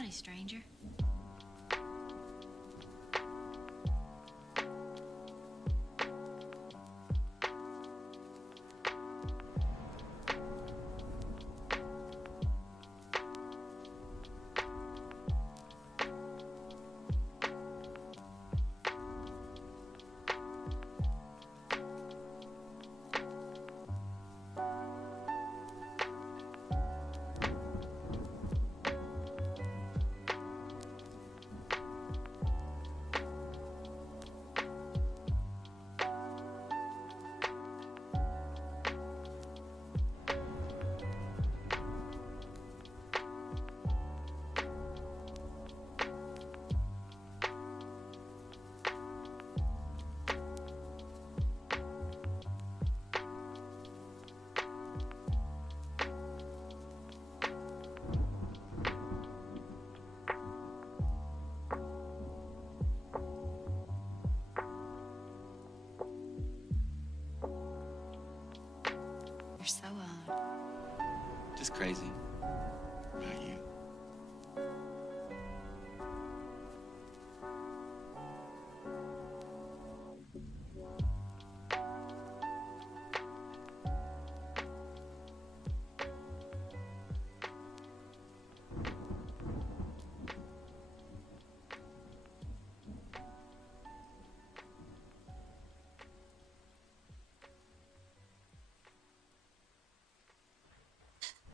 Howdy, stranger. You're so Just crazy. About you.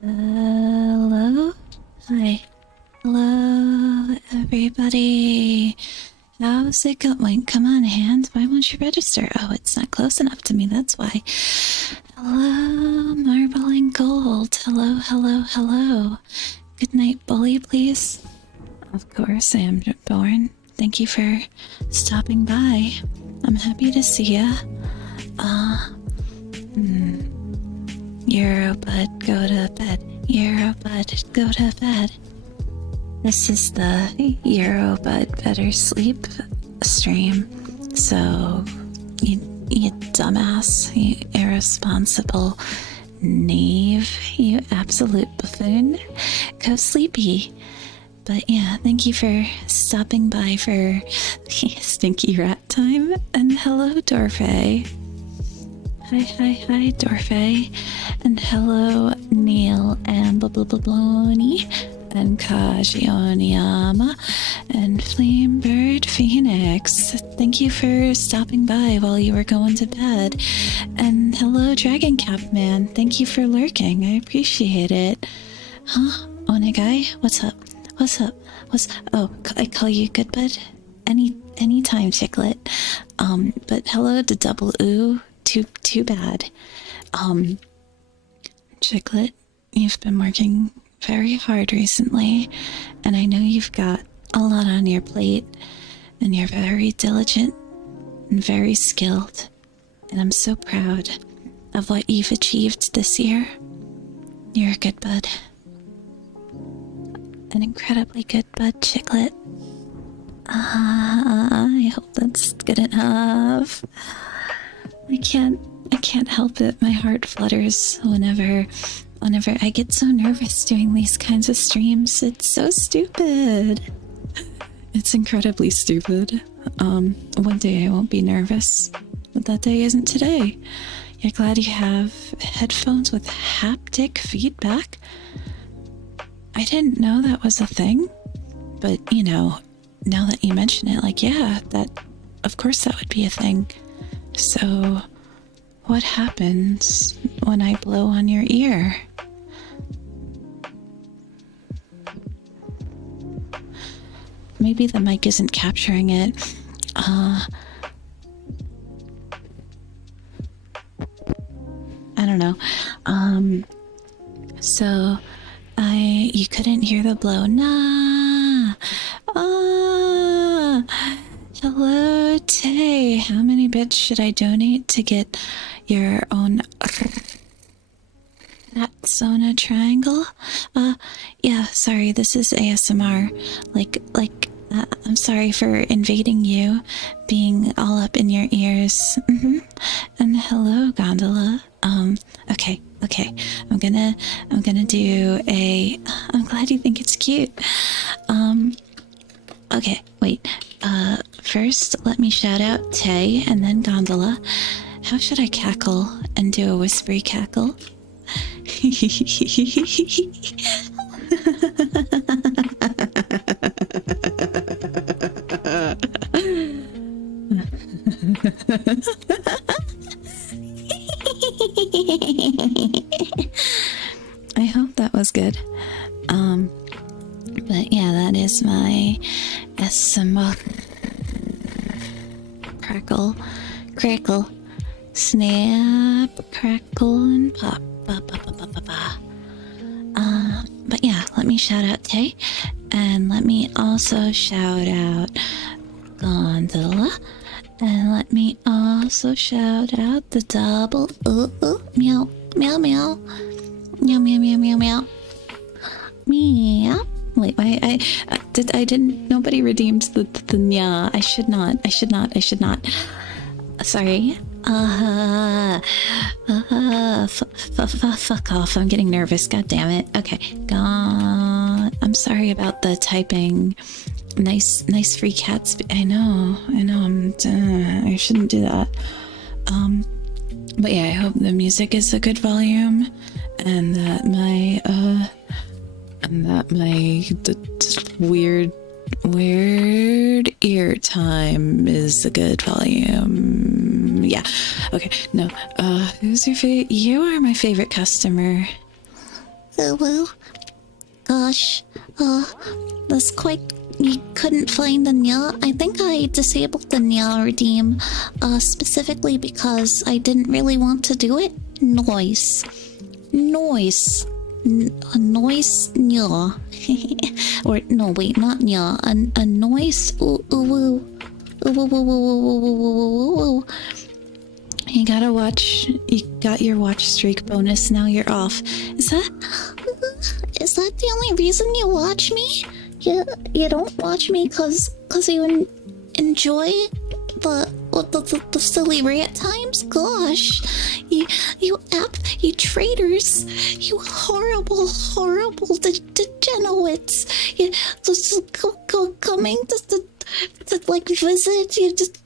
Hello? Hi. Hello, everybody. How's it going? Come on, hand. Why won't you register? Oh, it's not close enough to me, that's why. Hello, marble and gold. Hello, hello, hello. Good night, bully, please. Of course, I am born. Thank you for stopping by. I'm happy to see ya. Eurobud, go to bed. Eurobud, go to bed. This is the Eurobud Better Sleep stream. So, you dumbass, you irresponsible knave, you absolute buffoon, go sleepy. But yeah, thank you for stopping by for stinky rat time. And hello, Dorfe. Hi, Dorfe. And hello, Neil and Blablablabloni and Kajionyama and Flamebird Phoenix. Thank you for stopping by while you were going to bed. And hello, Dragon Cap Man. Thank you for lurking. I appreciate it. Huh? Onegai? What's up? Oh, I call you good bud? Anytime, Chicklet. But hello to Double Ooh. Too bad. Chicklet, you've been working very hard recently, and I know you've got a lot on your plate, and you're very diligent and very skilled, and I'm so proud of what you've achieved this year. You're a good bud. An incredibly good bud, Chicklet. I hope that's good enough. I can't help it. My heart flutters whenever I get so nervous doing these kinds of streams. It's so stupid. It's incredibly stupid. One day I won't be nervous, but that day isn't today. You're glad you have headphones with haptic feedback? I didn't know that was a thing, but you know, now that you mention it, like, yeah, of course that would be a thing. So, what happens when I blow on your ear? Maybe the mic isn't capturing it. I don't know. So, you couldn't hear the blow. Nah. Hello, Tay. How many bits should I donate to get your own Atsona triangle? Yeah, sorry, this is ASMR. Like I'm sorry for invading you, being all up in your ears. And hello, Gondola. Okay. I'm gonna do a. I'm glad you think it's cute. Okay, wait. First, let me shout out Tay and then Gondola. How should I cackle and do a whispery cackle? I hope that was good. But yeah, that is my SMR crackle, snap, crackle, and pop. But yeah, let me shout out Tay, and let me also shout out Gondola, and let me also shout out the double meow meow meow meow meow meow meow meow meow. Wait, I didn't. Nobody redeemed the nya. I should not. Sorry. Fuck off. I'm getting nervous. God damn it. Okay. God. I'm sorry about the typing. Nice free cats. I know. I shouldn't do that. But yeah, I hope the music is a good volume, and that my weird ear time is a good volume. Yeah. Okay. No. Who's your favorite? You are my favorite customer. Well, gosh. That's quite. You couldn't find the nya. I think I disabled the nya redeem, specifically because I didn't really want to do it. Noise. A noise nya. Or no, wait, not nya. A noise You gotta watch. You got your watch streak bonus. Now you're off. Is that the only reason you watch me? You don't watch me cause you enjoy the silly rant times? Gosh, you traitors, you horrible degenerates. You just coming to like visit. You just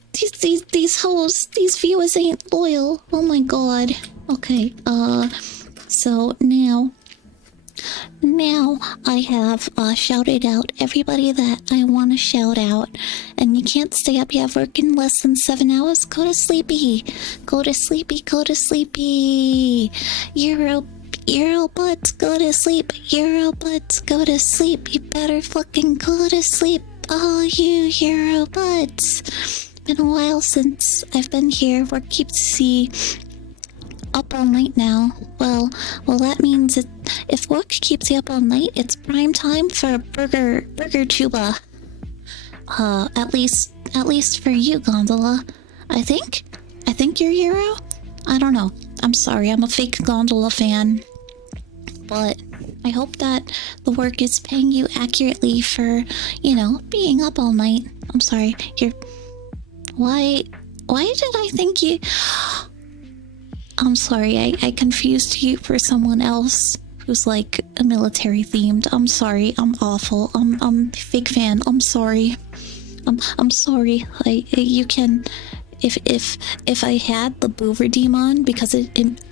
these hoes, these viewers ain't loyal. Oh my god. Okay. So now I have shouted out everybody that I want to shout out, and you can't stay up. You have work in less than 7 hours. Go to sleepy. Eurobuds, go to sleep. Eurobuds, go to sleep. You better fucking go to sleep. Oh, you Eurobuds. Been a while since I've been here. Work keeps C up all night now. Well, that means if work keeps you up all night, it's prime time for burger chuba. At least for you, Gondola. I think you're Euro. I don't know. I'm sorry. I'm a fake Gondola fan, but I hope that the work is paying you accurately for, being up all night. I'm sorry. Why did I think you? I'm sorry, I confused you for someone else who's like a military themed. I'm sorry, I'm awful. I'm fake fan. I'm sorry. I'm sorry. You can, if I had the boo redeem on, because I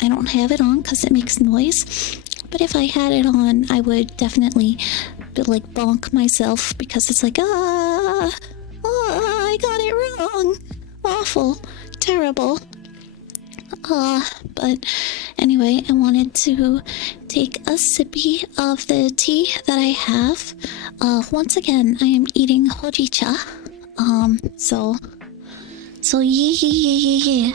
don't have it on because it makes noise. But if I had it on, I would definitely like bonk myself because it's like I got it wrong. Awful, terrible. But anyway, I wanted to take a sippy of the tea that I have. Once again, I am eating hojicha. So yeah.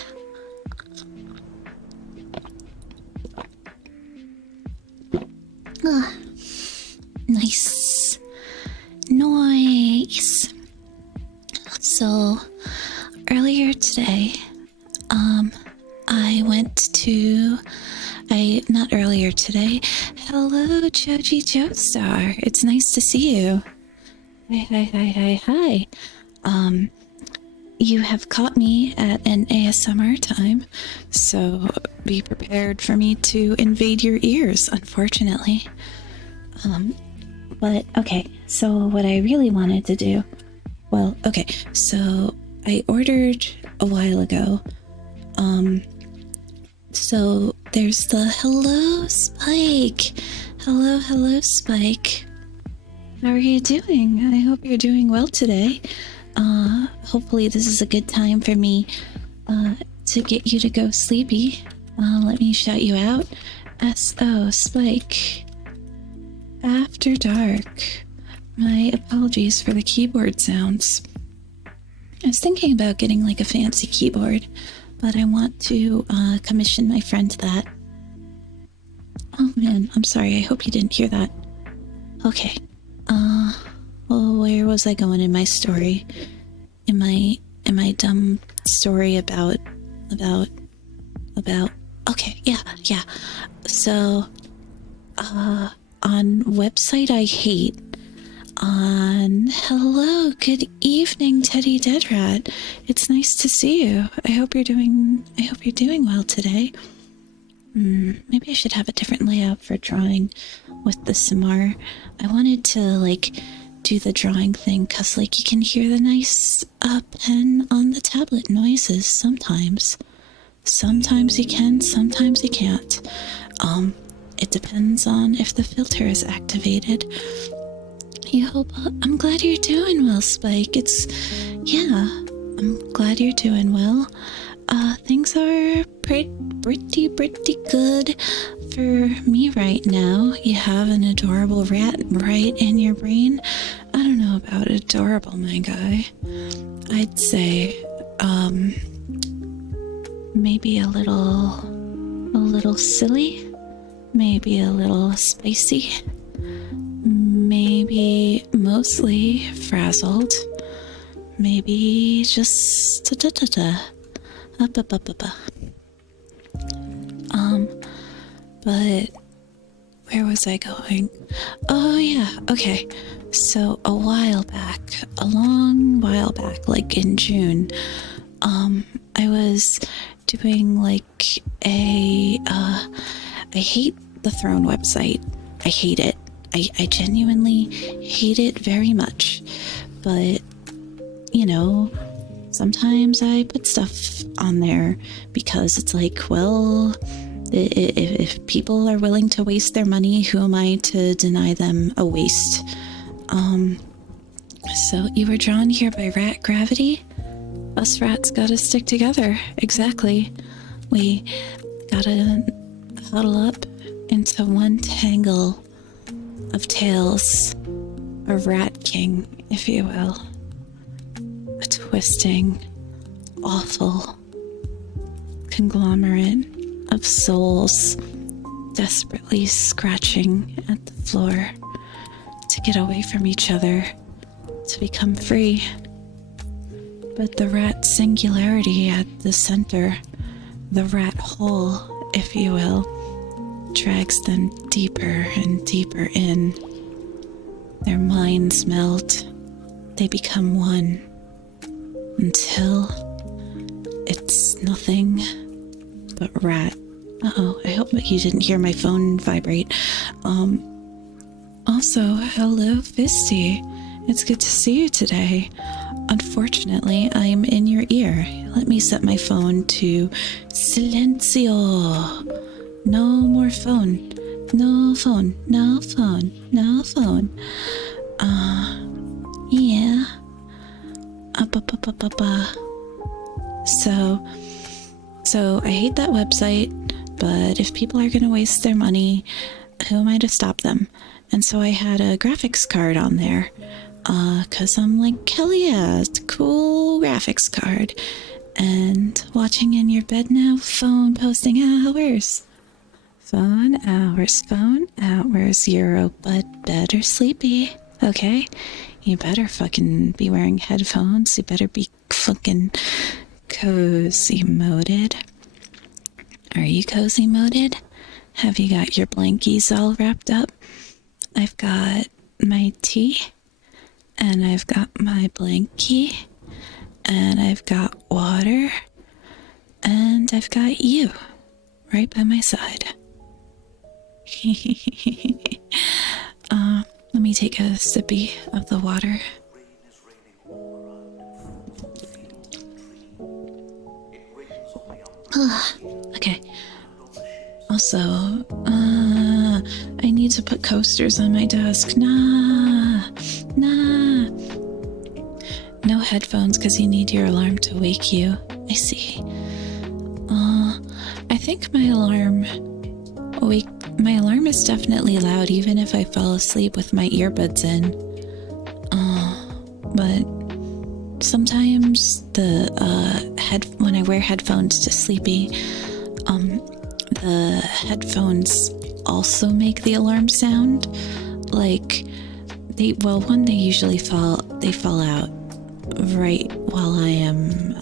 Nice. So, earlier today, not earlier today. Hello, Joji Joestar. It's nice to see you. Hi. You have caught me at an ASMR time, so be prepared for me to invade your ears, unfortunately. But okay, so what I really wanted to do, well, okay, so I ordered a while ago. So there's the hello Spike. Hello Spike. How are you doing? I hope you're doing well today. Hopefully this is a good time for me to get you to go sleepy. Let me shout you out. S.O. Spike. After dark. My apologies for the keyboard sounds. I was thinking about getting like a fancy keyboard, but I want to commission my friend that. Oh man, I'm sorry. I hope you didn't hear that. Okay. Well, where was I going in my story? In my dumb story about okay, yeah. So on website I hate, on hello, good evening, Teddy Deadrat. It's nice to see you. I hope you're doing well today. Maybe I should have a different layout for drawing with the Samar. I wanted to like do the drawing thing because like you can hear the nice pen on the tablet noises sometimes. Sometimes you can, sometimes you can't. It depends on if the filter is activated. I'm glad you're doing well, Spike. I'm glad you're doing well. Things are pretty good for me right now. You have an adorable rat right in your brain. I don't know about adorable, my guy. I'd say, maybe a little silly, maybe a little spicy, maybe mostly frazzled, maybe just but where was I going? Oh yeah, okay. So a long while back, like in June, I was doing like I hate the Throne website. I hate it. I genuinely hate it very much. But, you know, sometimes I put stuff on there because it's like, well, if people are willing to waste their money, who am I to deny them a waste? So you were drawn here by rat gravity? Us rats gotta stick together. Exactly. We gotta huddle up into one tangle of tails. A rat king, if you will. A twisting, awful conglomerate of souls desperately scratching at the floor to get away from each other, to become free. But the rat singularity at the center, the rat hole, if you will, drags them deeper and deeper in. Their minds melt. They become one. Until it's nothing but rat. Uh-oh, I hope you didn't hear my phone vibrate. Also, hello, Fisty. It's good to see you today. Unfortunately, I'm in your ear. Let me set my phone to silencio. No more phone. No phone. No phone. No phone. Yeah. So I hate that website, but if people are gonna waste their money, who am I to stop them? And so I had a graphics card on there, cause I'm like, hell yeah, it's a cool graphics card. And watching in your bed now, phone posting hours. Phone hours, Euro, but better sleepy, okay? You better fucking be wearing headphones. You better be fucking cozy moded. Are you cozy moded? Have you got your blankies all wrapped up? I've got my tea and I've got my blankie, and I've got water, and I've got you right by my side. Let me take a sippy of the water. Okay. Also, I need to put coasters on my desk. Nah. No headphones because you need your alarm to wake you. I see. I think my alarm is definitely loud even if I fall asleep with my earbuds in. But sometimes when I wear headphones to sleepy, the headphones also make the alarm sound. Like they usually fall out right while I am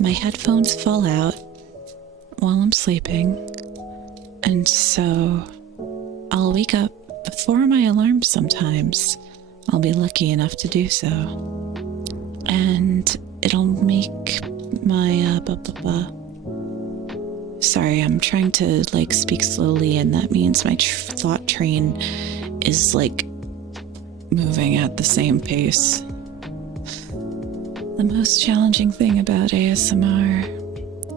my headphones fall out while I'm sleeping, and so I'll wake up before my alarm sometimes. I'll be lucky enough to do so, and it'll make my sorry, I'm trying to speak slowly, and that means my thought train is moving at the same pace. The most challenging thing about ASMR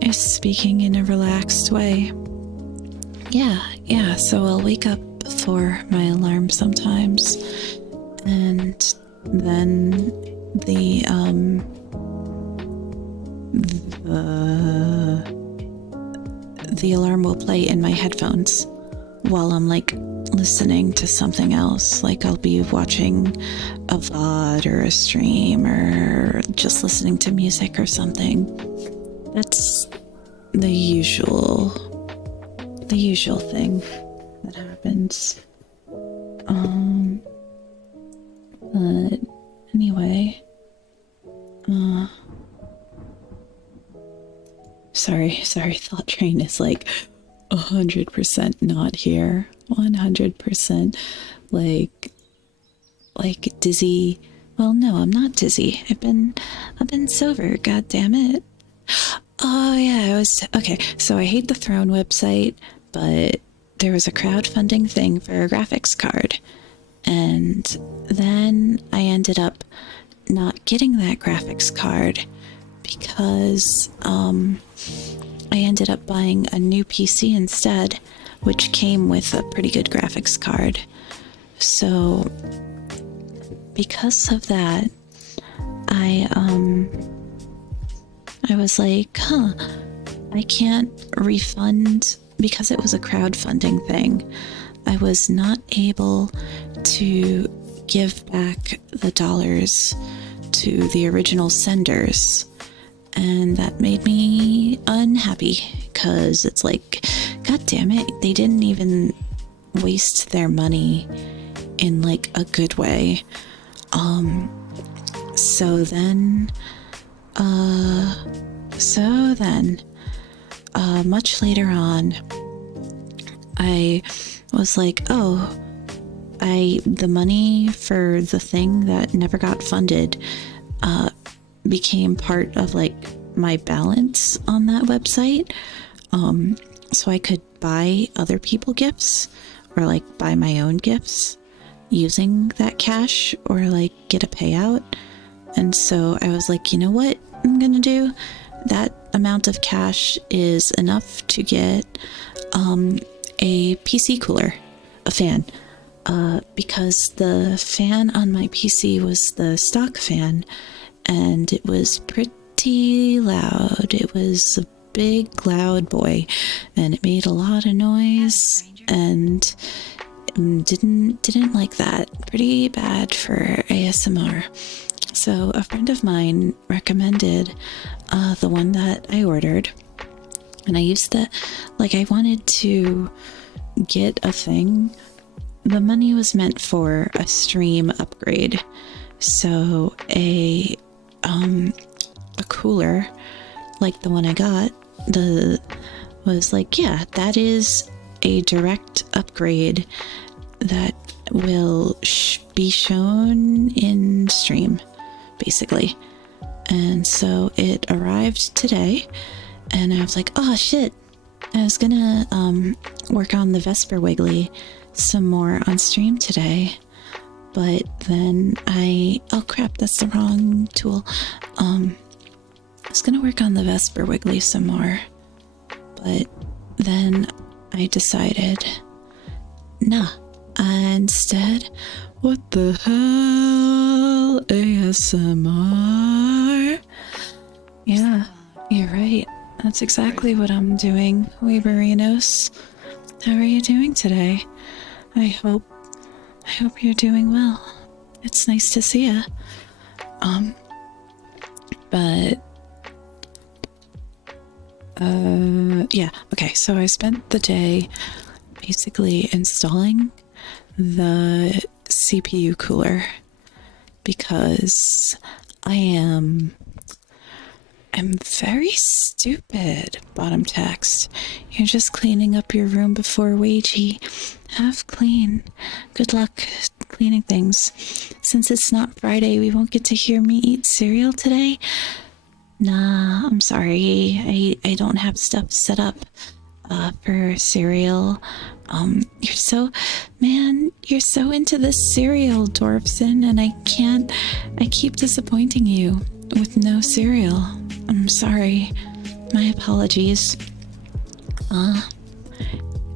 is speaking in a relaxed way. Yeah, so I'll wake up before my alarm sometimes, and then the alarm will play in my headphones while I'm listening to something else. I'll be watching a VOD or a stream or just listening to music or something. That's the usual thing that happens. But anyway, sorry, thought train is 100% not here. 100% dizzy. Well, no, I'm not dizzy. I've been sober, god damn it. Oh yeah, okay, so I hate the Throne website, but there was a crowdfunding thing for a graphics card, and then I ended up not getting that graphics card because I ended up buying a new PC instead, which came with a pretty good graphics card. So because of that, I was like, I can't refund because it was a crowdfunding thing. I was not able to give back the dollars to the original senders, and that made me unhappy because it's god damn it, they didn't even waste their money in a good way. So then much later on, I was the money for the thing that never got funded became part of my balance on that website, so I could buy other people gifts or buy my own gifts using that cash or get a payout. And so I was you know what I'm gonna do? That amount of cash is enough to get a PC cooler, a fan, because the fan on my PC was the stock fan, and it was pretty loud. It was a big loud boy, and it made a lot of noise, and didn't like that. Pretty bad for ASMR. So a friend of mine recommended the one that I ordered, and I used that. I wanted to get a thing. The money was meant for a stream upgrade, so a cooler like the one I got was yeah, that is a direct upgrade that will be shown in stream, basically. And so it arrived today, and I was like, oh shit, I was gonna work on the Vesper Wiggly some more on stream today, but then oh crap, that's the wrong tool. I was gonna work on the Vesper Wiggly some more, but then I decided, nah. Instead, what the hell? ASMR? Yeah, you're right. That's exactly what I'm doing. Weeberinos, how are you doing today? I hope you're doing well. It's nice to see ya. Yeah, okay, so I spent the day basically installing the CPU cooler because I'm very stupid. Bottom text. You're just cleaning up your room before Wagey. Have clean. Good luck cleaning things. Since it's not Friday, we won't get to hear me eat cereal today. Nah, I'm sorry. I don't have stuff set up for cereal. You're so into this cereal, Dorfson, and I keep disappointing you with no cereal. I'm sorry. My apologies.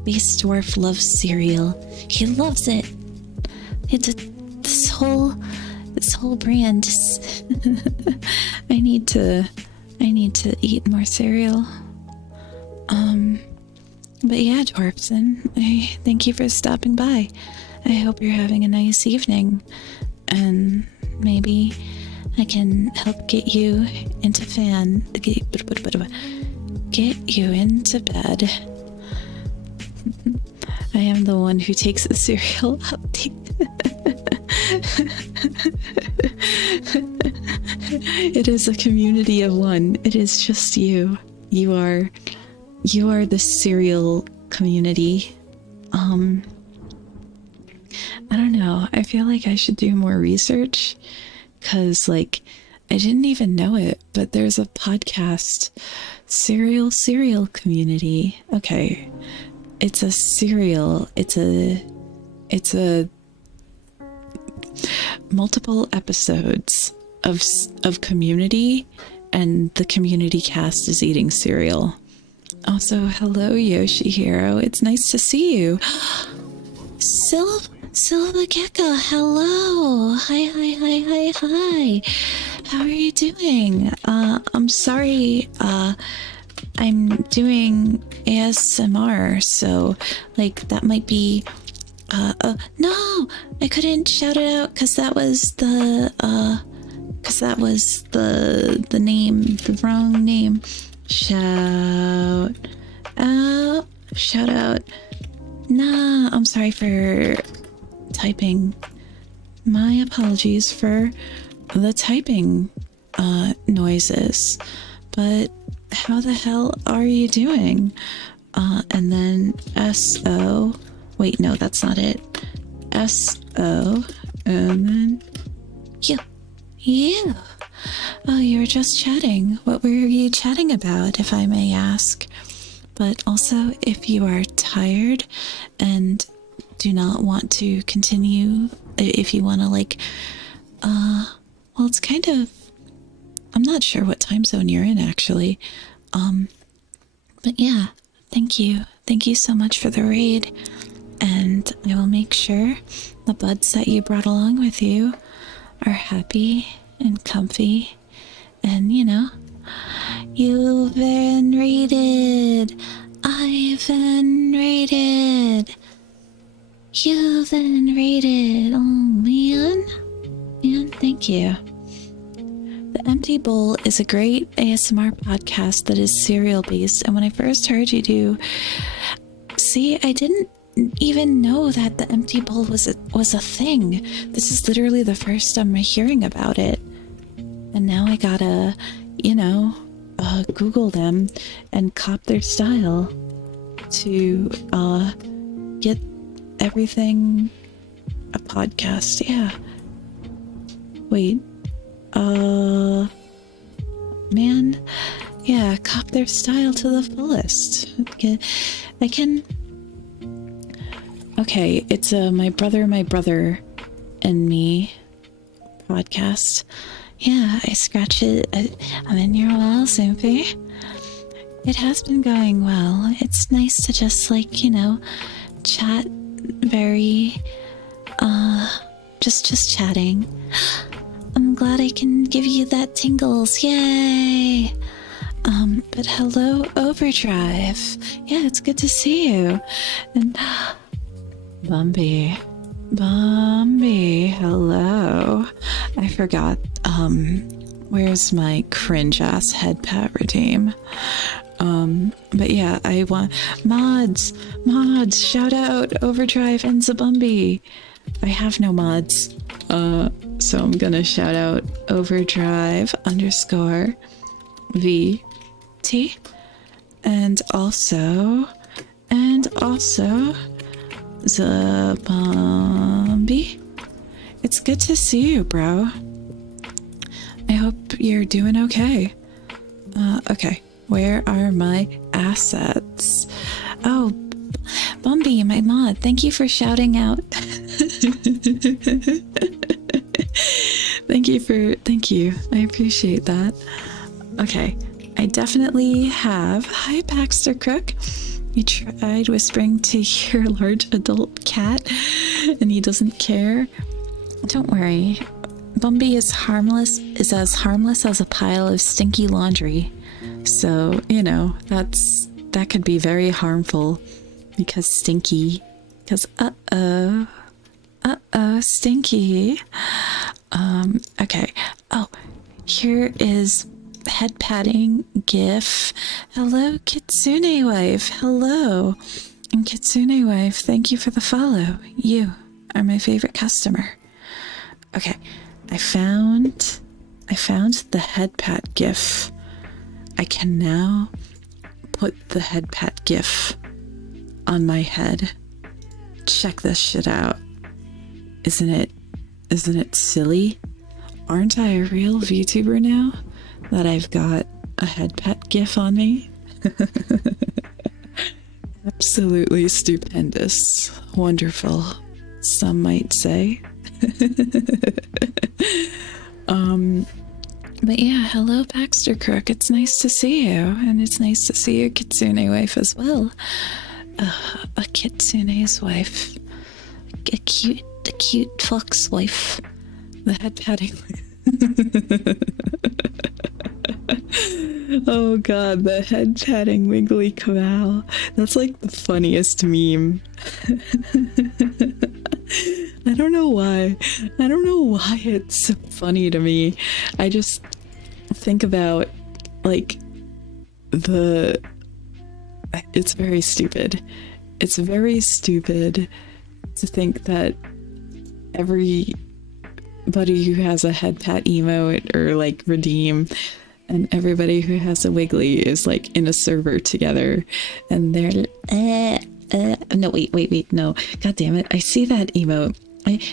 Beast Dwarf loves cereal. He loves it. This whole brand. I need to eat more cereal. But yeah, Dwarfson, I thank you for stopping by. I hope you're having a nice evening, and maybe I can help get you into get you into bed. I am the one who takes the cereal update. It is a community of one. It is just you. You are the cereal community. I don't know. I feel like I should do more research because, like, I didn't even know it, but there's a podcast, cereal community. Okay, it's a cereal. It's a multiple episodes of community, and the community cast is eating cereal. Also, hello Yoshihiro, it's nice to see you. Silva Gecko, hello. Hi. How are you doing? I'm sorry, I'm doing ASMR, so like that might be no, I couldn't shout it out because that was the name, the wrong name. Shout out. Nah, I'm sorry for typing. My apologies for the typing noises. But how the hell are you doing? And then S-O. Wait, no, that's not it. S-O. And then you. Oh, you were just chatting. What were you chatting about, if I may ask? But also, if you are tired and do not want to continue, if you want to, like, well, it's kind of, I'm not sure what time zone you're in, actually. But yeah, thank you. Thank you so much for the raid. And I will make sure the buds that you brought along with you are happy and comfy. And, you know, you've been raided. I've been raided. You've been raided. Oh, man. Man, thank you. The Empty Bowl is a great ASMR podcast that is cereal based. And when I first heard you do, see, I didn't even know that the Empty Bowl was a thing. This is literally the first time I'm hearing about it. And now I gotta, you know, Google them and cop their style to get everything a podcast. Yeah. Wait. Man. Yeah, cop their style to the fullest. I can. Okay, it's My Brother, and Me podcast. Yeah, I scratch it. I'm in your walls, Sophie. It has been going well. It's nice to just, like, you know, chat very, just chatting. I'm glad I can give you that tingles. Yay! But hello, Overdrive. Yeah, it's good to see you. And Bumby, hello. I forgot, where's my cringe ass head pat redeem? But yeah, I want mods, shout out Overdrive and Zabumbi. I have no mods, so I'm gonna shout out Overdrive _ VT, and also Zabumbi. It's good to see you, bro. I hope you're doing okay. Okay. Where are my assets? Oh, Bumby, my mod. Thank you for shouting out. Thank you. I appreciate that. Okay. I definitely have. Hi, Baxter Crook. You tried whispering to your large adult cat and he doesn't care. Don't worry. Bumby is as harmless as a pile of stinky laundry. So, you know, that could be very harmful because stinky. Because stinky. Okay. Oh, here is head patting gif. Hello, Kitsune Wife. Hello. And Kitsune Wife, thank you for the follow. You are my favorite customer. Okay. I found the head pat gif. I can now put the head pat gif on my head. Check this shit out. Isn't it silly? Aren't I a real VTuber now that I've got a head pat gif on me? Absolutely stupendous. Wonderful, some might say. But yeah, hello Baxter Crook. It's nice to see you, and it's nice to see your Kitsune Wife as well. A Kitsune's wife, a cute fox wife, the head patting. Oh god, the head patting wiggly cabal. That's like the funniest meme. I don't know why it's so funny to me. I just think about, like, it's very stupid. It's very stupid to think that everybody who has a head pat emote or like redeem and everybody who has a wiggly is like in a server together and they're no, wait, no, god damn it, I see that emote.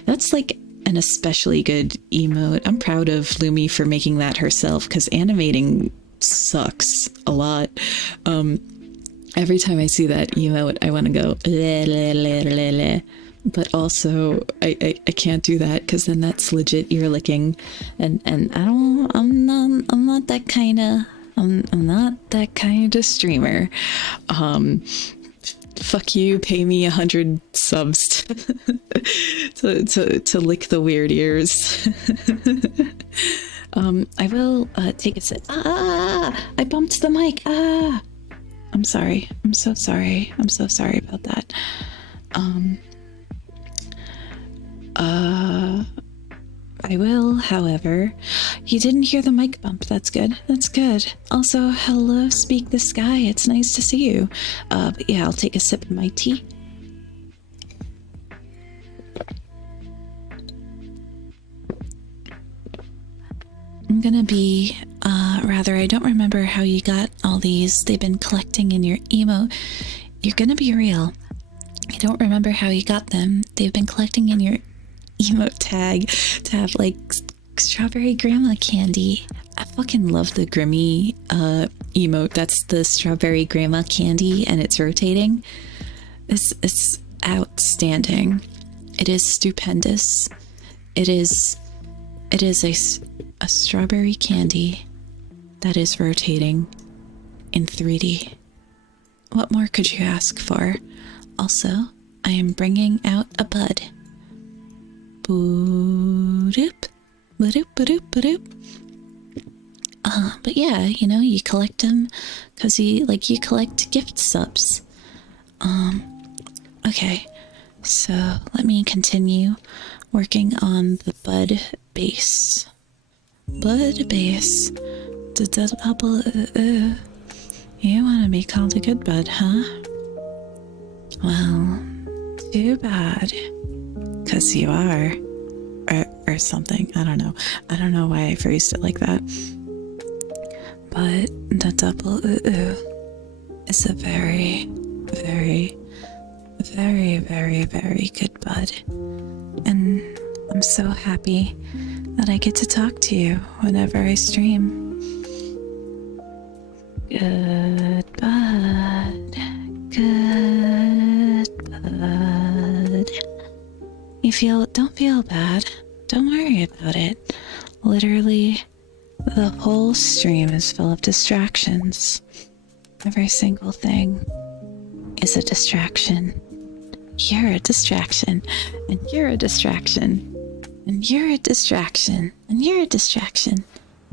That's like an especially good emote. I'm proud of Lumi for making that herself, because animating sucks a lot. Every time I see that emote, I want to go but also I can't do that because then that's legit ear licking, and I'm not that kind of streamer. Fuck you, pay me 100 subs to lick the weird ears. I will take a sip. I bumped the mic. I'm sorry. I'm so sorry about that. I will, however. You didn't hear the mic bump. That's good. Also, hello, Speak the Sky. It's nice to see you. But yeah, I'll take a sip of my tea. I'm gonna be, I don't remember how you got all these. They've been collecting in your emo. You're gonna be real. I don't remember how you got them. They've been collecting in your emote tag to have like strawberry grandma candy. I fucking love the Grimmy emote. That's the strawberry grandma candy, and it's rotating. It's outstanding. It is stupendous. It is a strawberry candy that is rotating in 3D. What more could you ask for? Also, I am bringing out a bud. Boop, boop, boop, boop. But yeah, you know, you collect them because you collect gift subs. Okay, so let me continue working on the bud base. Bud base. Double. You want to be called a good bud, huh? Well, too bad. 'Cause you are. Or something. I don't know. I don't know why I phrased it like that. But the double is a very, very, very, very, very good bud. And I'm so happy that I get to talk to you whenever I stream. Good bud. Good bud. Don't feel bad. Don't worry about it. Literally, the whole stream is full of distractions. Every single thing is a distraction. You're a distraction, and you're a distraction, and you're a distraction, and you're a distraction.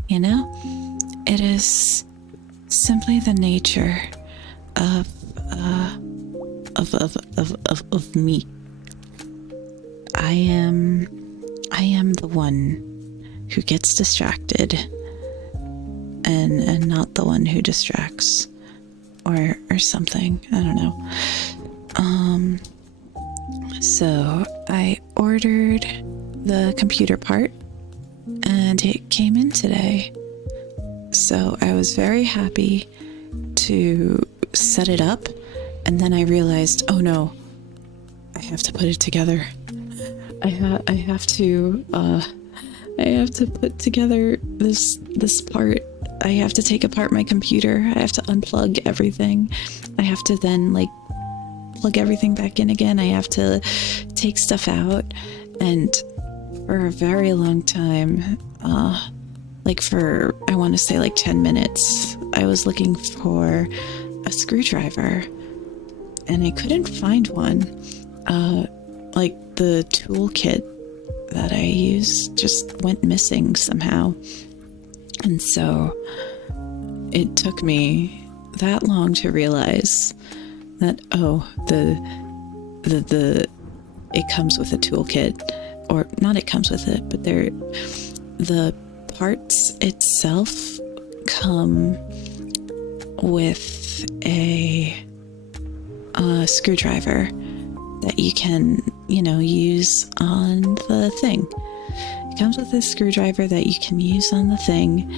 You know? It is simply the nature of me. I am the one who gets distracted and not the one who distracts or something. I don't know. So I ordered the computer part and it came in today. So I was very happy to set it up, and then I realized, oh no, I have to put it together. I have to put together this part. I have to take apart my computer. I have to unplug everything. I have to then plug everything back in again. I have to take stuff out, and for a very long time, for I want to say 10 minutes, I was looking for a screwdriver and I couldn't find one. The toolkit that I used just went missing somehow. And so it took me that long to realize that, it comes with a toolkit, or not it comes with it, but the parts itself come with a screwdriver that you can, use on the thing. It comes with a screwdriver that you can use on the thing,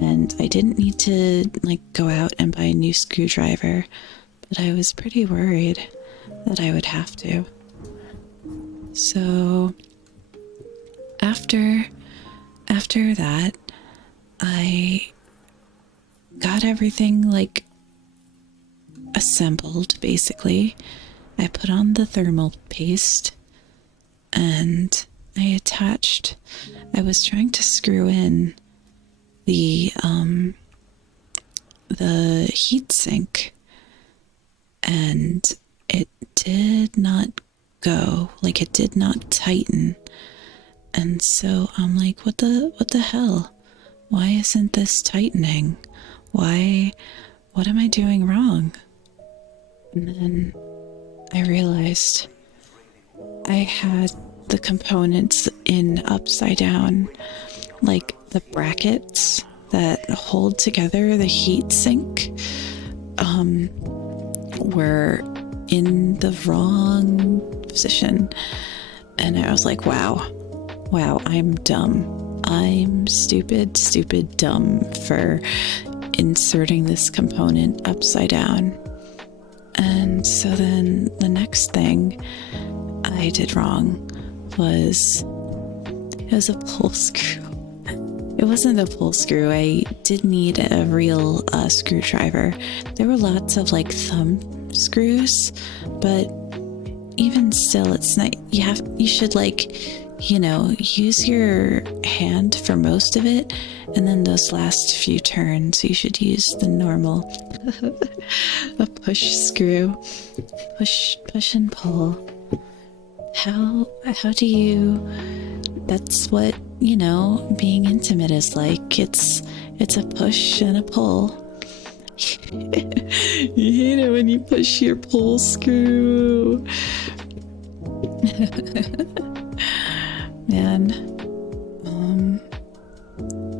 and I didn't need to go out and buy a new screwdriver, but I was pretty worried that I would have to. So after that, I got everything assembled, basically. I put on the thermal paste and I was trying to screw in the heat sink, and it did not go, it did not tighten. And so I'm like, what the hell? Why isn't this tightening? What am I doing wrong? And then I realized I had the components in upside down, the brackets that hold together the heat sink were in the wrong position. And I was like, wow, I'm dumb. I'm stupid dumb for inserting this component upside down. And so then the next thing I did wrong was, it was a pull screw. It wasn't a pull screw. I did need a real screwdriver. There were lots of like thumb screws, but even still, it's not, you should like, you know, use your hand for most of it, and then those last few turns you should use the normal a push screw. Push and pull. How do you, that's what, you know, being intimate is like. It's a push and a pull. You hate it when you push your pull screw. Man.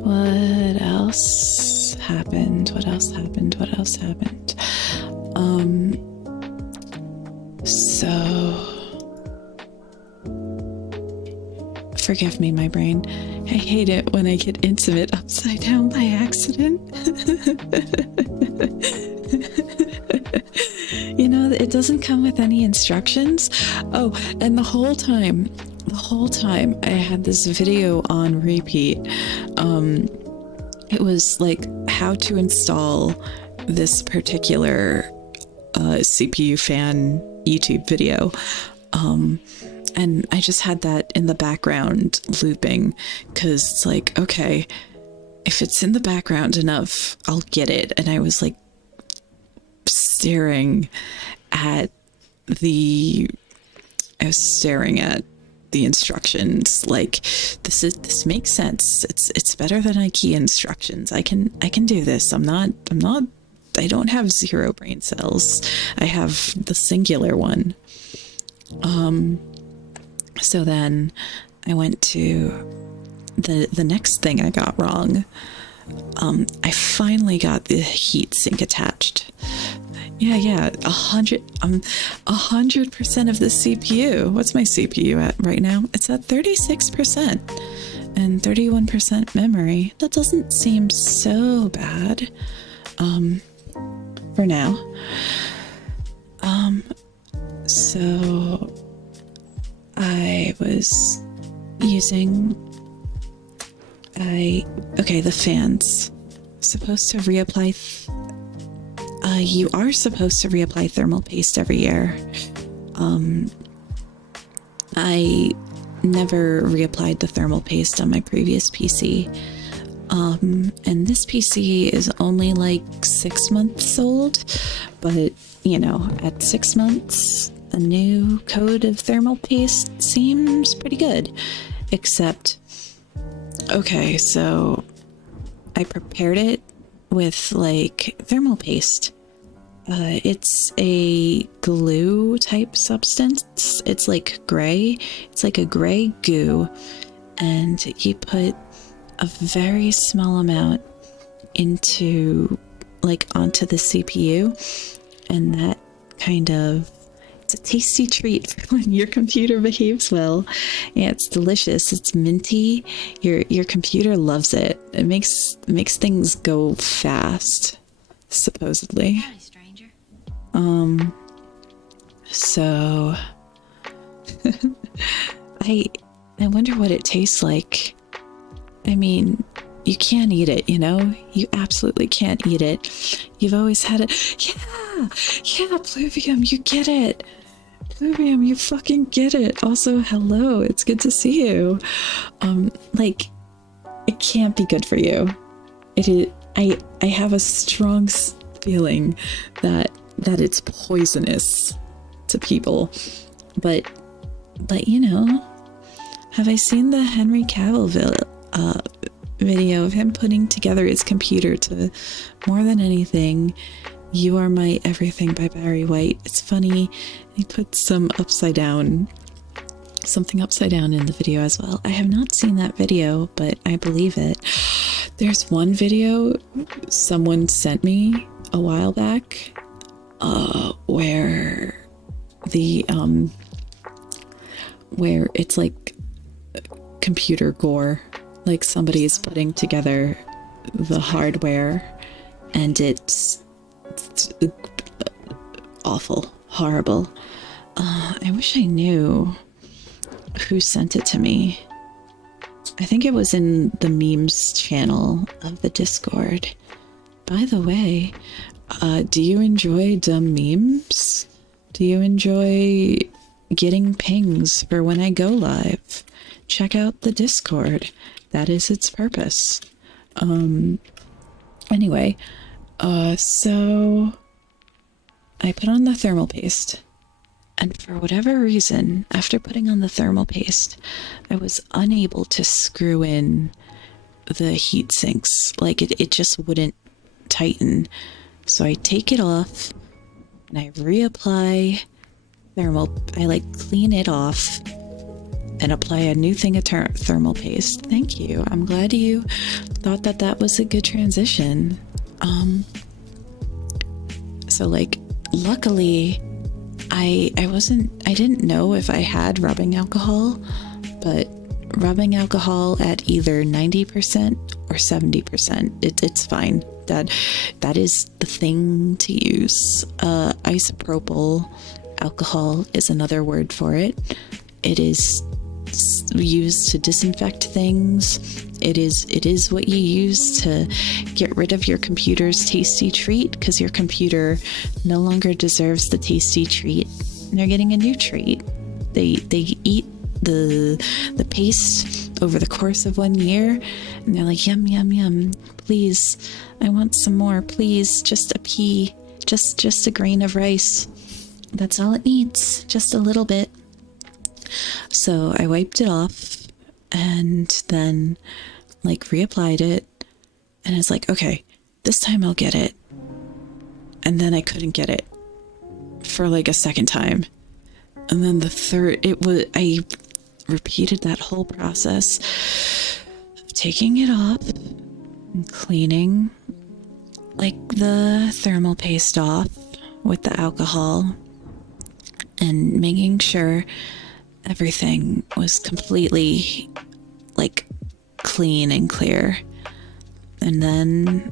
What else happened? So forgive me, my brain. I hate it when I get intimate upside down by accident. You know, it doesn't come with any instructions. Oh, and the whole time I had this video on repeat. It was like how to install this particular CPU fan YouTube video. And I just had that in the background looping because it's like, okay, if it's in the background enough, I'll get it. And I was like staring at the instructions, like this makes sense. It's better than IKEA instructions. I can do this. I don't have 0 brain cells. I have the singular one. So then I went to the next thing I got wrong. I finally got the heat sink attached. Yeah, 100% of the CPU. What's my CPU at right now? It's at 36% and 31% memory. That doesn't seem so bad, for now. So I was using, the fans. Supposed to reapply, you are supposed to reapply thermal paste every year. I never reapplied the thermal paste on my previous PC. And this PC is only like 6 months old, but you know, at 6 months, a new coat of thermal paste seems pretty good. Except, okay, so I prepared it with like thermal paste. It's a glue type substance. It's like gray. It's like a gray goo, and you put a very small amount onto the CPU, and that kind of, it's a tasty treat when your computer behaves well. Yeah, it's delicious. It's minty. Your computer loves it. It makes things go fast, supposedly. Hi, stranger. So I wonder what it tastes like. I mean, you can't eat it, you know? You absolutely can't eat it. You've always had it. Yeah, Pluvium, you get it. Pluvium, you fucking get it. Also, hello, it's good to see you. Like, it can't be good for you. It is. I have a strong feeling that it's poisonous to people. But you know, have I seen the Henry Cavill video of him putting together his computer to More Than Anything, You Are My Everything by Barry White? It's funny. He put something upside down in the video as well. I have not seen that video, but I believe it. There's one video someone sent me a while back, where it's like computer gore. Like somebody's putting together the hardware and it's awful, horrible. I wish I knew who sent it to me. I think it was in the memes channel of the Discord. By the way, do you enjoy dumb memes? Do you enjoy getting pings for when I go live? Check out the Discord. That is its purpose. Anyway, so I put on the thermal paste. And for whatever reason, after putting on the thermal paste, I was unable to screw in the heat sinks. Like it just wouldn't tighten. So I take it off and I reapply I like clean it off and apply a new thing of thermal paste. Thank you. I'm glad you thought that that was a good transition. So like, luckily, I didn't know if I had rubbing alcohol, but rubbing alcohol at either 90% or 70%, it's fine. That is the thing to use. Isopropyl alcohol is another word for it. It is used to disinfect things. It is what you use to get rid of your computer's tasty treat, because your computer no longer deserves the tasty treat. They're getting a new treat. They eat the paste over the course of 1 year, and they're like, yum yum yum, please, I want some more, please, just a pea, just a grain of rice. That's all it needs, just a little bit. So I wiped it off and then like reapplied it, and it's like, okay, this time I'll get it. And then I couldn't get it for like a second time. And then the third, I repeated that whole process of taking it off and cleaning like the thermal paste off with the alcohol and making sure everything was completely like clean and clear. And then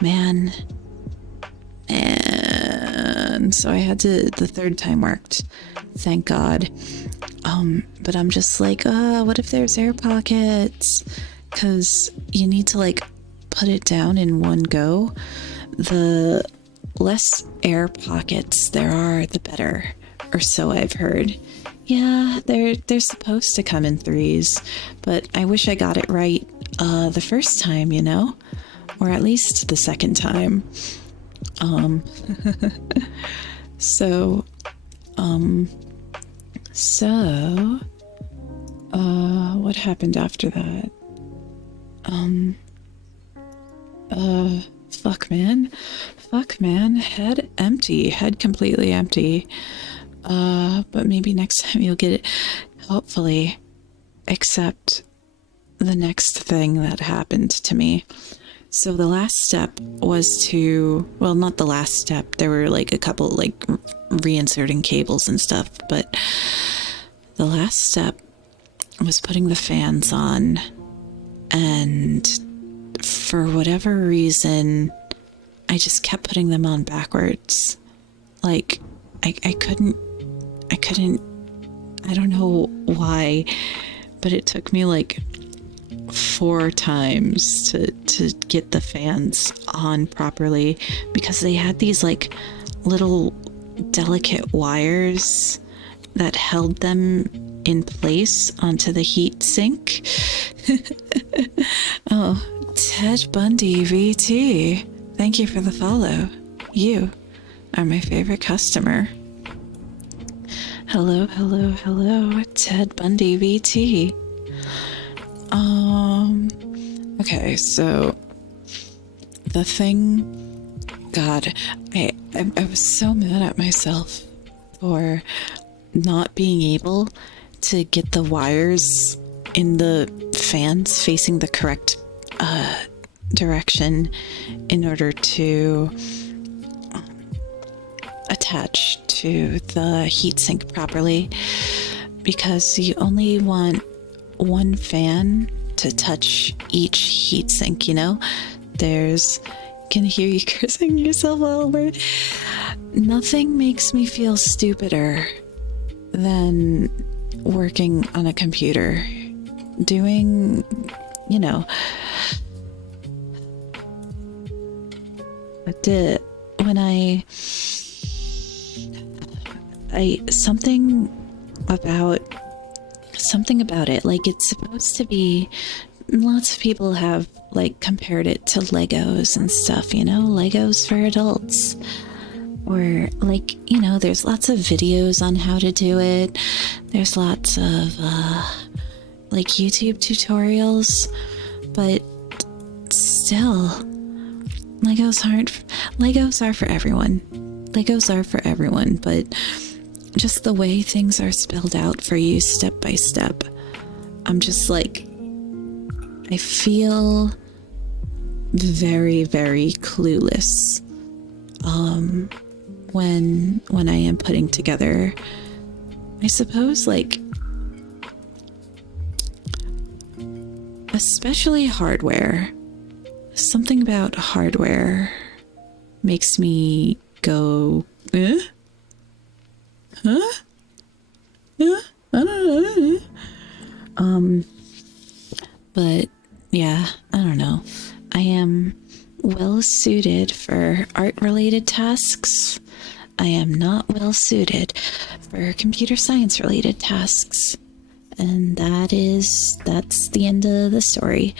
man, so I had to, the third time worked, thank God. But I'm just like, what if there's air pockets? Because you need to like put it down in one go. The less air pockets there are, the better, or so I've heard. Yeah, they're supposed to come in threes, but I wish I got it right the first time, you know, or at least the second time. So what happened after that? Fuck man, head empty, head completely empty. But maybe next time you'll get it, hopefully. Except the next thing that happened to me. So the last step was well, not the last step. There were like a couple like reinserting cables and stuff, but the last step was putting the fans on, and for whatever reason, I just kept putting them on backwards. Like I couldn't, I don't know why, but it took me like 4 times to get the fans on properly, because they had these like little delicate wires that held them in place onto the heat sink. Oh, Ted Bundy VT, thank you for the follow. You are my favorite customer. Hello, Ted Bundy VT. Okay, so the thing, God, I was so mad at myself for not being able to get the wires in the fans facing the correct direction in order to attach to the heatsink properly, because you only want one fan to touch each heatsink, you know? Can hear you cursing yourself all over. Nothing makes me feel stupider than working on a computer, doing, you know, when I something about it, like it's supposed to be, lots of people have like compared it to Legos and stuff, you know, Legos for adults. Or like, you know, there's lots of videos on how to do it. There's lots of like YouTube tutorials, but still, Legos are for everyone. Legos are for everyone, but just the way things are spelled out for you step by step, I'm just like, I feel very, very clueless when I am putting together, I suppose, like, especially hardware. Something about hardware makes me go, eh? Huh? Yeah, I don't know. But yeah, I don't know. I am well suited for art-related tasks. I am not well suited for computer science-related tasks. And that's the end of the story.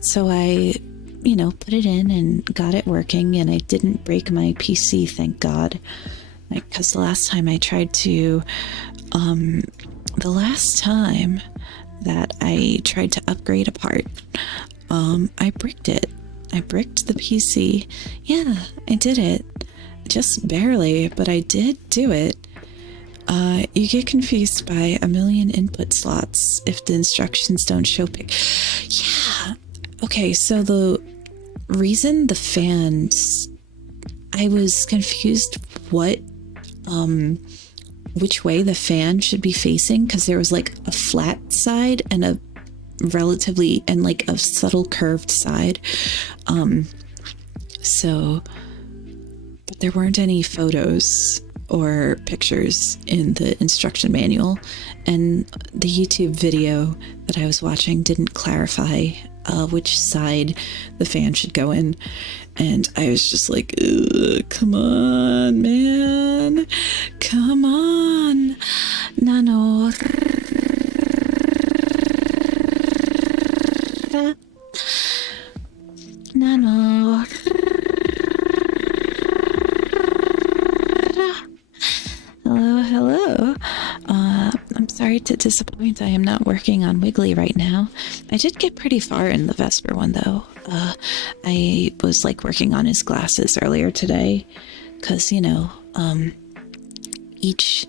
So I, you know, put it in and got it working, and I didn't break my PC, thank God. Because the last time I tried to, the last time that I tried to upgrade a part, I bricked it. I bricked the PC. Yeah, I did it. Just barely, but I did do it. You get confused by a million input slots if the instructions don't show Yeah. Okay, so the reason the fans, I was confused which way the fan should be facing, because there was like a flat side and a relatively, and like a subtle curved side. So, but there weren't any photos or pictures in the instruction manual, and the YouTube video that I was watching didn't clarify which side the fan should go in. And I was just like, come on, man. Come on. Nano. Nano. Hello, hello. I'm sorry to disappoint. I am not working on Wiggly right now. I did get pretty far in the Vesper one, though. I was like working on his glasses earlier today, because, you know, each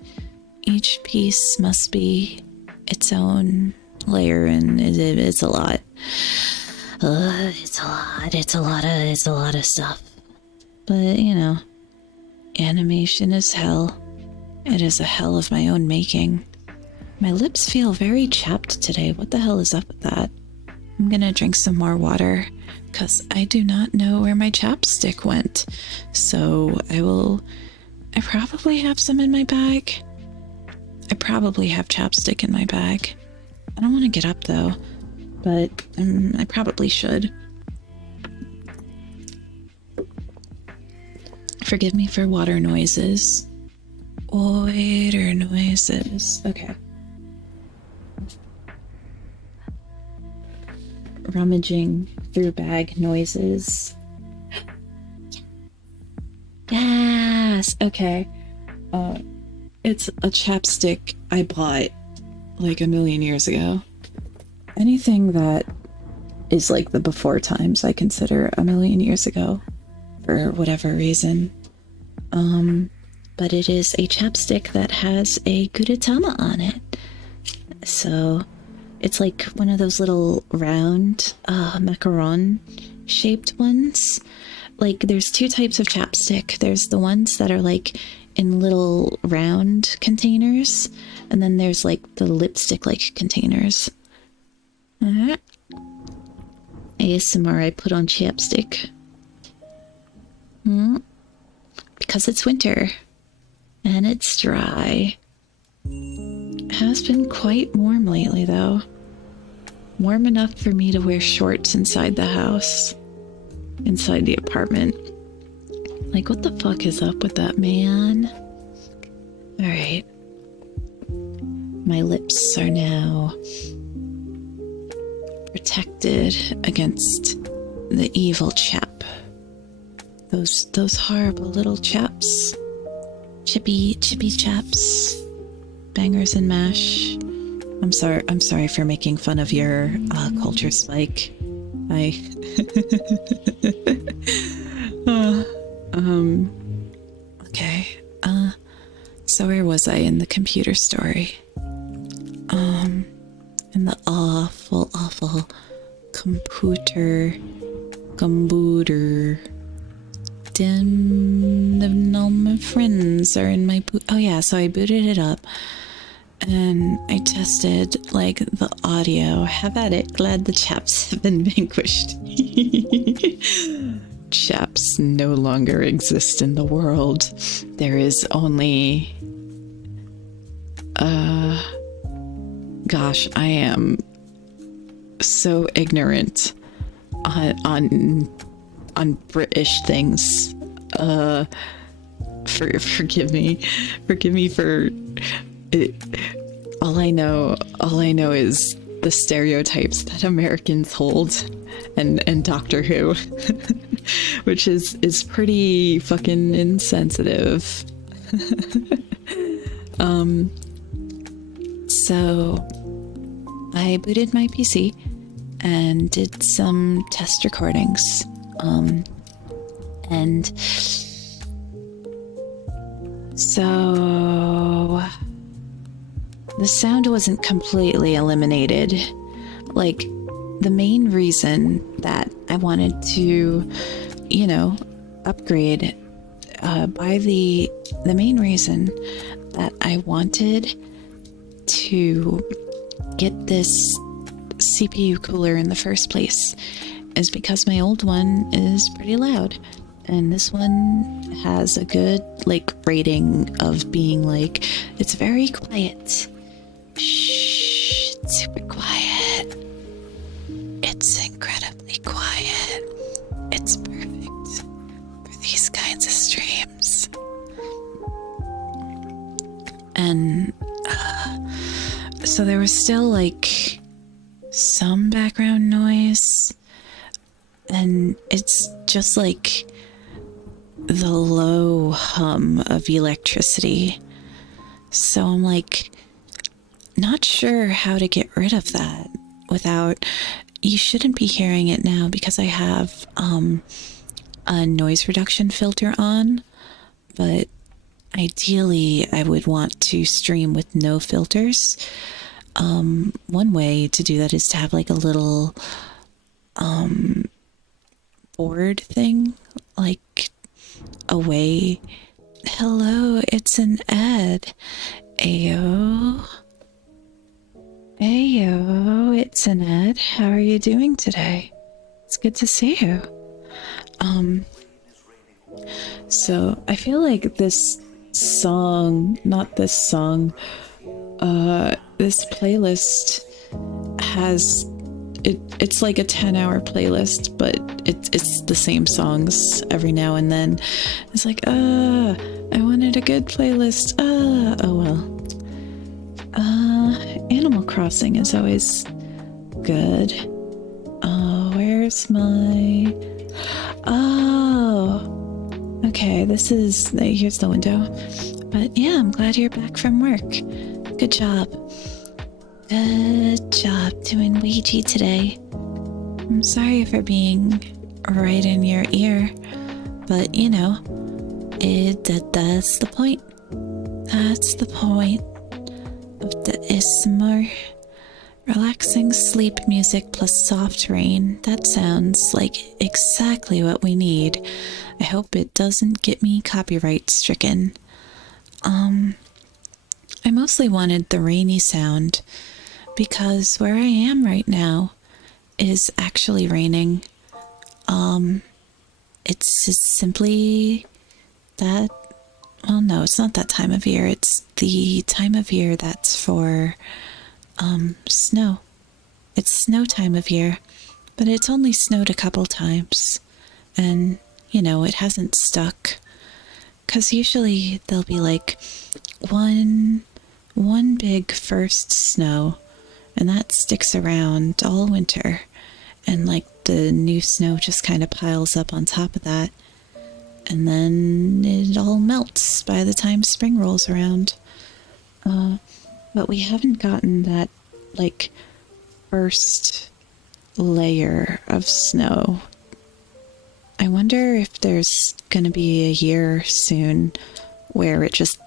piece must be its own layer, and it's a lot. It's a lot of stuff. But, you know, animation is hell. It is a hell of my own making. My lips feel very chapped today. What the hell is up with that? I'm gonna drink some more water, because I do not know where my chapstick went. So I probably have some in my bag. I probably have chapstick in my bag. I don't want to get up though, but I probably should. Forgive me for water noises. Water noises. Okay. Rummaging through bag noises. Yes. Okay. It's a chapstick I bought like a million years ago. Anything that is like the before times I consider a million years ago for whatever reason. But it is a chapstick that has a Gudetama on it. So it's like one of those little round macaron shaped ones. Like there's two types of chapstick. There's the ones that are like in little round containers, and then there's like the lipstick like containers. ASMR, I put on chapstick. Because it's winter. And it's dry. It has been quite warm lately, though. Warm enough for me to wear shorts inside the house. Inside the apartment. Like, what the fuck is up with that, man? Alright. My lips are now protected against the evil chap. Those horrible little chaps. Chippy chaps. Bangers and mash. I'm sorry for making fun of your culture, Spike. Okay. So where was I in the computer story? In the awful computer den of all my friends are in my oh yeah, so I booted it up and I tested like the audio. Have at it. Glad the chaps have been vanquished. Chaps no longer exist in the world. There is only gosh, I am so ignorant on British things. Forgive me for it. All I know is the stereotypes that Americans hold and Doctor Who, which is pretty fucking insensitive. So I booted my PC and did some test recordings. And so the sound wasn't completely eliminated. Like, the main reason that I wanted to, upgrade, the main reason that I wanted to get this CPU cooler in the first place is because my old one is pretty loud. And this one has a good, rating of being, it's very quiet. Shh, it's super quiet. It's incredibly quiet. It's perfect for these kinds of streams. And, so there was still, some background noise. And it's just, the low hum of electricity. So I'm not sure how to get rid of that without, you shouldn't be hearing it now because I have a noise reduction filter on, but ideally I would want to stream with no filters. One way to do that is to have a little board thing, away. Hello, it's an Ed. Ayo, it's an Ed. How are you doing today? It's good to see you. So I feel like this song, not this song, this playlist has it's like a 10-hour playlist, but it's the same songs every now and then. It's I wanted a good playlist. Oh well. Animal Crossing is always good. Oh, where's my... Oh, okay, here's the window. But yeah, I'm glad you're back from work. Good job. Good job doing Ouija today. I'm sorry for being right in your ear, but that's the point. That's the point of the ASMR. Relaxing sleep music plus soft rain. That sounds like exactly what we need. I hope it doesn't get me copyright stricken. I mostly wanted the rainy sound because where I am right now is actually raining. It's just simply that well, no, it's not that time of year. It's the time of year that's for snow. It's snow time of year, but it's only snowed a couple times. And, it hasn't stuck. Because usually there'll be like one big first snow, and that sticks around all winter. And like the new snow just kind of piles up on top of that. And then it all melts by the time spring rolls around. But we haven't gotten that, like, first layer of snow. I wonder if there's gonna be a year soon where it just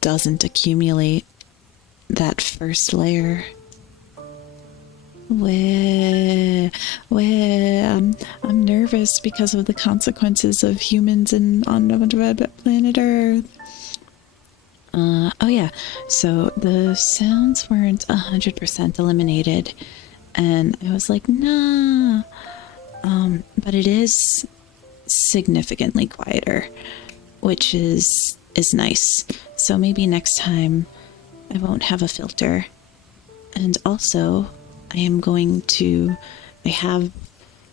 doesn't accumulate that first layer. I'm nervous because of the consequences of humans on planet Earth. Oh yeah, so the sounds weren't 100% eliminated, and I was like, nah. But it is significantly quieter, which is nice. So maybe next time I won't have a filter. And also, I am going to. I have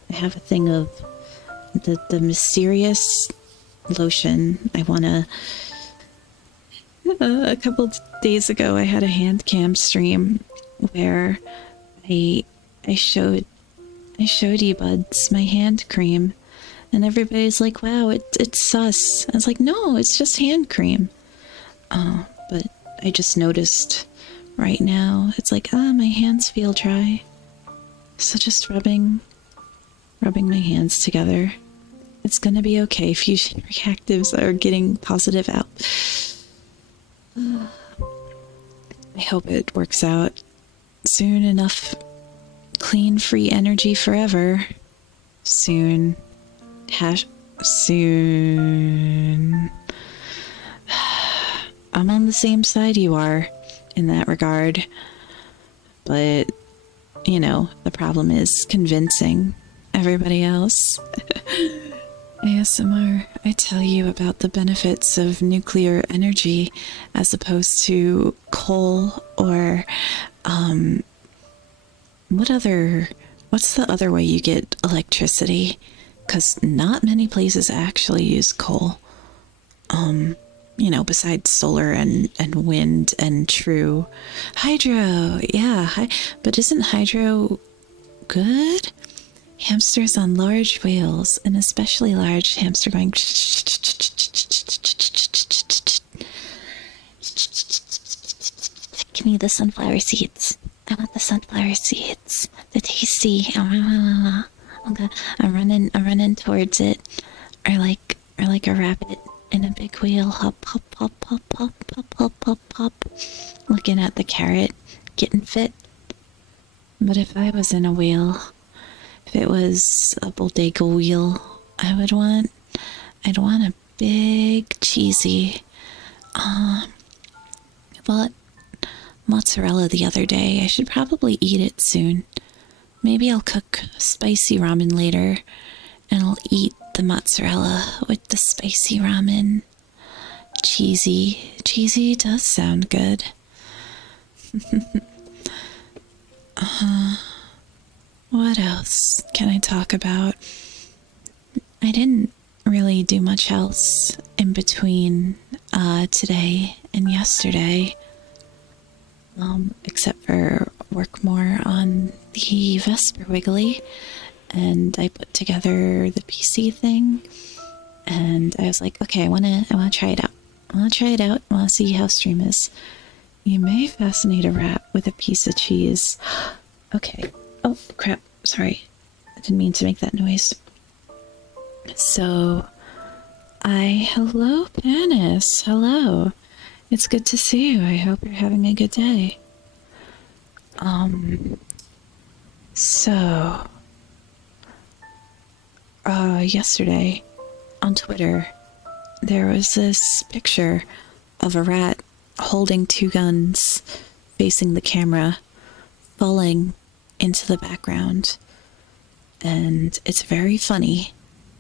a thing of the mysterious lotion. I wanna. A couple days ago, I had a hand cam stream where I showed earbuds my hand cream, and everybody's like, "Wow, it's sus." I was like, "No, it's just hand cream." But I just noticed right now it's like, my hands feel dry, so just rubbing my hands together. It's gonna be okay. Fusion reactives are getting positive out. I hope it works out soon enough. Clean, free energy forever. Soon. Soon. I'm on the same side you are in that regard. But, the problem is convincing everybody else. ASMR, I tell you about the benefits of nuclear energy as opposed to coal or, what's the other way you get electricity? Because not many places actually use coal. Besides solar and wind and true hydro. Yeah, but isn't hydro good? Hamsters on large wheels, an especially large hamster going. Give me the sunflower seeds. I want the sunflower seeds. The tasty. I'm running towards it, or like a rabbit in a big wheel. Hop, hop, hop, hop, hop, hop, hop, hop, hop. Looking at the carrot, getting fit. But if I was in a wheel. If it was a bodega wheel, I'd want a big cheesy. Bought mozzarella the other day. I should probably eat it soon. Maybe I'll cook spicy ramen later, and I'll eat the mozzarella with the spicy ramen. Cheesy does sound good. What else can I talk about? I didn't really do much else in between today and yesterday, except for work more on the Vesper Wiggly, and I put together the PC thing, and I was like, okay, I wanna try it out. I want to see how stream is. You may fascinate a rat with a piece of cheese. Okay. Oh, crap. Sorry. I didn't mean to make that noise. So, hello, Panis. Hello. It's good to see you. I hope you're having a good day. Yesterday on Twitter, there was this picture of a rat holding two guns facing the camera, falling into the background, and it's very funny,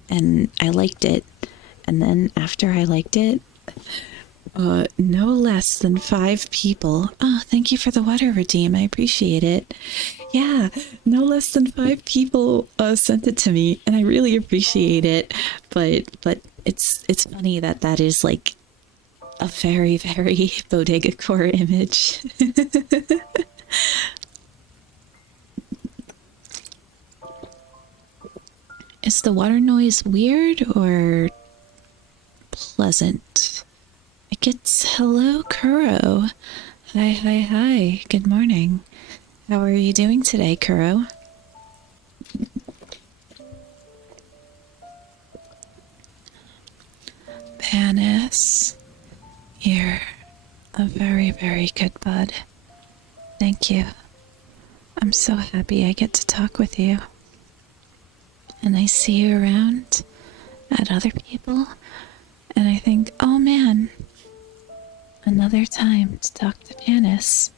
and I liked it. And then after I liked it, No less than 5 people. Oh, thank you for the water redeem. I appreciate it. Yeah, no less than 5 people sent it to me, and I really appreciate it. But it's funny that that is like a very very bodega core image. Is the water noise weird or pleasant? It gets hello, Kuro. Hi, hi, hi. Good morning. How are you doing today, Kuro? Panis, you're a very, very good bud. Thank you. I'm so happy I get to talk with you. And I see you around at other people, and I think, oh man, another time to talk to Panis.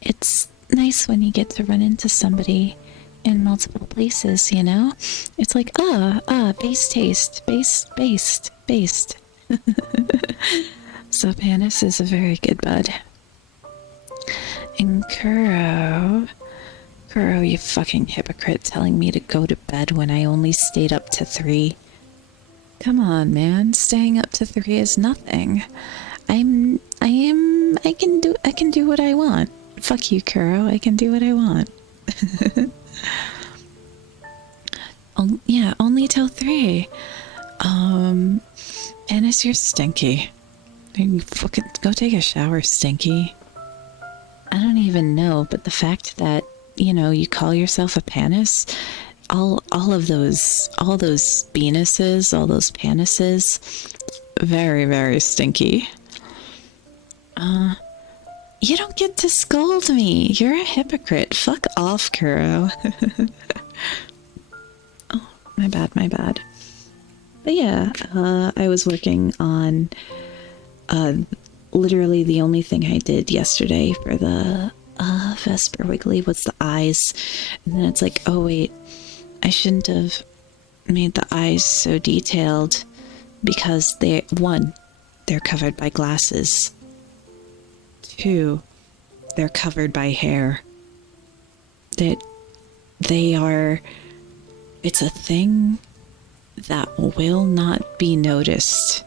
It's nice when you get to run into somebody in multiple places, you know? It's like, base taste, based. So Panis is a very good bud. And Kuro, you fucking hypocrite, telling me to go to bed when I only stayed up to 3. Come on, man, staying up to 3 is nothing. I can do what I want. Fuck you, Kuro, I can do what I want. Yeah, only till 3. Panis, you're stinky. Fucking go take a shower, stinky. I don't even know, but the fact that, you know, you call yourself a Panis, all those penises, all those panises, very, very stinky. You don't get to scold me. You're a hypocrite. Fuck off, Kuro. Oh, my bad. But yeah, I was working on literally the only thing I did yesterday for the Vesper Wiggly was the eyes. And then it's like, oh wait, I shouldn't have made the eyes so detailed because they're covered by glasses. 2, they're covered by hair. They are, it's a thing that will not be noticed.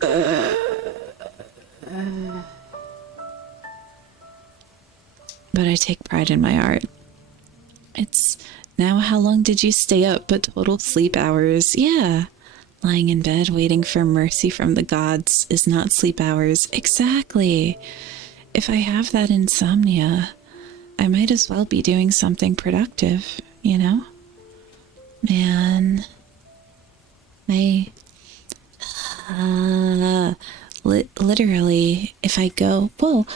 But I take pride in my art. It's now, how long did you stay up? But total sleep hours. Yeah. Lying in bed waiting for mercy from the gods is not sleep hours. Exactly. If I have that insomnia, I might as well be doing something productive, you know? Man. Literally, if I go, whoa,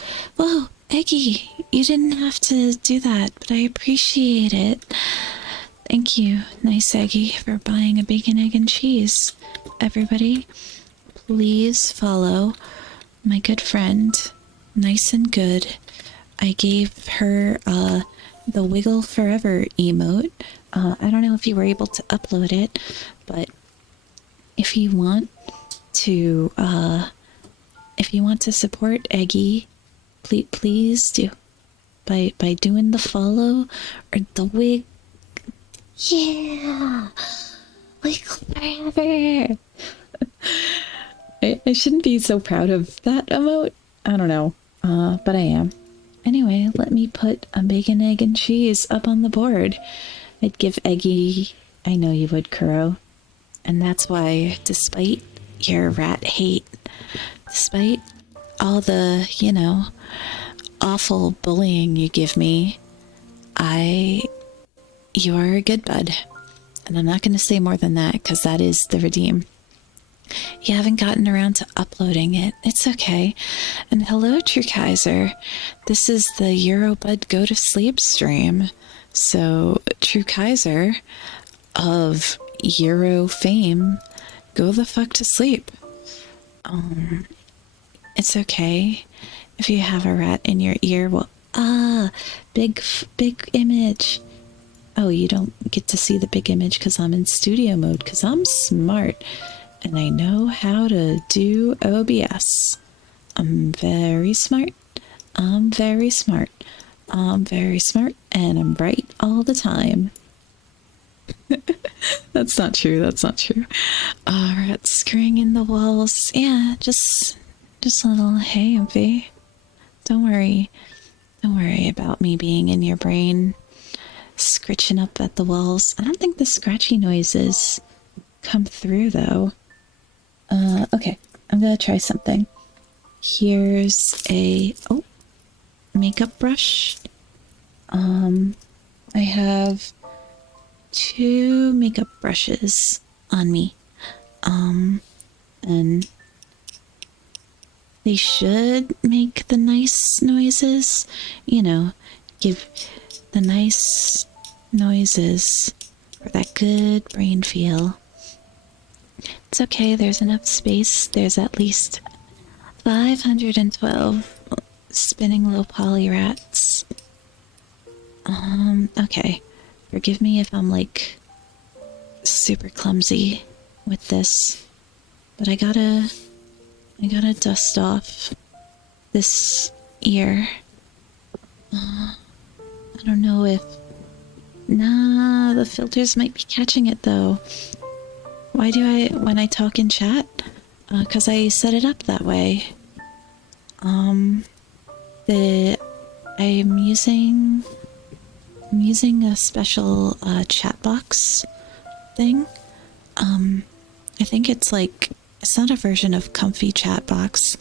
Eggy, you didn't have to do that, but I appreciate it. Thank you, nice Eggy, for buying a bacon, egg, and cheese. Everybody, please follow my good friend, Nice and Good. I gave her the Wiggle Forever emote. I don't know if you were able to upload it, but if you want to support Eggy, please do by doing the follow or the wig. Yeah, Wiggle Forever. I shouldn't be so proud of that emote. I don't know, but I am. Anyway, let me put a bacon, egg, and cheese up on the board. I'd give Eggy, I know you would, Kuro. And that's why, despite your rat hate, despite all the, you know, awful bullying you give me, you are a good bud. And I'm not going to say more than that, because that is the redeem. You haven't gotten around to uploading it. It's okay. And hello, True Kaiser. This is the Eurobud Go to Sleep stream. So, True Kaiser of Euro fame, go the fuck to sleep. It's okay if you have a rat in your ear. Well, big image. Oh, you don't get to see the big image because I'm in studio mode, because I'm smart. and I know how to do OBS. I'm very smart. I'm very smart. I'm very smart, and I'm right all the time. That's not true. That's not true. Rats scurrying in the walls. Yeah, just a little hey, Umphy. Don't worry. Don't worry about me being in your brain, scritching up at the walls. I don't think the scratchy noises come through though. Okay, I'm gonna try something. Here's a makeup brush. I have 2 makeup brushes on me. And they should make the nice noises, you know, give the nice noises for that good brain feel. It's okay, there's enough space. There's at least 512 spinning low poly rats. Okay. Forgive me if I'm like super clumsy with this, but I gotta dust off this ear. I don't know if... Nah, the filters might be catching it though. Why do I, when I talk in chat? 'Cause I set it up that way. I'm using a special chat box thing. I think it's like, it's not a version of Comfy Chat Box,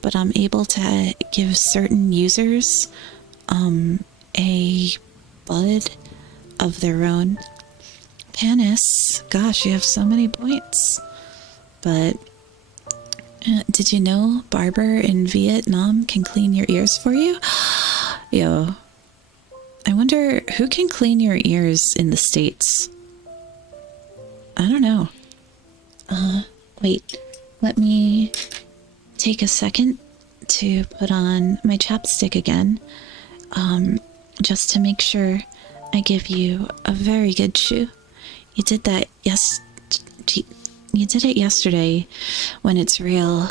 but I'm able to give certain users a bud of their own. Panis, gosh, you have so many points. But did you know barber in Vietnam can clean your ears for you? Yo, I wonder who can clean your ears in the States? I don't know. Wait, let me take a second to put on my chapstick again, just to make sure I give you a very good chew. You did that you did it yesterday. When it's real,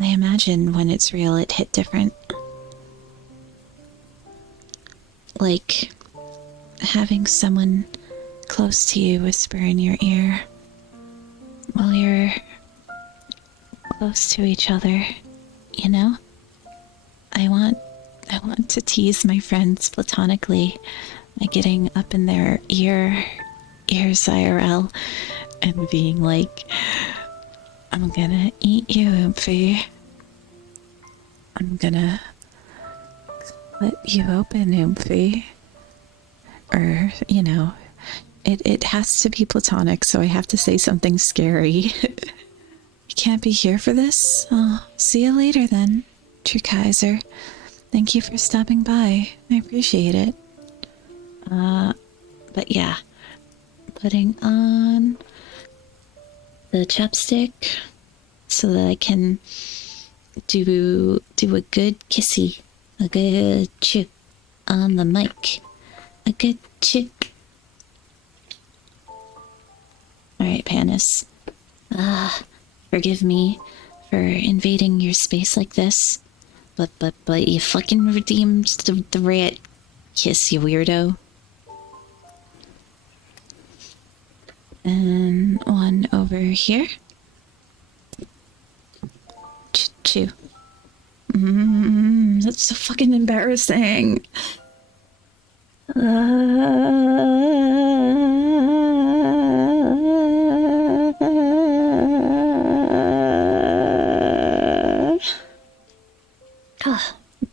I imagine when it's real it hit different. Like having someone close to you whisper in your ear while you're close to each other, you know? I want to tease my friends platonically by getting up in their ears IRL and being like, I'm gonna eat you, Oomphy. I'm gonna cut you open, Oomphy. Or, you know, it has to be platonic, so I have to say something scary. You can't be here for this? Oh, see you later then, True Kaiser. Thank you for stopping by. I appreciate it. But yeah, putting on the chapstick so that I can do a good kissy, a good chew on the mic, a good chew. Alright, Panis. Forgive me for invading your space like this, but you fucking redeemed the rat kiss, you weirdo. And one over here. Chew. That's so fucking embarrassing.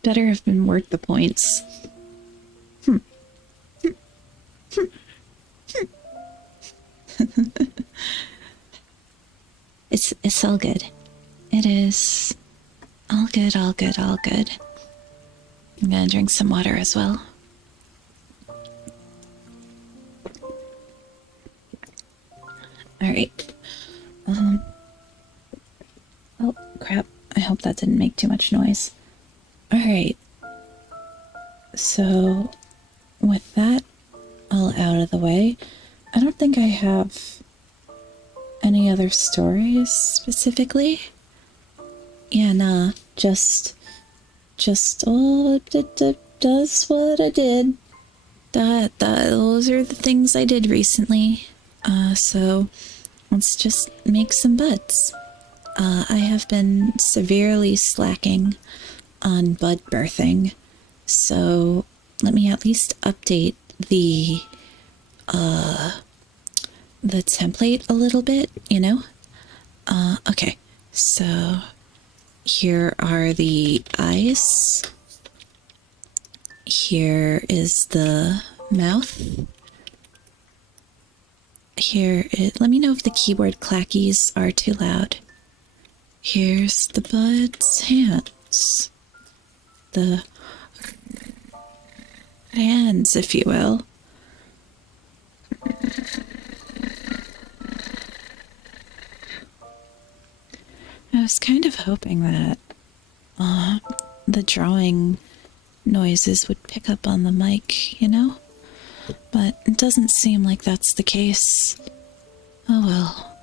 Better have been worth the points. It's all good. It is all good, all good, all good. I'm gonna drink some water as well. Alright. Oh, crap. I hope that didn't make too much noise. Alright. So, with that all out of the way, I don't think I have Any other stories specifically? Yeah, nah, just, oh, that's what I did. Those are the things I did recently. So let's just make some buds. I have been severely slacking on bud birthing, so let me at least update the template a little bit, you know? Okay, so here are the eyes. Here is the mouth. Let me know if the keyboard clackies are too loud. Here's the bud's hands. The hands, if you will. I was kind of hoping that the drawing noises would pick up on the mic, you know? But it doesn't seem like that's the case. Oh well.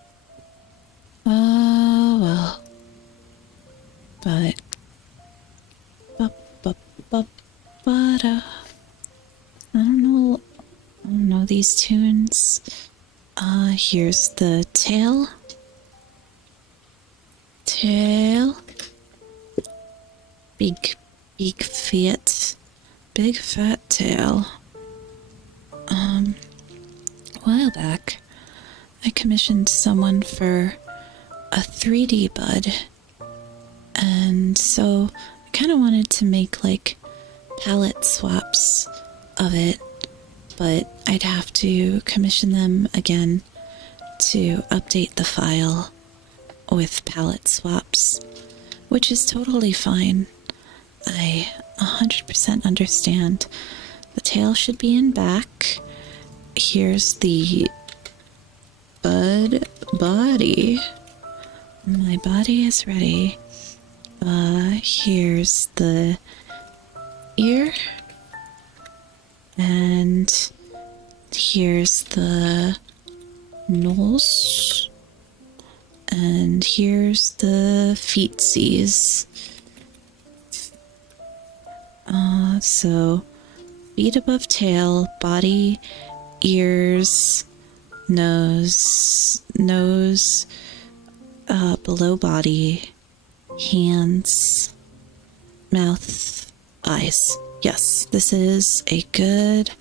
Oh well. But... I don't know these tunes. Here's the tail. Tail. Big fat tail. A while back, I commissioned someone for a 3D bud, and so I kind of wanted to make like palette swaps of it, but I'd have to commission them again to update the file with palette swaps, which is totally fine. I 100% understand. The tail should be in back. Here's the bud body. My body is ready. Here's the ear. And here's the nose. And here's the feetsies. So feet above tail, body, ears, nose, below body, hands, mouth, eyes. Yes, this is a good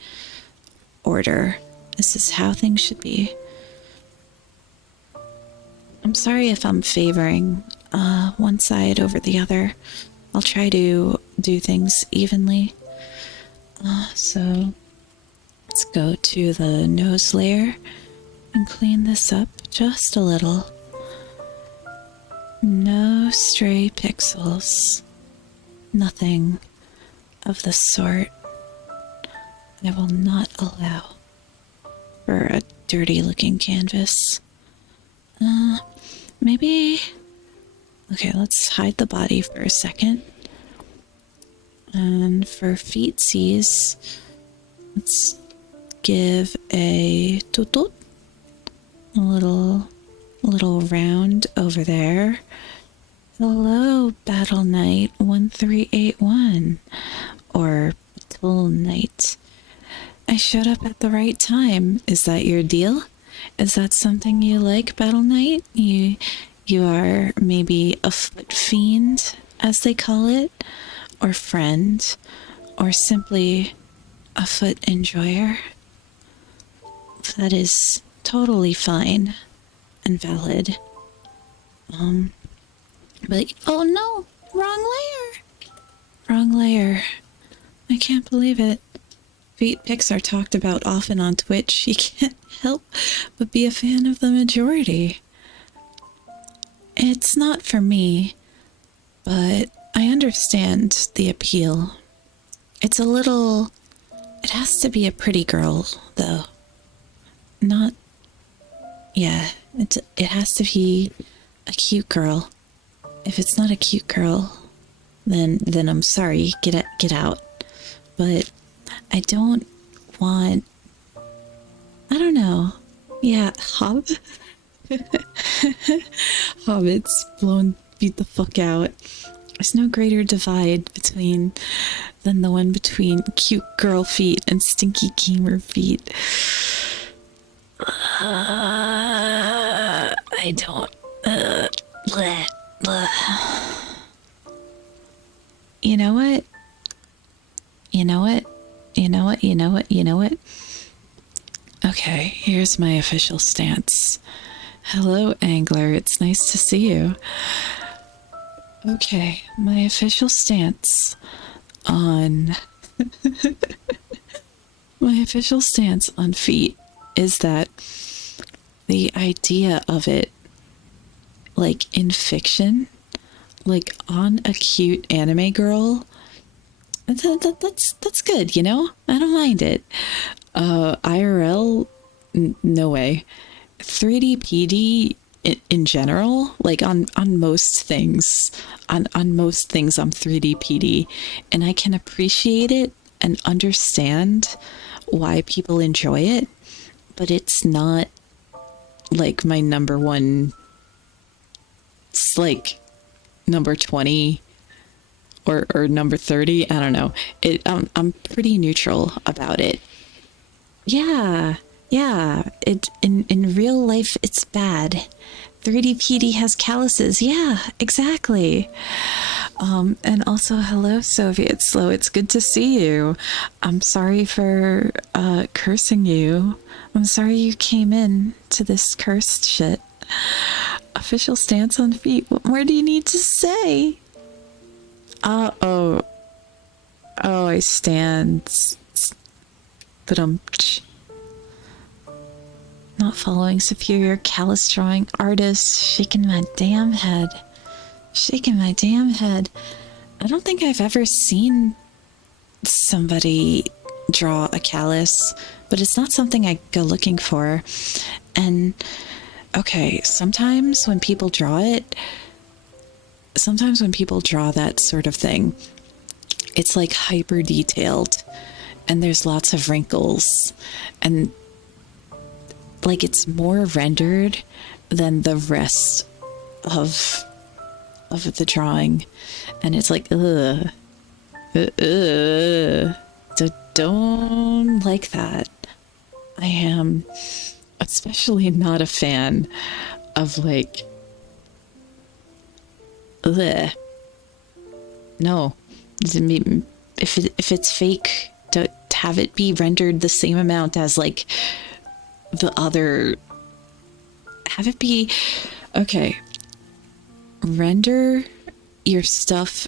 order. This is how things should be. I'm sorry if I'm favoring one side over the other. I'll try to do things evenly. So let's go to the nose layer and clean this up just a little. No stray pixels. Nothing of the sort. I will not allow for a dirty looking canvas. Maybe... Okay, let's hide the body for a second. And for feetsies, let's give a tutut, a little round over there. Hello, Battle Knight 1381, or Battle Knight. I showed up at the right time. Is that your deal? Is that something you like, Battle Knight? You are maybe a foot fiend, as they call it, or friend, or simply a foot enjoyer. That is totally fine and valid. But, oh no, wrong layer. Wrong layer. I can't believe it. Feet pics are talked about often on Twitch. You can't help but be a fan of the majority. It's not for me, but I understand the appeal. It's a little... It has to be a pretty girl, though. Not... Yeah, it has to be a cute girl. If it's not a cute girl, then I'm sorry, get out. But I don't want... I don't know. Yeah, Hobbits blown beat the fuck out. There's no greater divide than the one between cute girl feet and stinky gamer feet. I don't. Bleh, bleh. You know what? You know what? You know what? You know what? You know what? Okay, here's my official stance. Hello, Angler. It's nice to see you. Okay, my official stance on my official stance on feet is that the idea of it, like in fiction, like on a cute anime girl, that's good, you know? I don't mind it. IRL, no way. 3D PD in general, like on most things, on most things I'm 3D PD, and I can appreciate it and understand why people enjoy it, but it's not like my number one. It's like number 20 or number 30. I don't know. I'm pretty neutral about it. Yeah. It in real life it's bad. 3D PD has calluses. Yeah, exactly. And also hello Soviet Slow. It's good to see you. I'm sorry for cursing you. I'm sorry you came in to this cursed shit. Official stance on feet. What more do you need to say? Oh, I stand. But not following superior callous drawing artists. Shaking my damn head. Shaking my damn head. I don't think I've ever seen somebody draw a callus, but it's not something I go looking for. And okay, sometimes when people draw that sort of thing, it's like hyper detailed and there's lots of wrinkles and like it's more rendered than the rest of the drawing, and it's like don't like that. I am especially not a fan of like no, if it's fake, to have it be rendered the same amount as like the other, have it be okay. Render your stuff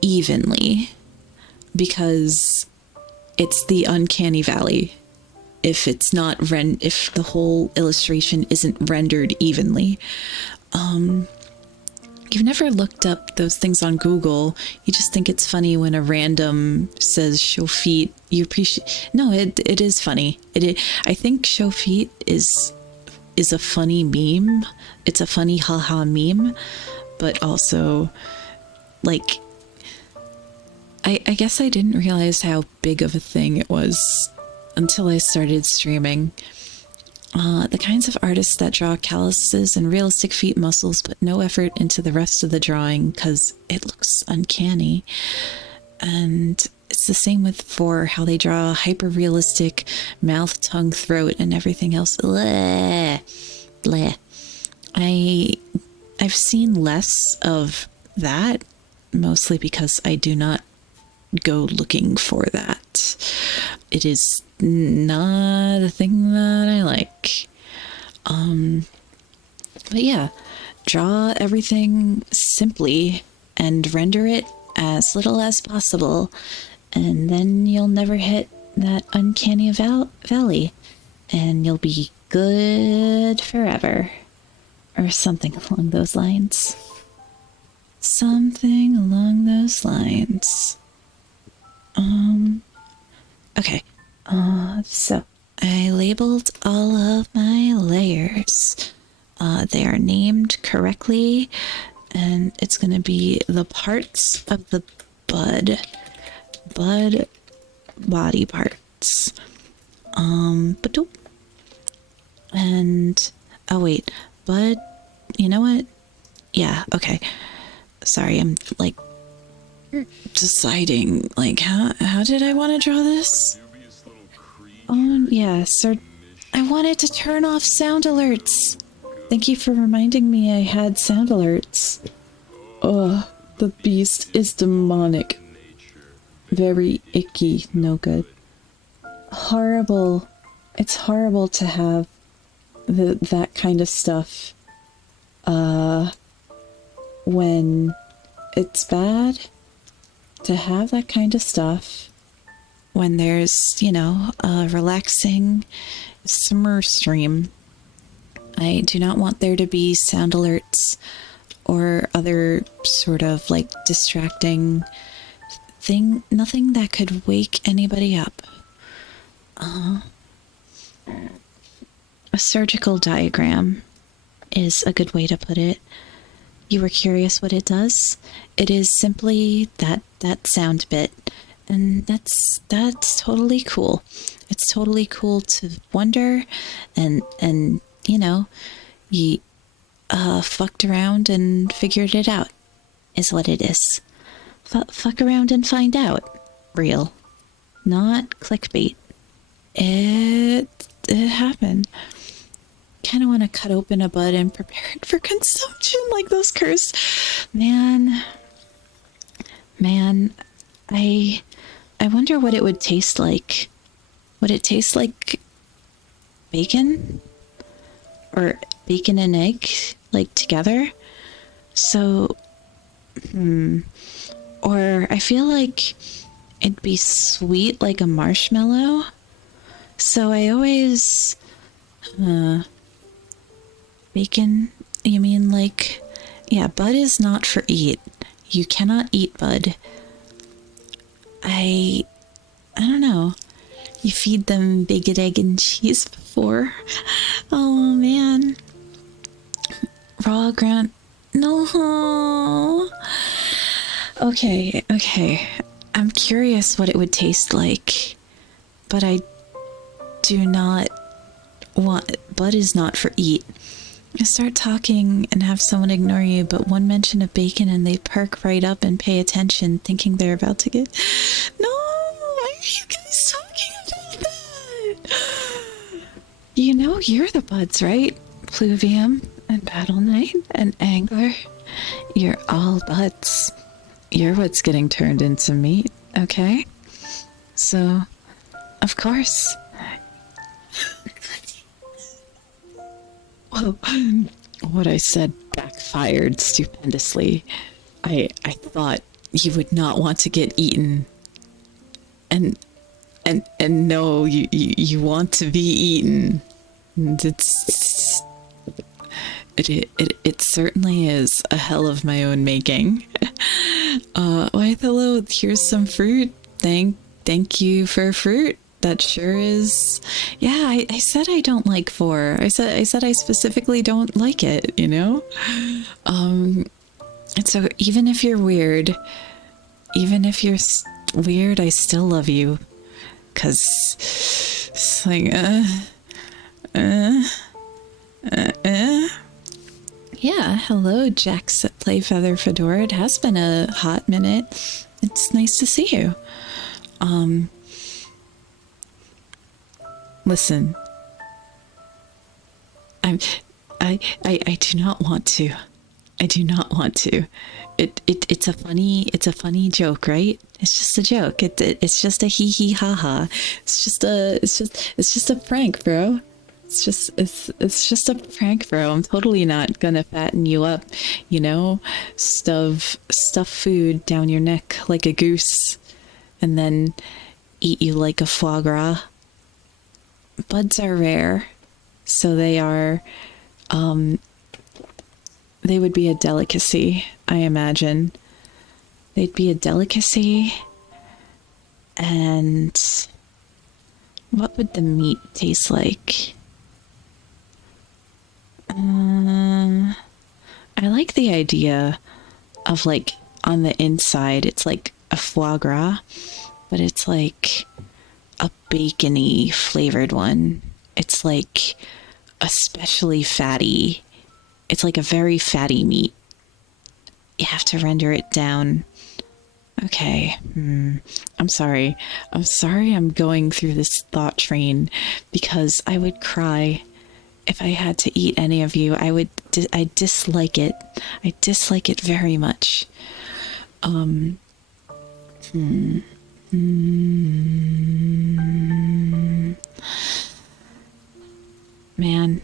evenly, because it's the uncanny valley if it's not if the whole illustration isn't rendered evenly. You've never looked up those things on Google. You just think it's funny when a random says show feet. You appreciate. No, it is funny. I think show feet is a funny meme. It's a funny haha meme, but also like I guess I didn't realize how big of a thing it was until I started streaming. The kinds of artists that draw calluses and realistic feet muscles put no effort into the rest of the drawing because it looks uncanny. And it's the same for how they draw hyper realistic mouth, tongue, throat, and everything else. Bleh. Bleh. I've seen less of that, mostly because I do not go looking for that. It is not a thing that I like. But yeah, draw everything simply and render it as little as possible, and then you'll never hit that uncanny valley, and you'll be good forever, or something along those lines. Something along those lines. Okay. So I labeled all of my layers. They are named correctly, and it's going to be the parts of the bud body parts. And oh wait, bud. You know what? Yeah, okay. Sorry, I'm like deciding like how did I want to draw this? Oh yeah, sir. I wanted to turn off sound alerts. Thank you for reminding me I had sound alerts. Ugh, the beast is demonic. Very icky, no good. Horrible. It's horrible to have that kind of stuff. When it's bad to have that kind of stuff when there's, you know, a relaxing summer stream. I do not want there to be sound alerts or other sort of like distracting thing, nothing that could wake anybody up. A surgical diagram is a good way to put it. You were curious what it does? It is simply that sound bit. And that's totally cool. It's totally cool to wonder and you know, you fucked around and figured it out is what it is. Fuck around and find out. Real. Not clickbait. It happened. Kind of want to cut open a bud and prepare it for consumption like those cursed. Man, I wonder what it would taste like. Would it taste like bacon? Or bacon and egg, like together? So, or I feel like it'd be sweet like a marshmallow. So I always, bacon, you mean like, yeah, bud is not for eat. You cannot eat bud. I don't know. You feed them bacon, egg, and cheese before. Oh man. Raw ground. No. Okay. I'm curious what it would taste like. But I do not want. Bud is not for eat. You start talking and have someone ignore you, but one mention of bacon and they perk right up and pay attention, thinking they're about to get. No! Why are you guys talking about that? You know you're the buds, right? Pluvium and Battle Knight and Angler. You're all buds. You're what's getting turned into meat, okay? So, of course. Well, what I said backfired stupendously. I thought you would not want to get eaten. And no, you want to be eaten. And it certainly is a hell of my own making. Why hello, here's some fruit. Thank you for fruit. That sure is. Yeah, I said I don't like 4. I said I specifically don't like it, you know? And so even if you're weird, weird, I still love you. 'Cause it's like, Yeah, hello, Jax at Playfeather Fedora. It has been a hot minute. It's nice to see you. Listen, I do not want to. I do not want to. It's a funny joke, right? It's just a joke. It's just a hee hee ha ha. It's just a prank, bro. It's just a prank, bro. I'm totally not gonna fatten you up, you know? Stuff food down your neck like a goose, and then eat you like a foie gras. Buds are rare, so they are, they would be a delicacy, I imagine. They'd be a delicacy, and what would the meat taste like? I like the idea of like on the inside, it's like a foie gras, but it's like a bacony flavored one. It's like especially fatty it's like a very fatty meat. You have to render it down. Okay. I'm sorry. I'm going through this thought train because I would cry if I had to eat any of you. I dislike it. I dislike it very much. Man,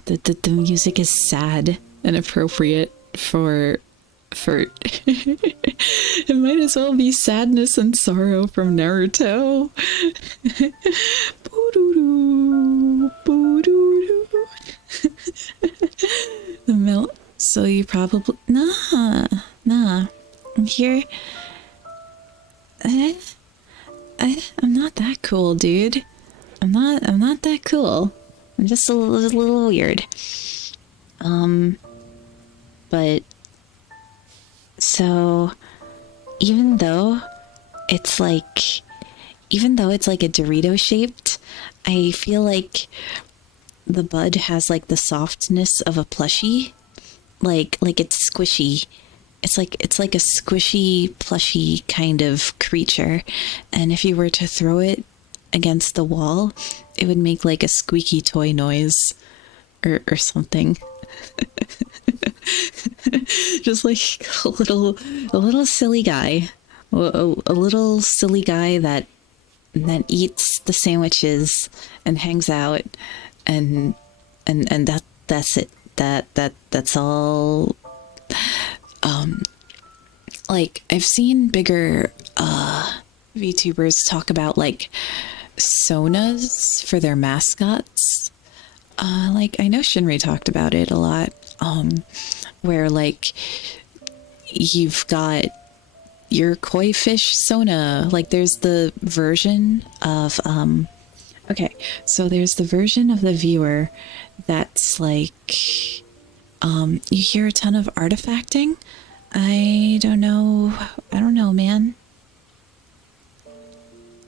the music is sad and appropriate for it might as well be sadness and sorrow from Naruto. Boo-doo-doo, boo-doo-doo. The melt. So you probably nah. I'm here. I'm not that cool, dude. I'm not that cool. I'm just a little weird. But so even though it's like a Dorito shaped, I feel like the bud has like the softness of a plushie. Like it's squishy. It's like a squishy, plushy kind of creature. And if you were to throw it against the wall, it would make like a squeaky toy noise or something. Just like a little silly guy. A little silly guy that eats the sandwiches and hangs out and that's it. That's all. Like I've seen bigger VTubers talk about like sonas for their mascots. Like I know Shinri talked about it a lot. Where like you've got your koi fish Sona. Like there's the version of okay, so there's the version of the viewer that's like you hear a ton of artifacting. I don't know, man.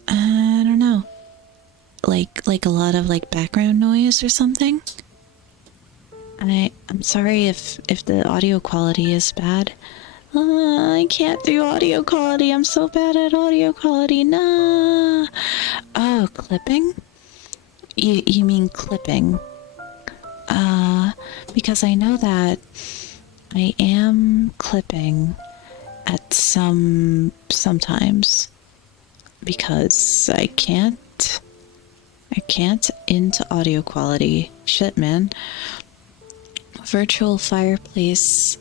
I don't know. Like a lot of like background noise or something. I'm sorry if the audio quality is bad. I can't do audio quality. I'm so bad at audio quality. Nah. Oh, clipping? You mean clipping? Because I know that I am clipping at sometimes because I can't into audio quality. Shit, man. Virtual fireplace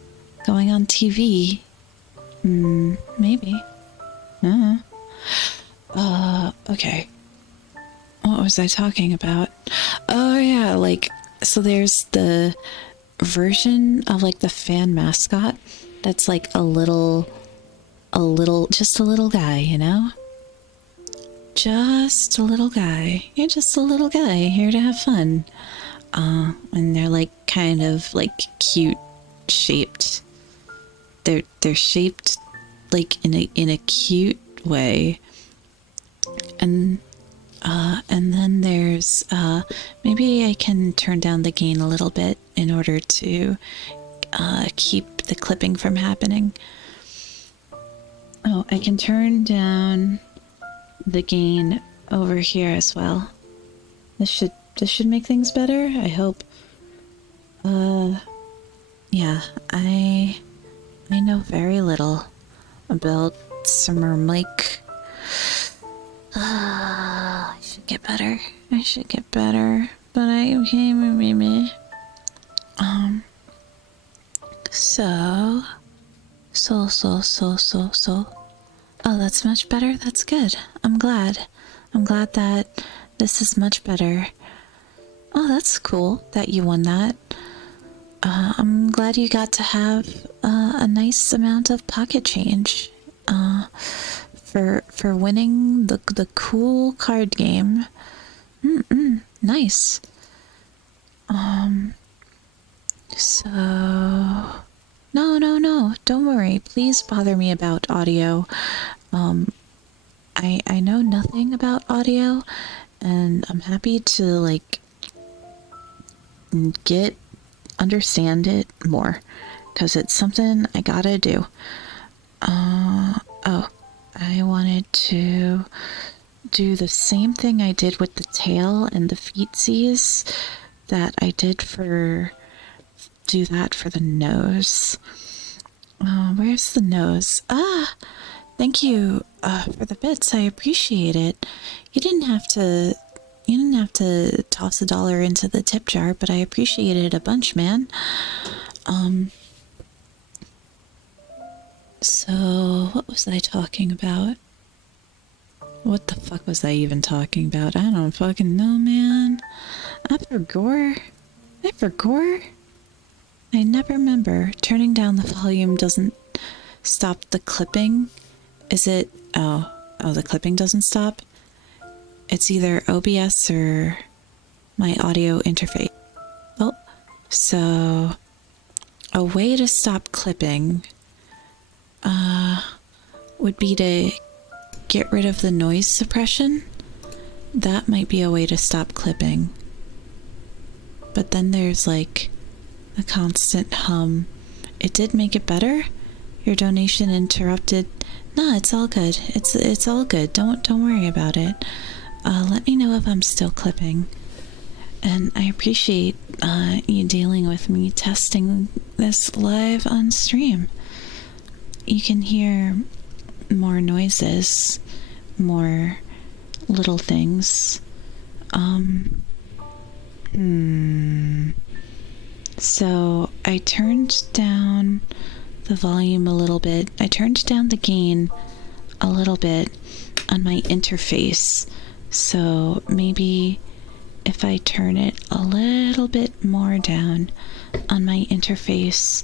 going on TV. Maybe. Okay. What was I talking about? Oh yeah, like so there's the version of like the fan mascot that's like a little just a little guy, you know? Just a little guy. You're just a little guy here to have fun. And they're like kind of like cute shaped. They're shaped like in a cute way. And then there's maybe I can turn down the gain a little bit in order to keep the clipping from happening. Oh, I can turn down the gain over here as well. This should make things better, I hope. Yeah, I know very little about summer mic. I should get better. But I okay, maybe. So. Oh, that's much better. That's good. I'm glad that this is much better. Oh, that's cool that you won that. I'm glad you got to have a nice amount of pocket change for winning the cool card game. Nice. So no, don't worry. Please bother me about audio. I know nothing about audio, and I'm happy to like get understand it more, because it's something I gotta do. Oh, I wanted to do the same thing I did with the tail and the feetsies that I did do that for the nose. Where's the nose? Thank you for the bits. I appreciate it. You didn't have to toss $1 into the tip jar, but I appreciate it a bunch, man. So what was I talking about? What the fuck was I even talking about? I don't fucking know, man. I forgot. I never remember. Turning down the volume doesn't stop the clipping. Is it? Oh, the clipping doesn't stop? It's either OBS or my audio interface. Oh, so a way to stop clipping would be to get rid of the noise suppression. That might be a way to stop clipping. But then there's like a constant hum. It did make it better. Your donation interrupted. No, it's all good. It's all good. Don't worry about it. Let me know if I'm still clipping. And I appreciate you dealing with me testing this live on stream. You can hear more noises, more little things. So I turned down the volume a little bit. I turned down the gain a little bit on my interface. So maybe if I turn it a little bit more down on my interface,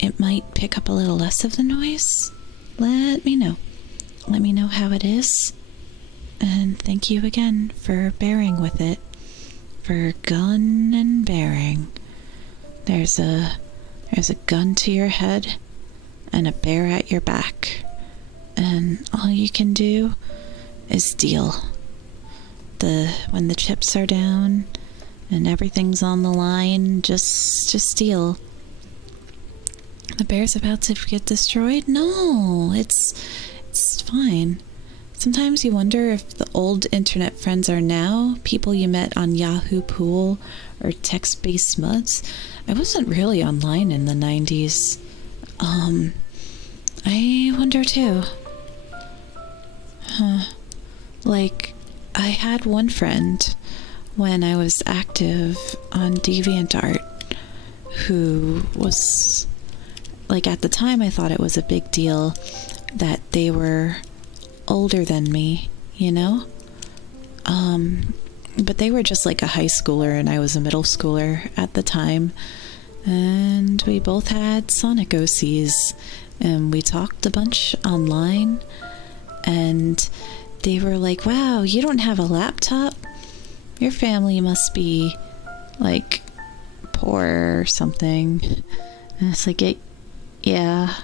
it might pick up a little less of the noise. Let me know. Let me know how it is. And thank you again for bearing with it. For gun and bearing. There's a gun to your head and a bear at your back. And all you can do is deal. When the chips are down and everything's on the line, just deal. The bear's about to get destroyed? No, it's fine. Sometimes you wonder if the old internet friends are now people you met on Yahoo Pool or text-based muds. I wasn't really online in the 90s. I wonder too. Like, I had one friend when I was active on DeviantArt who was, like, at the time I thought it was a big deal that they were older than me, you know? But they were just like a high schooler and I was a middle schooler at the time. And we both had Sonic OCs and we talked a bunch online. And they were like, wow, you don't have a laptop? Your family must be like poor or something. And it's like, yeah.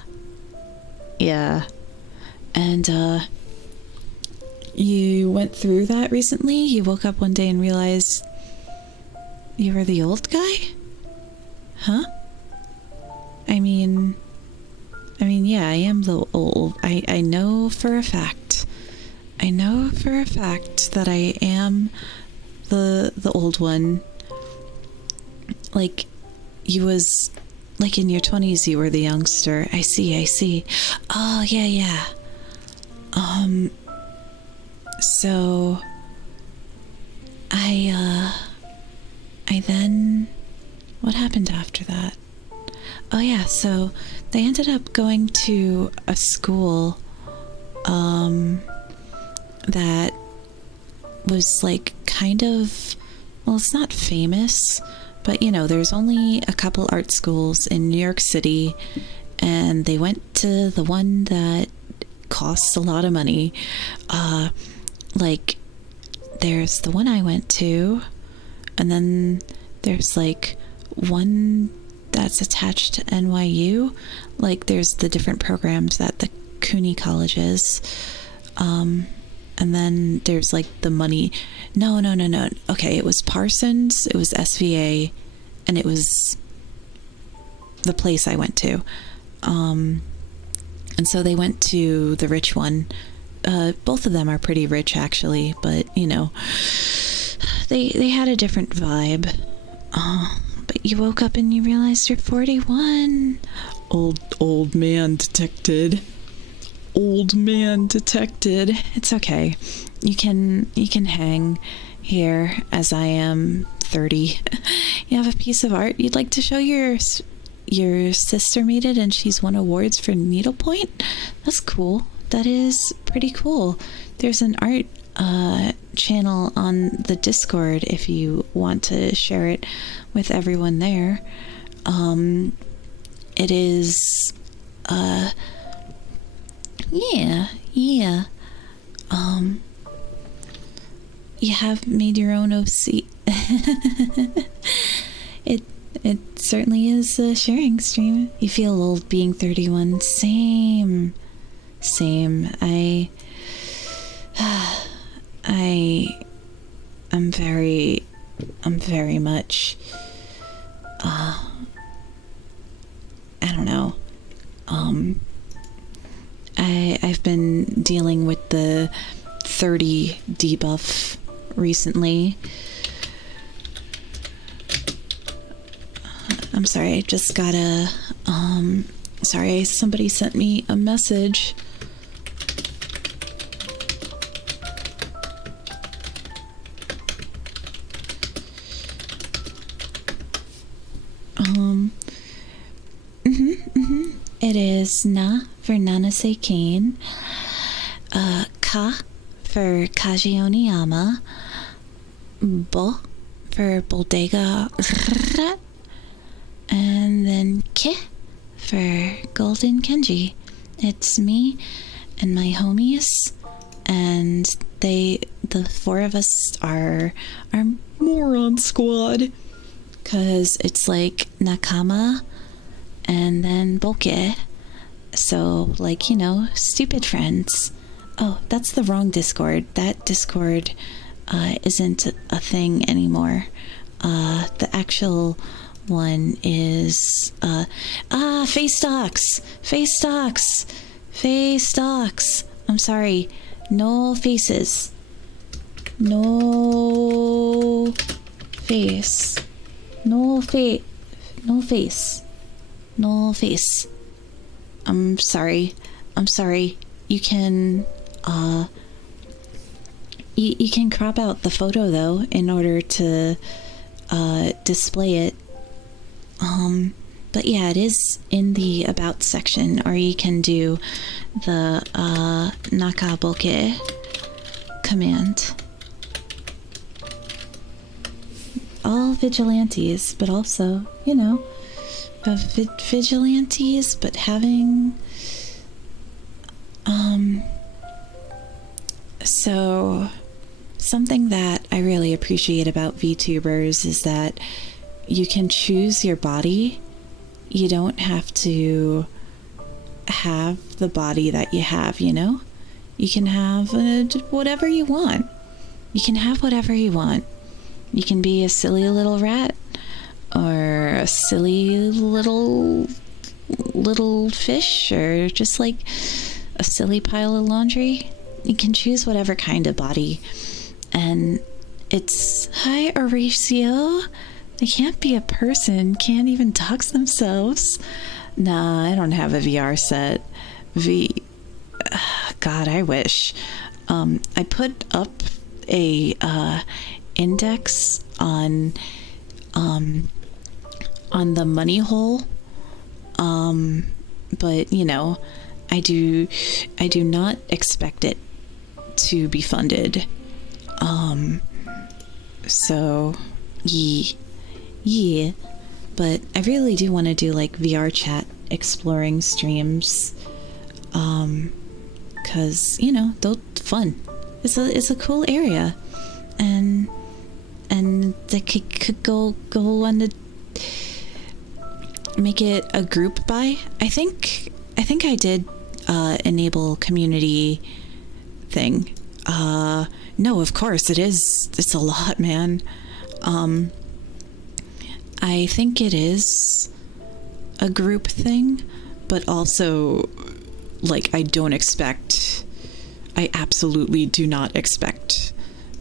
And you went through that recently? You woke up one day and realized you were the old guy? Huh? I mean, yeah, I am the old. I know for a fact. I know for a fact that I am the old one. Like, you was, like, in your 20s, you were the youngster. I see. Oh, yeah. So, I then, what happened after that? Oh yeah, so they ended up going to a school, that was like kind of, well, it's not famous, but you know, there's only a couple art schools in New York City, and they went to the one that costs a lot of money. Like, there's the one I went to, and then there's like one that's attached to NYU. Like, there's the different programs at the CUNY colleges. And then there's like the money. No. Okay, it was Parsons, it was SVA, and it was the place I went to. And so they went to the rich one. Both of them are pretty rich, actually, but you know, they had a different vibe. But you woke up and you realized you're 41. Old man detected. Old man detected. It's okay. You can hang here as I am 30. You have a piece of art you'd like to show your sister made it and she's won awards for needlepoint? That's cool. That is pretty cool. There's an art channel on the Discord if you want to share it with everyone there. It is yeah. You have made your own OC. It certainly is a sharing stream. You feel old being 31. Same. I'm very much I don't know. I've been dealing with the 30 debuff recently. I'm sorry, I just got a sorry, somebody sent me a message. It is na for Nanase Kane, ka for Kaji Oniyama, bo for Bodega, and then ke for Golden Kenji. It's me and my homies, and the four of us are our moron squad, because it's like nakama and then boke, so like, you know, stupid friends. Oh, that's the wrong Discord. That Discord isn't a thing anymore. The actual one is face stocks. I'm sorry, no faces, no face. I'm sorry. You can you can crop out the photo though in order to display it. But yeah, it is in the about section, or you can do the nakaboke command. All vigilantes, but also, you know, vigilantes, but having so something that I really appreciate about VTubers is that you can choose your body. You don't have to have the body that you have, you know? You can have whatever you want. You can have whatever you want. You can be a silly little rat, or a silly little fish, or just like a silly pile of laundry. You can choose whatever kind of body. And it's, hi Horatio. They can't be a person, can't even dox themselves. Nah, I don't have a VR set. God, I wish. I put up a index on the money hole, but you know, I do not expect it to be funded. So yeah, but I really do want to do like VR chat exploring streams, cause you know, they're fun. It's a cool area, and they could go on the, make it a group buy. I think I did enable community thing. No, of course it is. It's a lot, man. I think it is a group thing, but also, like, I absolutely do not expect,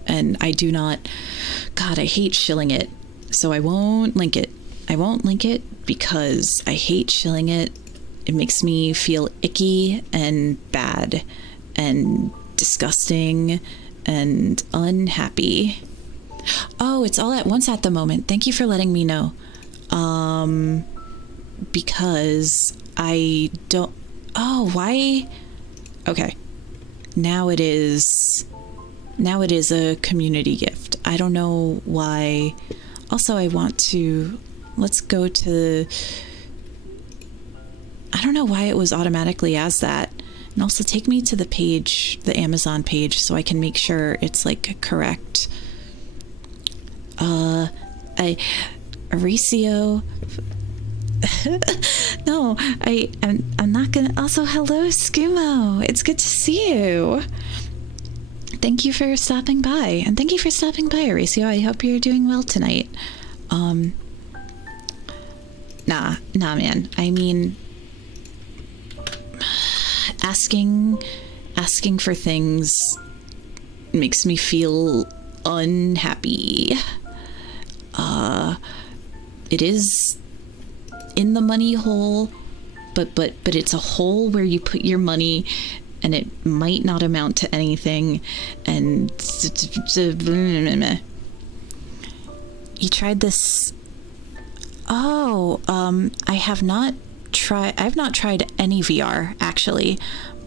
and I do not, God, I hate shilling it, so I won't link it. I won't link it because I hate shilling it. It makes me feel icky and bad and disgusting and unhappy. Oh, it's all at once at the moment. Thank you for letting me know. Because I don't... Oh, why? Okay. Now it is a community gift. I don't know why. Also, I want to... Let's go to... I don't know why it was automatically as that. And also take me to the page, the Amazon page, so I can make sure it's, like, correct. Aricio. No, I'm not gonna. Also, hello, Skumo. It's good to see you. Thank you for stopping by, and thank you for stopping by, Aricio. I hope you're doing well tonight. Nah, man. I mean, asking for things makes me feel unhappy. It is in the money hole, but it's a hole where you put your money and it might not amount to anything. And you tried this. Oh, I've not tried any VR actually,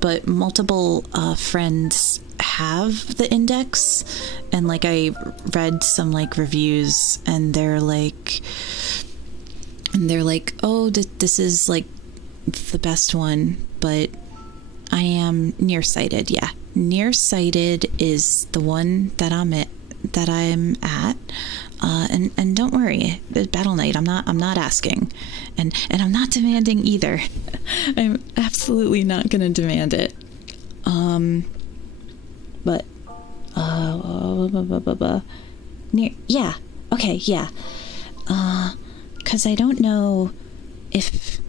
but multiple friends have the Index, and like I read some like reviews, and they're like, oh, this is like the best one, but I am nearsighted. Yeah, nearsighted is the one that I'm at. And don't worry, Battle Knight, I'm not asking, and I'm not demanding either. I'm absolutely not gonna demand it. But yeah, okay, yeah. Cause I don't know if,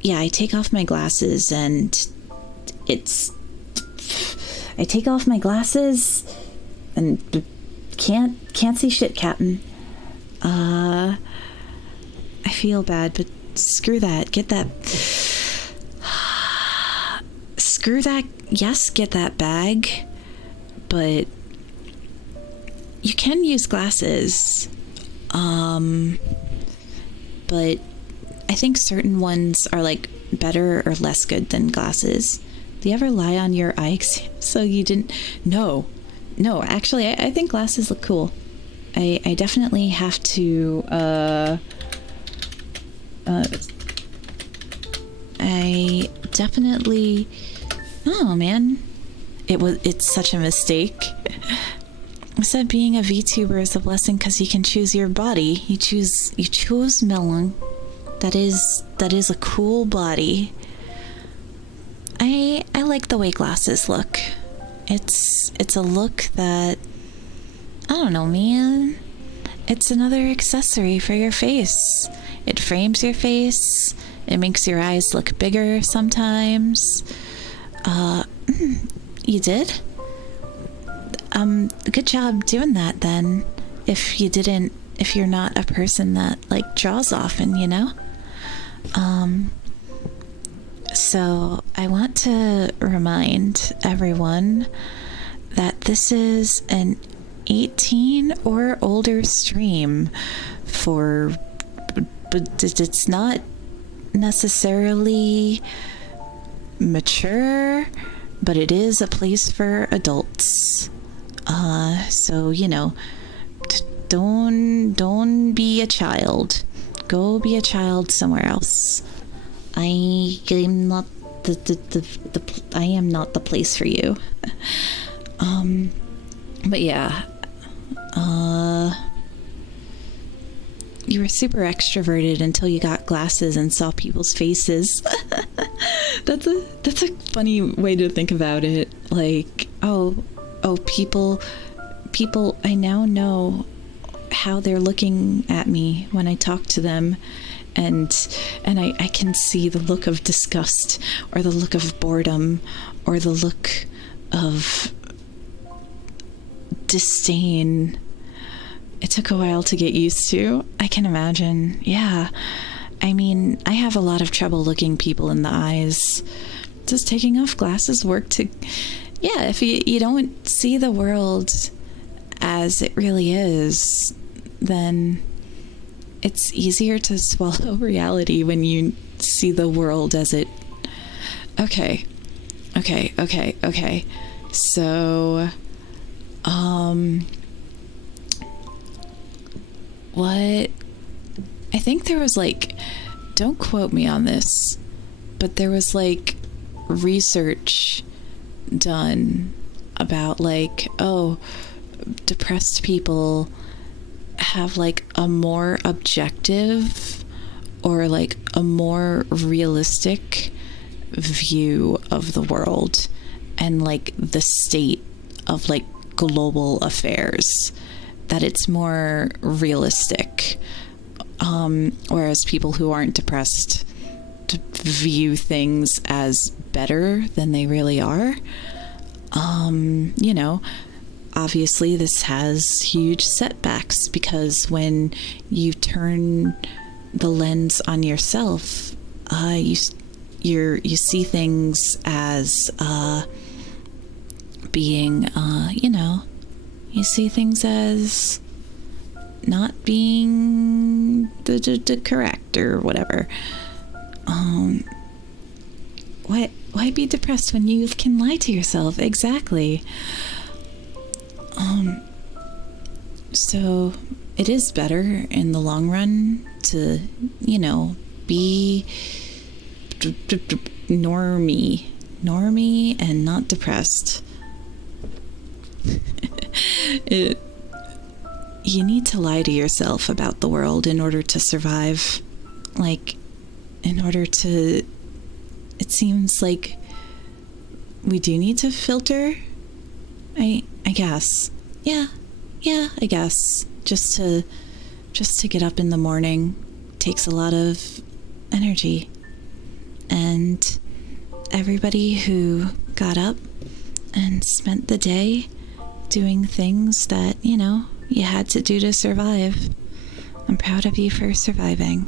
yeah, I take off my glasses and I take off my glasses and can't see shit, Captain. I feel bad, but screw that. Get that. Screw that. Yes, get that bag, but you can use glasses. But I think certain ones are like better or less good than glasses. Do you ever lie on your eye exam so you didn't? No, actually, I think glasses look cool. I definitely have to, I definitely, oh man, it's such a mistake. I said being a VTuber is a blessing because you can choose your body. You choose melon. That is a cool body. I like the way glasses look. It's a look that, I don't know, man. It's another accessory for your face. It frames your face. It makes your eyes look bigger sometimes. You did? Good job doing that then. If you're not a person that like draws often, you know? So I want to remind everyone that this is an 18 or older stream but it's not necessarily mature, but it is a place for adults. So, you know, don't be a child. Go be a child somewhere else. I am not I am not the place for you. But yeah, you were super extroverted until you got glasses and saw people's faces. That's a funny way to think about it. Like, oh, people, I now know how they're looking at me when I talk to them. And I can see the look of disgust, or the look of boredom, or the look of disdain. It took a while to get used to. I can imagine. Yeah. I mean, I have a lot of trouble looking people in the eyes. Does taking off glasses work to... Yeah, if you don't see the world as it really is, then it's easier to swallow reality when you see the world as it... Okay. So, what... I think there was like... Don't quote me on this, but there was like research done about like, oh, depressed people have like a more objective or like a more realistic view of the world and like the state of like global affairs, that it's more realistic, whereas people who aren't depressed view things as better than they really are. You know, obviously this has huge setbacks, because when you turn the lens on yourself, you see things as being, you know, you see things as not being the correct or whatever. Why be depressed when you can lie to yourself? Exactly. So it is better in the long run to, you know, be normie and not depressed. You need to lie to yourself about the world in order to survive. Like, in order to... It seems like we do need to filter. I guess. Yeah, I guess. Just to get up in the morning takes a lot of energy. And everybody who got up and spent the day doing things that, you know, you had to do to survive, I'm proud of you for surviving.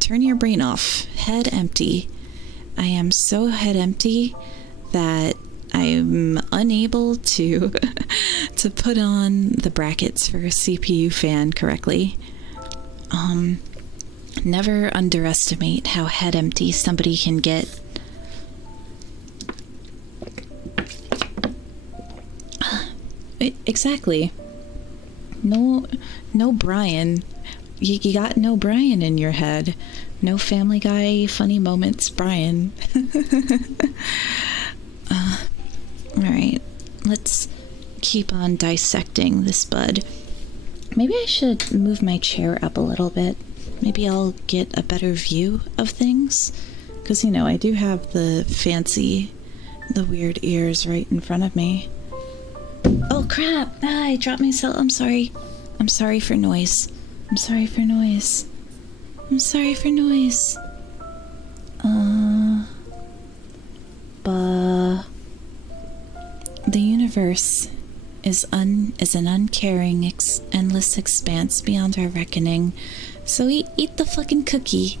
Turn your brain off. Head empty. I am so head empty that I'm unable to to put on the brackets for a CPU fan correctly. Never underestimate how head empty somebody can get. Exactly. No Brian. You got no Brian in your head. No Family Guy funny moments, Brian. Alright, let's keep on dissecting this bud. Maybe I should move my chair up a little bit. Maybe I'll get a better view of things. Because, you know, I do have the weird ears right in front of me. Oh crap! I dropped myself. I'm sorry. I'm sorry for noise. The universe is an uncaring, endless expanse beyond our reckoning. So eat the fucking cookie.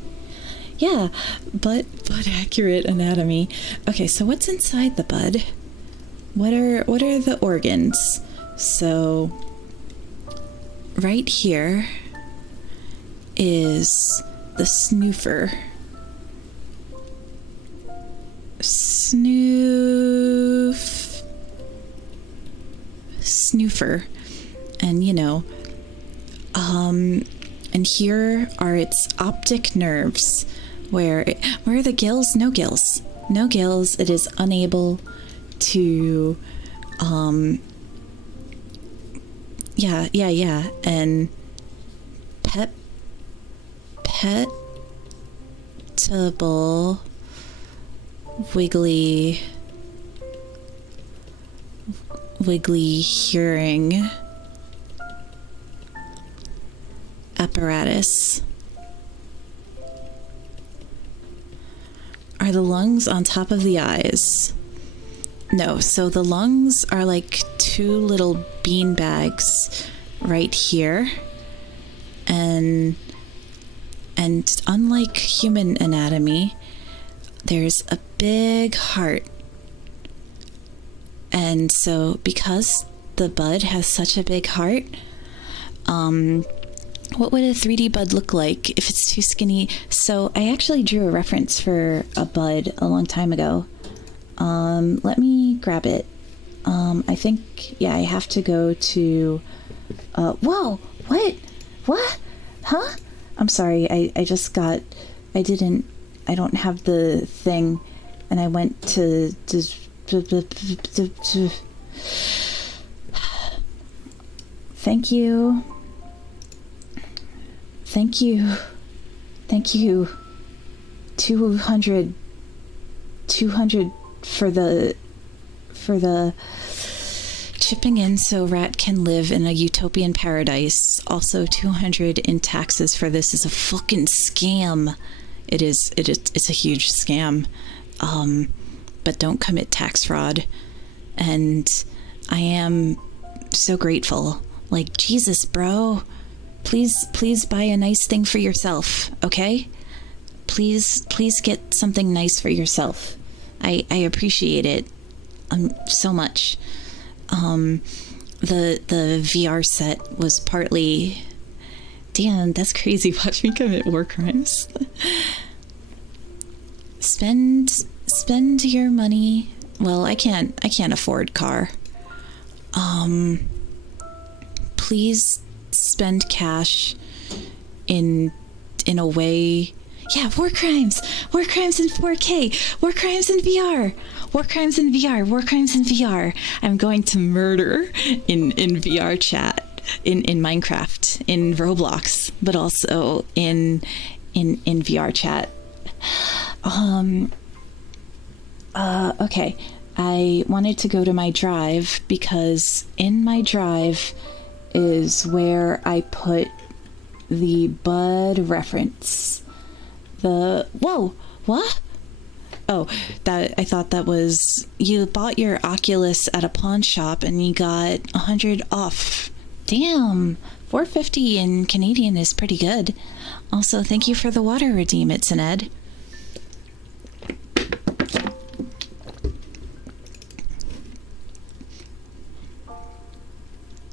Yeah, but accurate anatomy. Okay, so what's inside the bud? What are the organs? So right here is the snoofer. Snoofer. And, you know, and here are its optic nerves. Where are the gills? No gills. It is unable to, yeah. And petable wiggly hearing. apparatus. Are the lungs on top of the eyes? No, so the lungs are like two little bean bags right here. And unlike human anatomy, there's a big heart. And so because the bud has such a big heart, what would a 3D bud look like if it's too skinny? So I actually drew a reference for a bud a long time ago. Let me grab it. I think, yeah, I have to go to, whoa, what? What? Huh? I'm sorry, I don't have the thing, and I went to thank you. Thank you. 200 for the chipping in so Rat can live in a utopian paradise. Also 200 in taxes for this is a fucking scam. It's a huge scam. But don't commit tax fraud. And I am so grateful. Like, Jesus, bro. Please buy a nice thing for yourself, okay? Please get something nice for yourself. I appreciate it so much. The VR set was partly... Damn, that's crazy. Watch me commit war crimes. Spend your money. Well, I can't afford car. Please spend cash in a way. Yeah, war crimes in 4K, war crimes in VR, war crimes in VR, war crimes in VR. I'm going to murder in VR chat, in Minecraft, in Roblox, but also in VR chat. Okay, I wanted to go to my drive because in my drive is where I put the bud reference. Whoa, what? Oh, I thought that was, you bought your Oculus at a pawn shop and you got 100 off. Damn, $4.50 in Canadian is pretty good. Also, thank you for the water redeem, it's an Ed.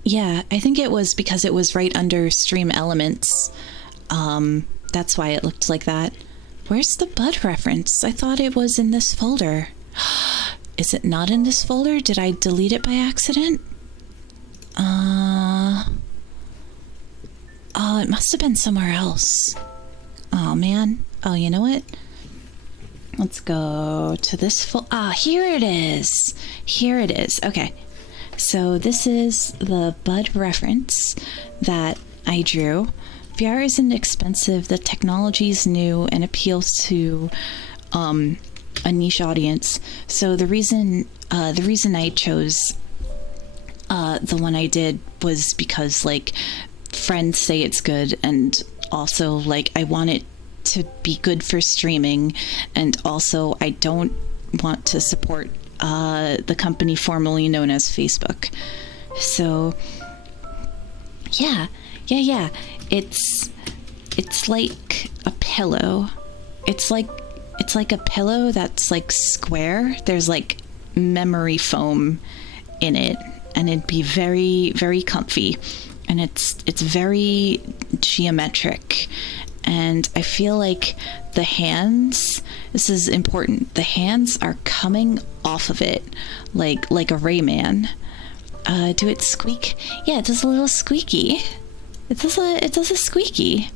Yeah, I think it was because it was right under Stream Elements. That's why it looked like that. Where's the bud reference? I thought it was in this folder. Is it not in this folder? Did I delete it by accident? Oh, it must have been somewhere else. Oh, man. Oh, you know what? Let's go to this here it is. Here it is. Okay. So this is the bud reference that I drew. VR isn't expensive, the technology is new and appeals to a niche audience. So the reason I chose the one I did was because, like, friends say it's good, and also, like, I want it to be good for streaming, and also I don't want to support the company formerly known as Facebook. So yeah. It's like a pillow. It's like a pillow that's like square. There's like memory foam in it, and it'd be very, very comfy. And it's very geometric. And I feel like the hands, this is important, the hands are coming off of it like a Rayman. Do it squeak? Yeah, it does a little squeaky. It does a squeaky.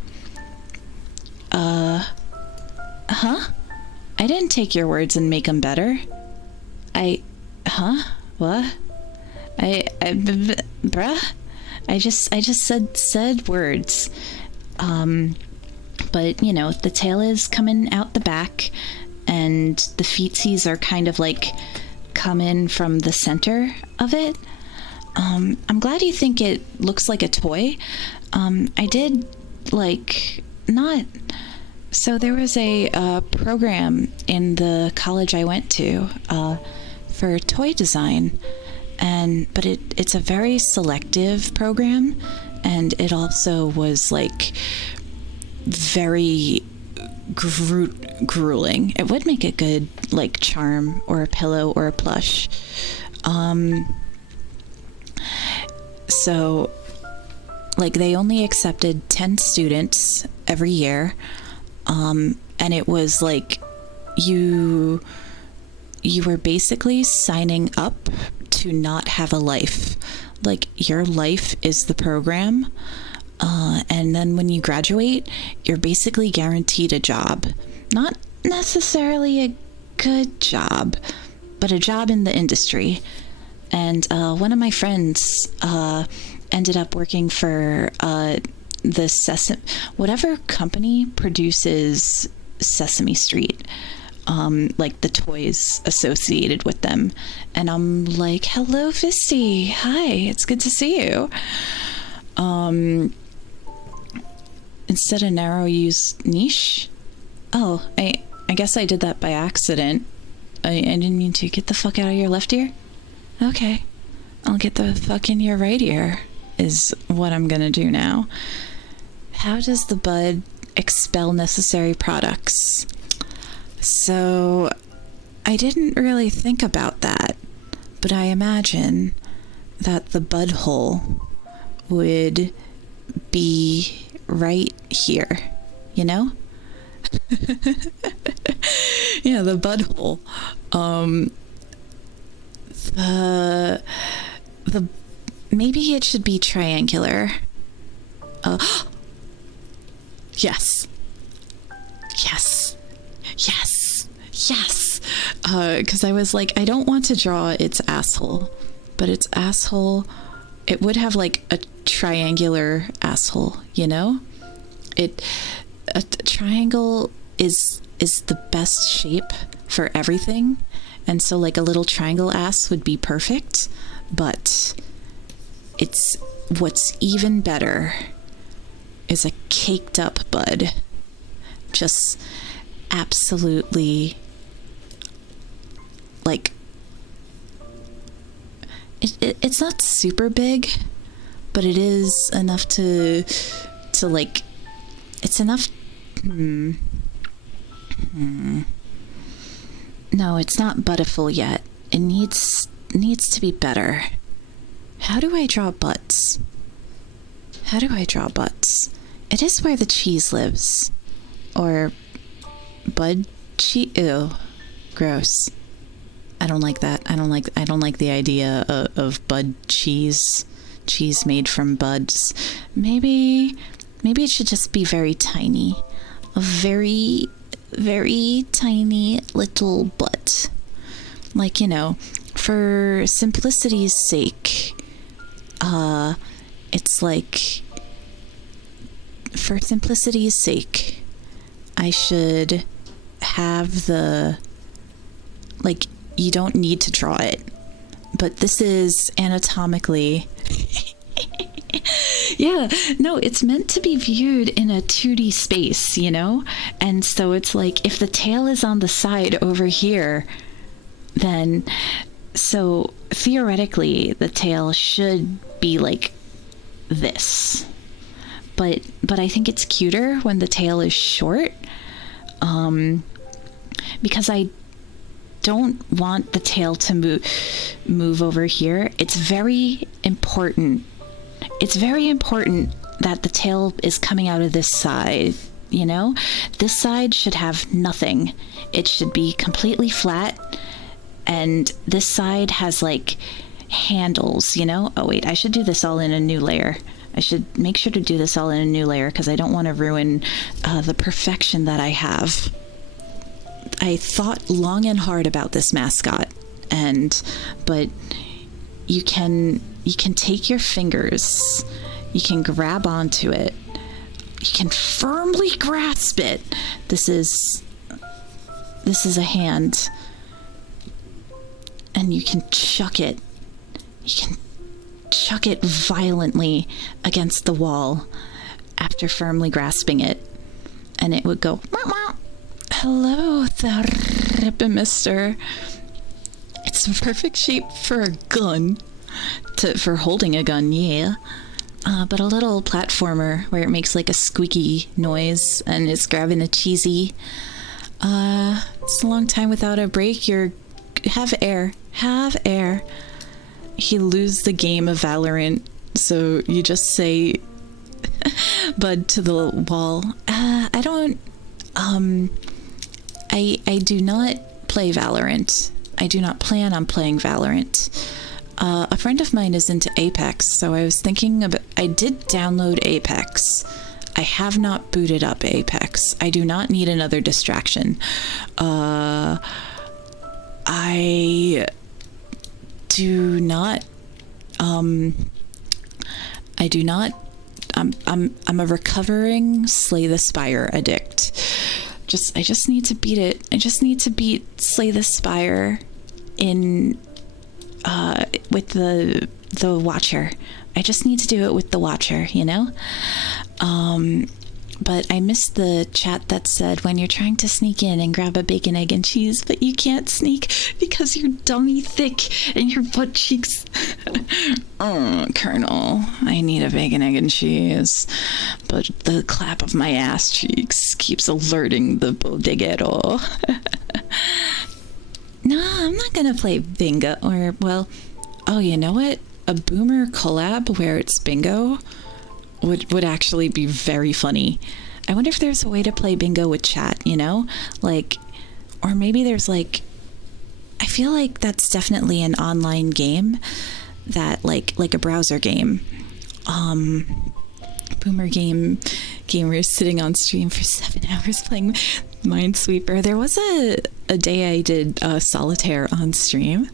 Huh? I didn't take your words and make them better. What? Bruh? I just said words. But, you know, the tail is coming out the back, and the feetsies are kind of like coming from the center of it. I'm glad you think it looks like a toy. I did like, not. So there was a program in the college I went to for toy design, but it's a very selective program, and it also was like very grueling. It would make a good like charm or a pillow or a plush. So like they only accepted 10 students every year. And it was like you were basically signing up to not have a life. Like your life is the program. And then when you graduate, you're basically guaranteed a job. Not necessarily a good job, but a job in the industry. And one of my friends ended up working for the whatever company produces Sesame Street, like the toys associated with them. And I'm like, hello, Fisty. Hi, it's good to see you. Instead of narrow, use niche. Oh, I guess I did that by accident. I didn't mean to. Get the fuck out of your left ear. Okay, I'll get the fuck in your right ear is what I'm gonna do now. How does the bud expel necessary products? So I didn't really think about that, but I imagine that the bud hole would be right here, you know? Yeah, the bud hole. The maybe it should be triangular. Yes. Yes. Yes. Yes. Because I was like, I don't want to draw its asshole, but its asshole, it would have like a triangular asshole, you know? A triangle is the best shape for everything. And so like a little triangle ass would be perfect, but it's what's even better is a caked up bud. Just absolutely like it's not super big, but it is enough to like it's enough. No, it's not Buttiful yet. It needs to be better. How do I draw butts? How do I draw butts? It is where the cheese lives. Or bud cheese. Ew. Gross. I don't like that. I don't like the idea of bud cheese. Cheese made from buds. Maybe it should just be very tiny. A very, very tiny little butt. Like, you know, for simplicity's sake, it's like, for simplicity's sake, I should have the, like, you don't need to draw it, but this is anatomically yeah, no, it's meant to be viewed in a 2D space, you know? And so it's like, if the tail is on the side over here, then, so theoretically, the tail should be like this. But I think it's cuter when the tail is short, because I don't want the tail to move over here. It's very important. It's very important that the tail is coming out of this side, you know? This side should have nothing. It should be completely flat, and this side has like handles, you know? Oh wait, I should do this all in a new layer. I should make sure to do this all in a new layer because I don't want to ruin the perfection that I have. I thought long and hard about this mascot, but you can take your fingers, you can grab onto it, you can firmly grasp it. This is a hand, and you can chuck it. You can chuck it violently against the wall, after firmly grasping it, and it would go, "Meow, meow." Hello there, mister. It's a perfect shape for a gun, for holding a gun, yeah. But a little platformer where it makes like a squeaky noise and it's grabbing a cheesy. It's a long time without a break. Have air. You lose the game of Valorant, so you just say bud to the wall. I do not play Valorant. I do not plan on playing Valorant. A friend of mine is into Apex, so I was thinking about... I did download Apex. I have not booted up Apex. I do not need another distraction. I do not... I'm a recovering Slay the Spire addict. I just need to beat it. I just need to beat Slay the Spire in... with the Watcher. I just need to do it with the Watcher, you know? But I missed the chat that said when you're trying to sneak in and grab a bacon, egg, and cheese, but you can't sneak because you're dummy thick and your butt cheeks. Oh, Colonel, I need a bacon, egg, and cheese, but the clap of my ass cheeks keeps alerting the bodeguero. No, I'm not gonna play bingo, or, well, oh, you know what? A boomer collab where it's bingo would actually be very funny. I wonder if there's a way to play bingo with chat, you know? Like, or maybe there's like, I feel like that's definitely an online game that like a browser game. Boomer gamers sitting on stream for 7 hours playing Minesweeper. There was a day I did solitaire on stream.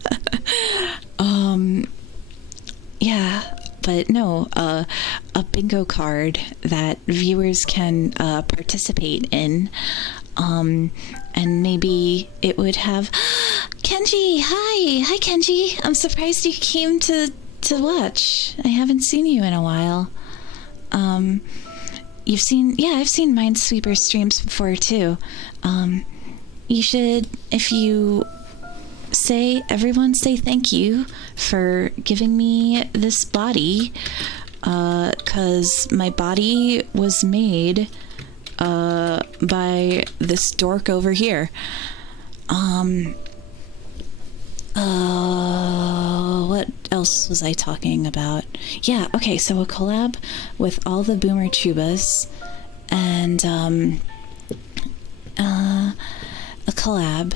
Yeah, but no, a bingo card that viewers can participate in. And maybe it would have... Kenji, hi Kenji. I'm surprised you came to watch. I haven't seen you in a while. I've seen Minesweeper streams before too. You should, if you everyone say thank you for giving me this body, cause my body was made by this dork over here. What else was I talking about? Yeah, okay, so a collab with all the Boomer Chubas, and a collab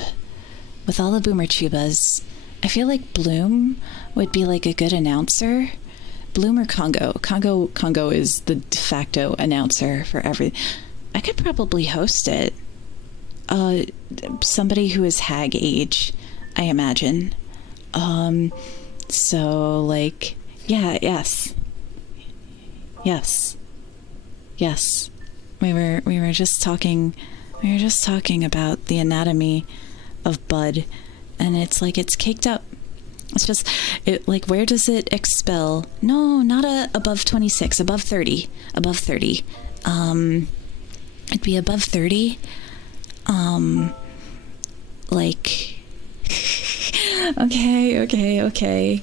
with all the Boomer Chubas. I feel like Bloom would be like a good announcer. Bloom or Congo? Congo is the de facto announcer for everything. I could probably host it. Somebody who is hag age, I imagine. So like, yeah, yes. We were just talking about the anatomy of Bud, and it's like it's caked up. It's just like, where does it expel? No, not above 26, above 30. It'd be above 30. Like okay.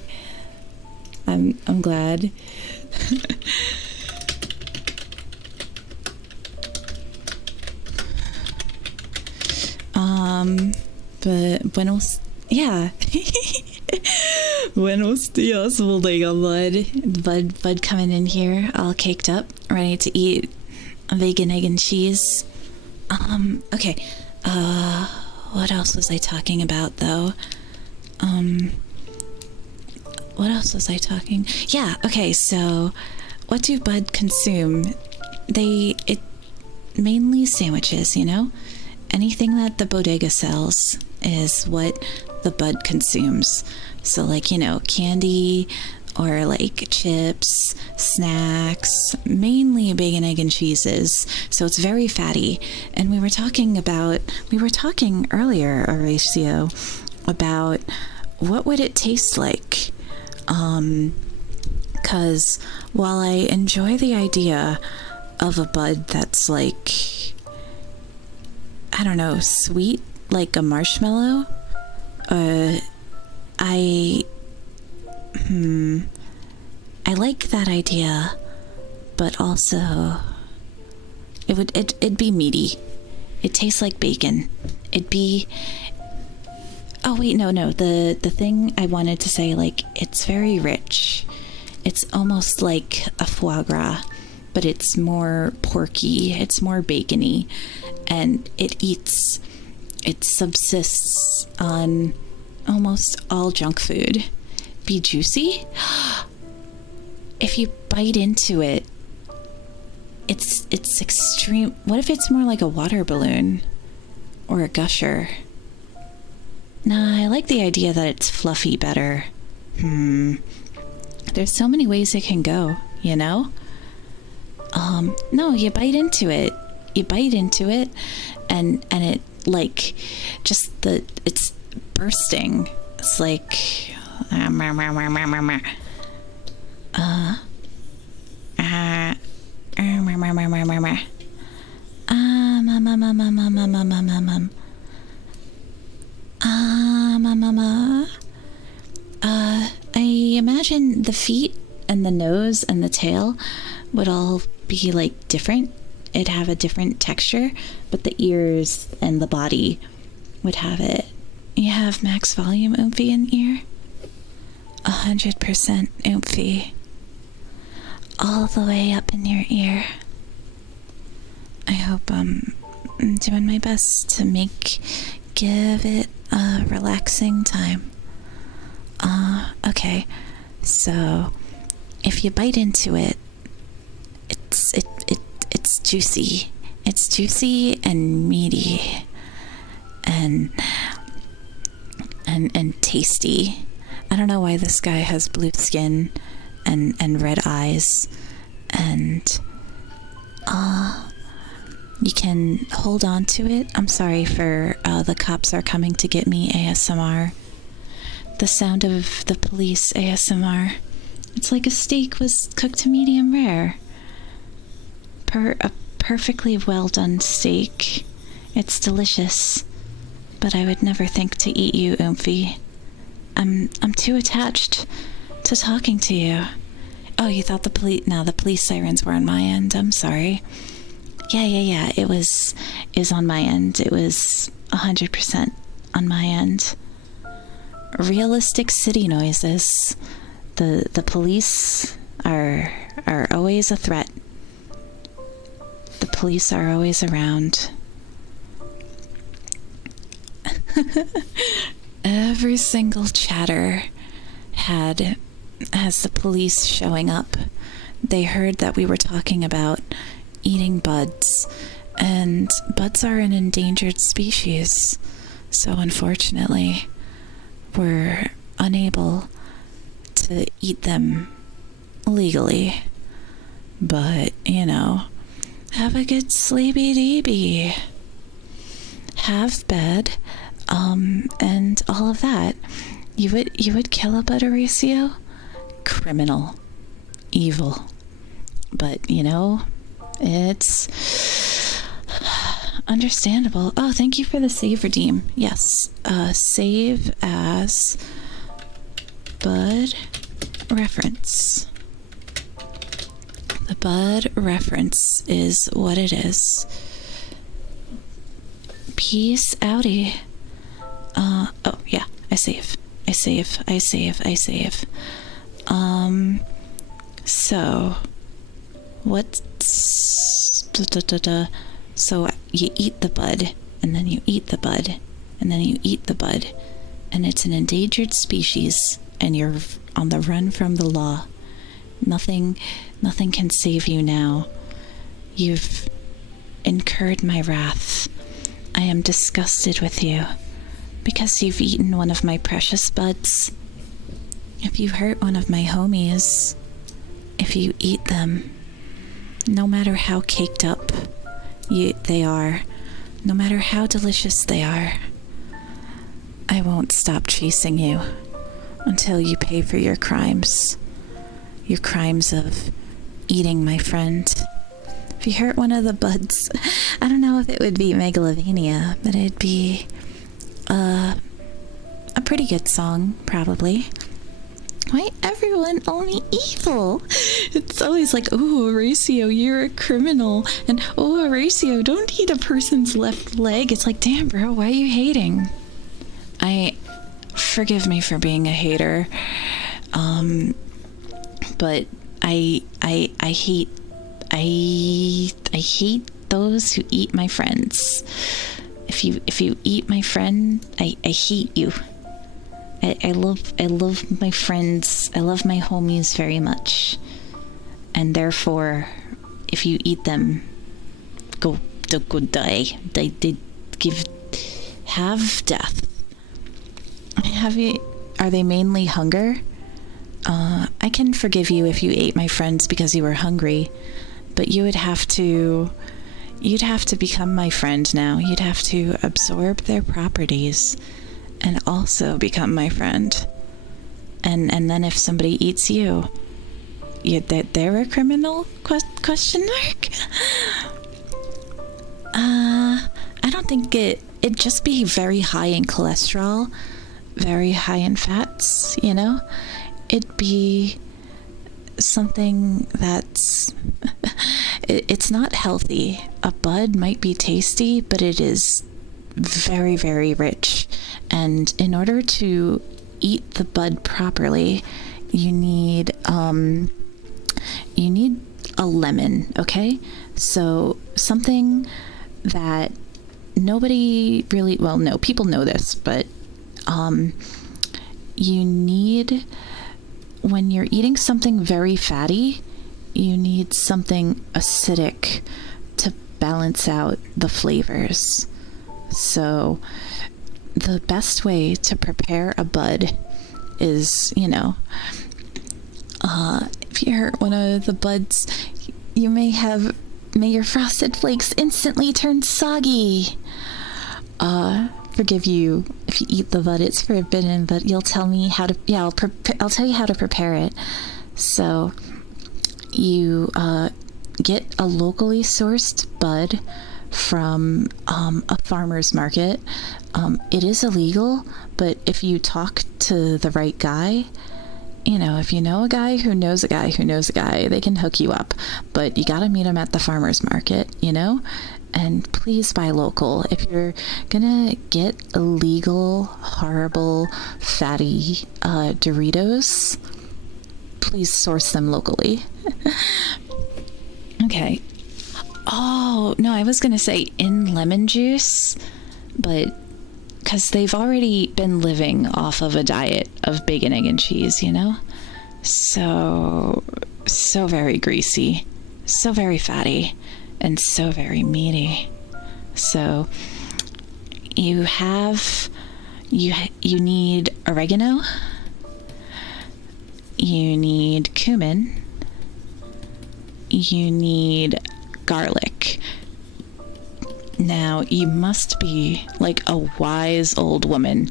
I'm glad. But buenos, yeah. Buenos dias, bodega Bud coming in here, all caked up, ready to eat a vegan, egg, and cheese. Okay. What else was I talking about, though? What else was I talking? Yeah, okay, so what do Bud consume? Mainly sandwiches, you know? Anything that the bodega sells is what the Bud consumes. So, like, you know, candy or like chips, snacks, mainly bacon, egg, and cheeses. So it's very fatty. And we were talking earlier, Horatio, about what would it taste like? 'Cause while I enjoy the idea of a bud that's like, I don't know, sweet, like a marshmallow. I like that idea, but also it'd be meaty. It tastes like bacon. It'd be, oh wait, no, the thing I wanted to say, like, it's very rich. It's almost like a foie gras, but it's more porky, it's more bacony, and it subsists on almost all junk food. Be juicy. If you bite into it, it's extreme. What if it's more like a water balloon or a gusher? Nah, I like the idea that it's fluffy better. There's so many ways it can go, you know? No, you bite into it. And it, like, just it's bursting. It's like, I imagine the feet and the nose and the tail would all be like different. It'd have a different texture, but the ears and the body would have it. You have max volume oomphy in ear? 100% oomphy. All the way up in your ear. I hope I'm doing my best to give it a relaxing time. Okay. So if you bite into it, it's juicy. It's juicy and meaty and tasty. I don't know why this guy has blue skin and red eyes, and you can hold on to it. I'm sorry for the cops are coming to get me ASMR. The sound of the police ASMR. It's like a steak was cooked to medium rare. A perfectly well done steak. It's delicious, but I would never think to eat you, Oomphy. I'm too attached to talking to you. Oh, you thought the police sirens were on my end. I'm sorry. Yeah. It is on my end. It was 100% on my end. Realistic city noises. The police are always a threat. The police are always around. Every single chatter has the police showing up. They heard that we were talking about eating buds, and buds are an endangered species. So unfortunately, we're unable to eat them legally. But, have a good sleepy deebie. Have bed, and all of that. You would kill a bud, Horatio? Criminal. Evil. But, it's understandable. Oh, thank you for the save redeem. Yes. Save as bud reference. The bud reference is what it is. Peace outie. Oh yeah, I save. So what's so you eat the bud, and then you eat the bud, and then you eat the bud, and it's an endangered species, and you're on the run from the law. Nothing can save you now. You've incurred my wrath. I am disgusted with you because you've eaten one of my precious buds. If you hurt one of my homies, if you eat them, no matter how caked up they are, no matter how delicious they are, I won't stop chasing you until you pay for your crimes. Your crimes of eating my friend, If you hurt one of the buds, I don't know if it would be megalovania, but it'd be a pretty good song, probably. Why everyone only evil? It's always like, oh, Horatio, you're a criminal. And, oh, Horatio, don't eat a person's left leg. It's like, damn, bro, why are you hating? Forgive me for being a hater. But I hate those who eat my friends. If you eat my friend, I hate you. I love my friends. I love my homies very much, and therefore, if you eat them, go die. They have death. Are they mainly hunger? I can forgive you if you ate my friends because you were hungry, but you'd have to become my friend now. You'd have to absorb their properties and also become my friend. And then if somebody eats you, they're a criminal? Question mark? I don't think it'd just be very high in cholesterol, very high in fats, you know? It'd be something that's it's not healthy. A bud might be tasty, but it is very, very rich. And in order to eat the bud properly, you need a lemon, okay? So something that nobody really, well, no, people know this, but you need, when you're eating something very fatty, you need something acidic to balance out the flavors. So the best way to prepare a bud is, if you hurt one of the buds, you may your frosted flakes instantly turn soggy. Forgive you if you eat the bud, it's forbidden, but you'll tell me how to, I'll tell you how to prepare it. So you get a locally sourced bud from a farmer's market. It is illegal, but if you talk to the right guy, if you know a guy who knows a guy who knows a guy, they can hook you up. But you gotta meet him at the farmer's market, and please buy local. If you're gonna get illegal, horrible, fatty Doritos, please source them locally. Okay. Oh, no, I was gonna say in lemon juice, but because they've already been living off of a diet of bacon, egg, and cheese, So very greasy, so very fatty, and so very meaty. So you need oregano, you need cumin, you need garlic. Now, you must be like a wise old woman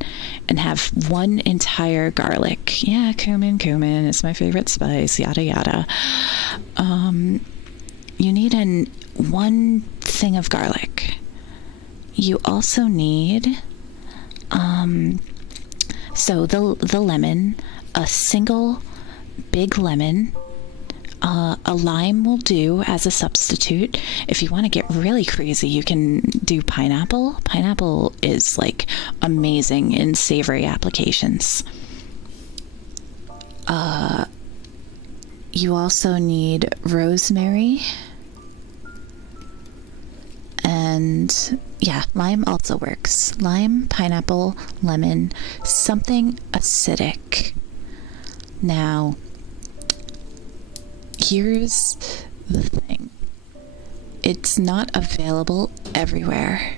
and have one entire garlic. Yeah, cumin, it's my favorite spice, yada, yada. You need one thing of garlic. You also need, so the lemon, a single big lemon. A lime will do as a substitute. If you want to get really crazy, you can do pineapple. Pineapple is like amazing in savory applications. You also need rosemary. And yeah, lime also works. Lime, pineapple, lemon, something acidic. Now, here's the thing. It's not available everywhere,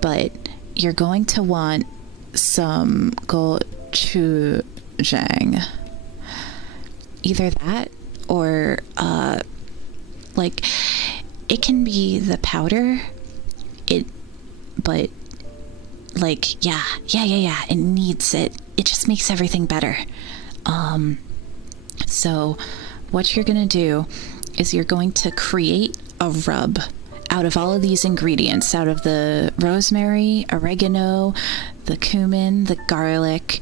but you're going to want some gochujang. Either that or it can be the powder. But it needs it. It just makes everything better. So what you're going to do is you're going to create a rub out of all of these ingredients, out of the rosemary, oregano, the cumin, the garlic,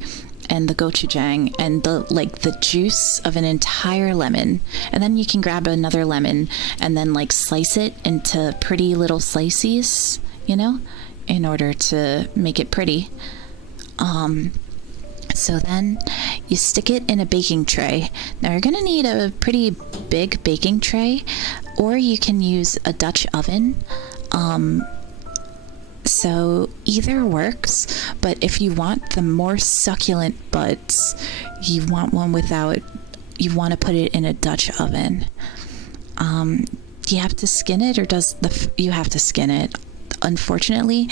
and the gochujang, and the juice of an entire lemon. And then you can grab another lemon and then like slice it into pretty little slices, you know, in order to make it pretty. So then you stick it in a baking tray. Now you're gonna need a pretty big baking tray, or you can use a Dutch oven. So either works, but if you want the more succulent buds, you want to put it in a Dutch oven. Do you have to skin it, or you have to skin it? Unfortunately,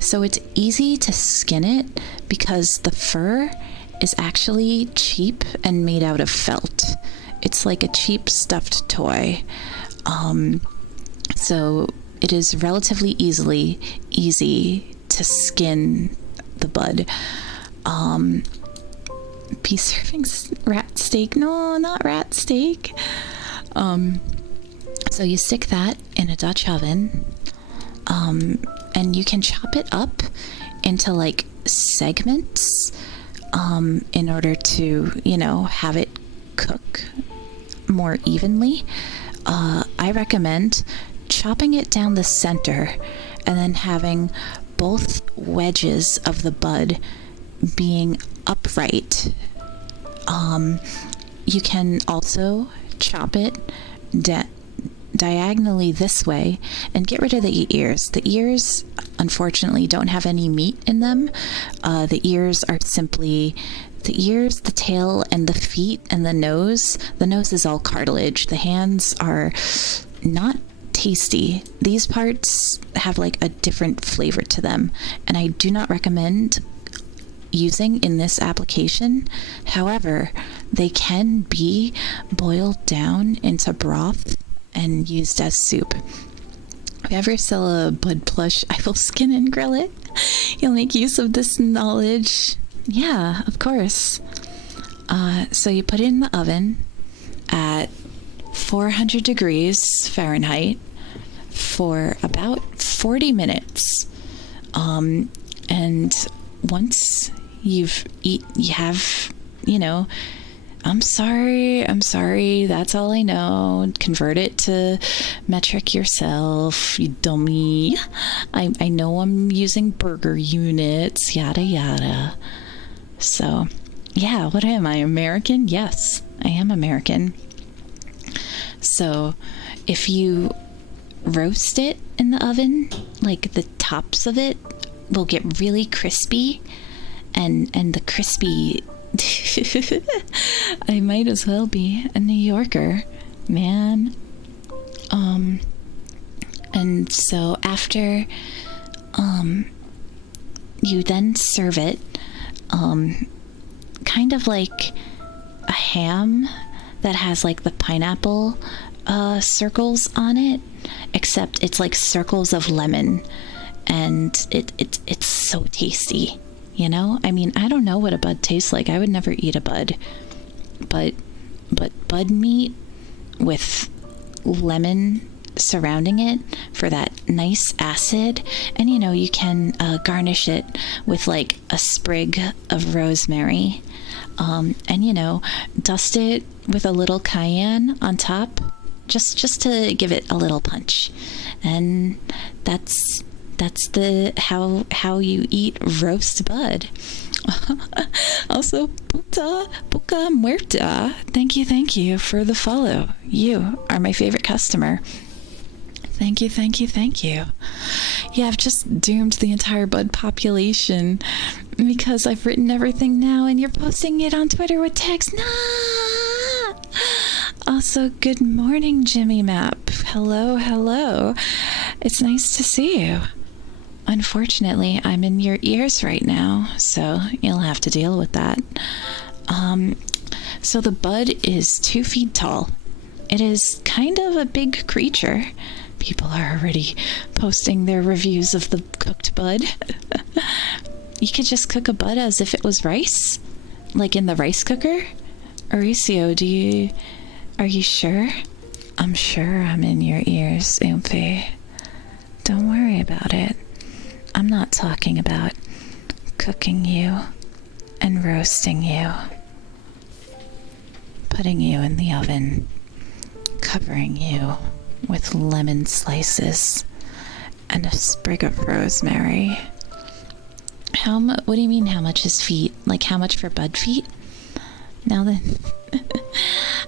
so it's easy to skin it because the fur is actually cheap and made out of felt. It's like a cheap stuffed toy. So it is relatively easy to skin the bud. Beef serving rat steak? No, not rat steak. So you stick that in a Dutch oven. And you can chop it up into like segments in order to, you know, have it cook more evenly. I recommend chopping it down the center and then having both wedges of the bud being upright. You can also chop it diagonally this way and get rid of the ears. The ears, unfortunately, don't have any meat in them. The ears are simply the ears, the tail, and the feet, and the nose. The nose is all cartilage. The hands are not tasty. These parts have like a different flavor to them, and I do not recommend using in this application. However, they can be boiled down into broth and used as soup. If you ever sell a bud plush, I will skin and grill it. You'll make use of this knowledge. Yeah, of course. So you put it in the oven at 400 degrees Fahrenheit for about 40 minutes. And once you have, you know, I'm sorry, that's all I know. Convert it to metric yourself, you dummy. I know I'm using burger units, yada yada. So, yeah, what am I, American? Yes, I am American. So, if you roast it in the oven, like the tops of it will get really crispy, and the crispy I might as well be a New Yorker, man. And so after you then serve it kind of like a ham that has like the pineapple circles on it, except it's like circles of lemon, and it's so tasty. You know, I mean, I don't know what a bud tastes like. I would never eat a bud, but bud meat with lemon surrounding it for that nice acid. And you know, you can garnish it with like a sprig of rosemary, and you know, dust it with a little cayenne on top, just to give it a little punch. And that's the how you eat roast bud. Also, puta muerta. Thank you for the follow. You are my favorite customer. Thank you. Yeah, I've just doomed the entire bud population because I've written everything now and you're posting it on Twitter with text. Nah! Also, good morning, Jimmy Map. Hello. It's nice to see you. Unfortunately, I'm in your ears right now, so you'll have to deal with that. So the bud is 2 feet tall. It is kind of a big creature. People are already posting their reviews of the cooked bud. You could just cook a bud as if it was rice, like in the rice cooker. Mauricio, are you sure? I'm sure I'm in your ears, Oomphy. Don't worry about it. I'm not talking about cooking you and roasting you, putting you in the oven, covering you with lemon slices and a sprig of rosemary. What do you mean, how much is feet? Like, how much for bud feet? Now then,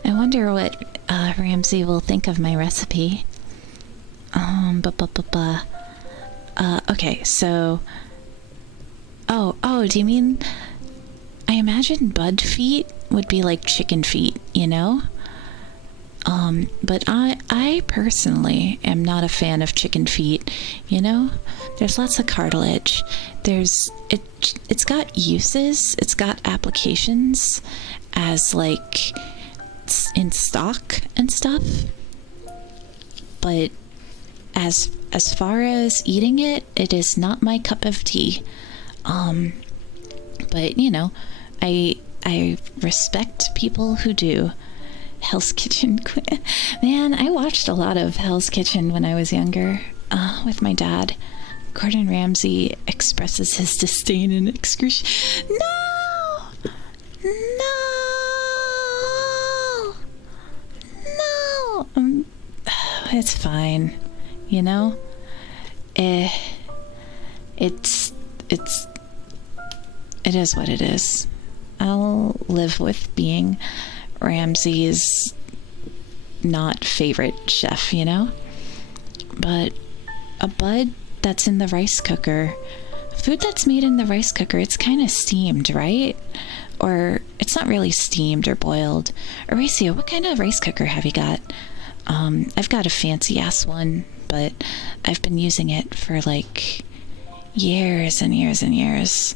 I wonder what Ramsay will think of my recipe. Okay, so... Oh, do you mean... I imagine bud feet would be like chicken feet, you know? But I personally am not a fan of chicken feet, you know? There's lots of cartilage. It's got uses, it's got applications as like in stock and stuff. But as far as eating it, it is not my cup of tea. But you know, I respect people who do. Hell's Kitchen. Man, I watched a lot of Hell's Kitchen when I was younger with my dad. Gordon Ramsay expresses his disdain and excruciation. No! It's fine, you know? It is what it is. I'll live with being Ramsay's not favorite chef, you know? But a bud that's in the rice cooker, food that's made in the rice cooker, it's kind of steamed, right? Or it's not really steamed or boiled. Horatio, what kind of rice cooker have you got? I've got a fancy ass one, but I've been using it for like years and years and years.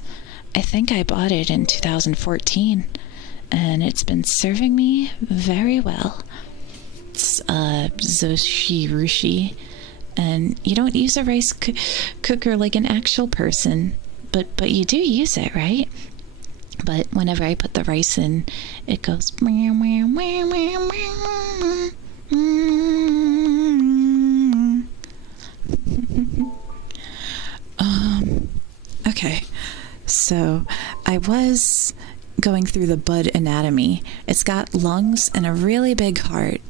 I think I bought it in 2014, and it's been serving me very well. It's Zoshi-rushi, and you don't use a rice cooker like an actual person, but you do use it, right? But whenever I put the rice in, it goes okay, so I was going through the bud anatomy. It's got lungs and a really big heart,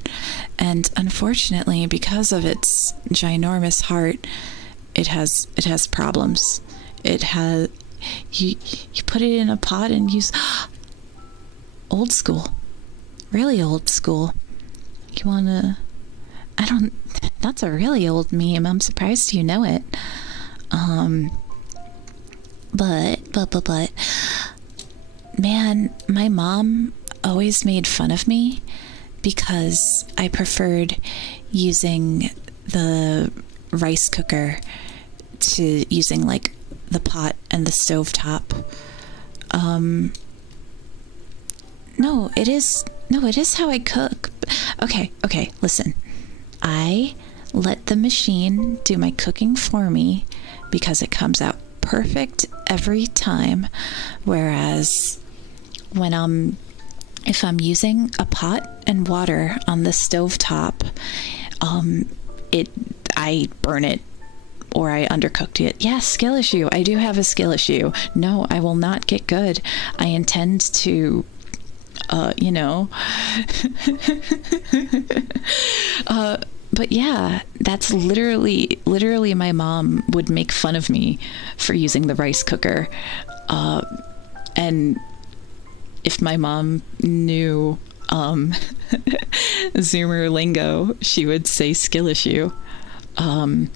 and unfortunately, because of its ginormous heart, it has problems. It has you put it in a pot and use old school, really old school. You wanna? That's a really old meme. I'm surprised you know it. But man, my mom always made fun of me because I preferred using the rice cooker to using like the pot and the stovetop. No, it is how I cook. Okay, listen. I let the machine do my cooking for me because it comes out perfect every time. Whereas if I'm using a pot and water on the stovetop, I burn it or I undercooked it. Yeah, skill issue. I do have a skill issue. No, I will not get good. I intend to but yeah, that's literally my mom would make fun of me for using the rice cooker. And if my mom knew Zoomer lingo, she would say skill issue. Though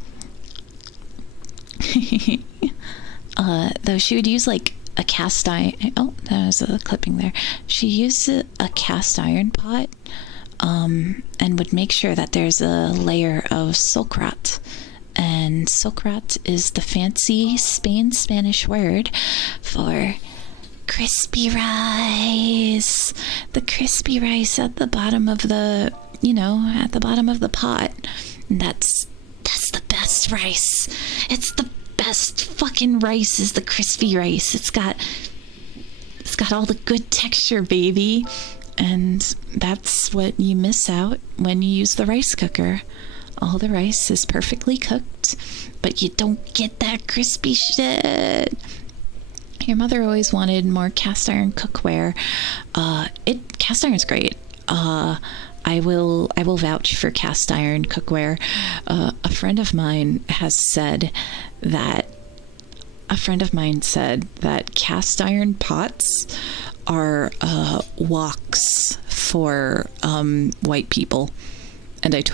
she would use like a cast iron. Oh, that was a clipping there. She used a cast iron pot, and would make sure that there's a layer of socrat. And socrat is the fancy Spanish word for crispy rice. The crispy rice at the bottom of the pot. And that's the best rice. It's the best fucking rice is the crispy rice. It's got all the good texture, baby. And that's what you miss out when you use the rice cooker. All the rice is perfectly cooked, but you don't get that crispy shit. Your mother always wanted more cast iron cookware. Cast iron's great. I will vouch for cast iron cookware. A friend of mine said that cast iron pots are walks for white people, and and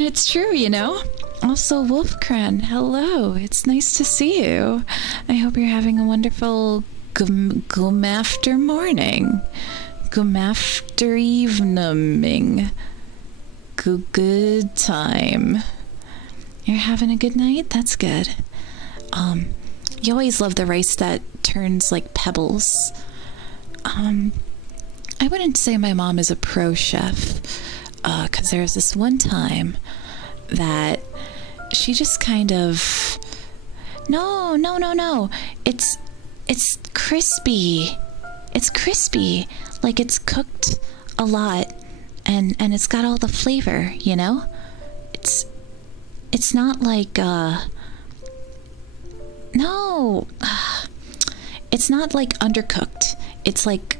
it's true, you know. Also, Wolfcran, hello. It's nice to see you. I hope you're having a wonderful after morning. After evening. Good time. You're having a good night? That's good. You always love the rice that turns like pebbles. I wouldn't say my mom is a pro chef, because there was this one time that she just kind of... No. It's crispy. It's crispy. Like, it's cooked a lot, and it's got all the flavor, you know? It's not like, no. It's not like undercooked. It's like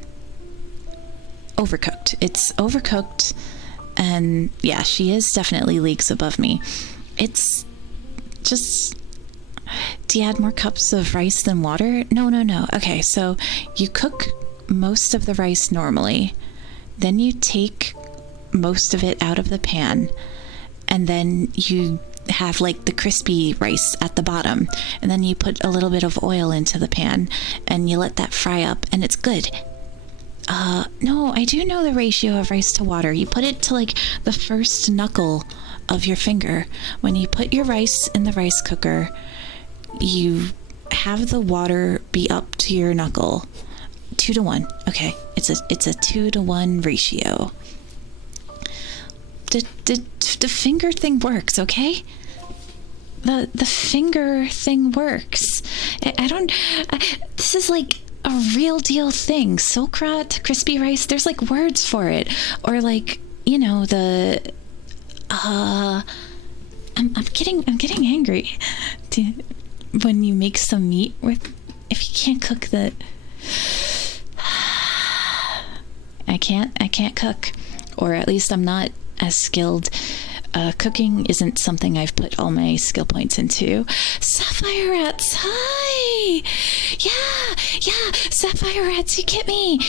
overcooked. It's overcooked, and yeah, she is definitely leagues above me. It's just... Do you add more cups of rice than water? No. Okay, so you cook most of the rice normally. Then you take most of it out of the pan. And then you have like the crispy rice at the bottom. And then you put a little bit of oil into the pan. And you let that fry up. And it's good. No, I do know the ratio of rice to water. You put it to like the first knuckle of your finger. When you put your rice in the rice cooker, you have the water be up to your knuckle. 2-to-1. Okay, it's a 2-to-1 ratio. The finger thing works, okay? The finger thing works. This is like a real deal thing. Sokrat, crispy rice, there's like words for it. Or like, you know, I'm getting angry. When you make some meat with, if you can't cook the... I can't cook, or at least I'm not as skilled. Cooking isn't something I've put all my skill points into. Sapphire Rats, hi! Yeah, Sapphire Rats, you get me!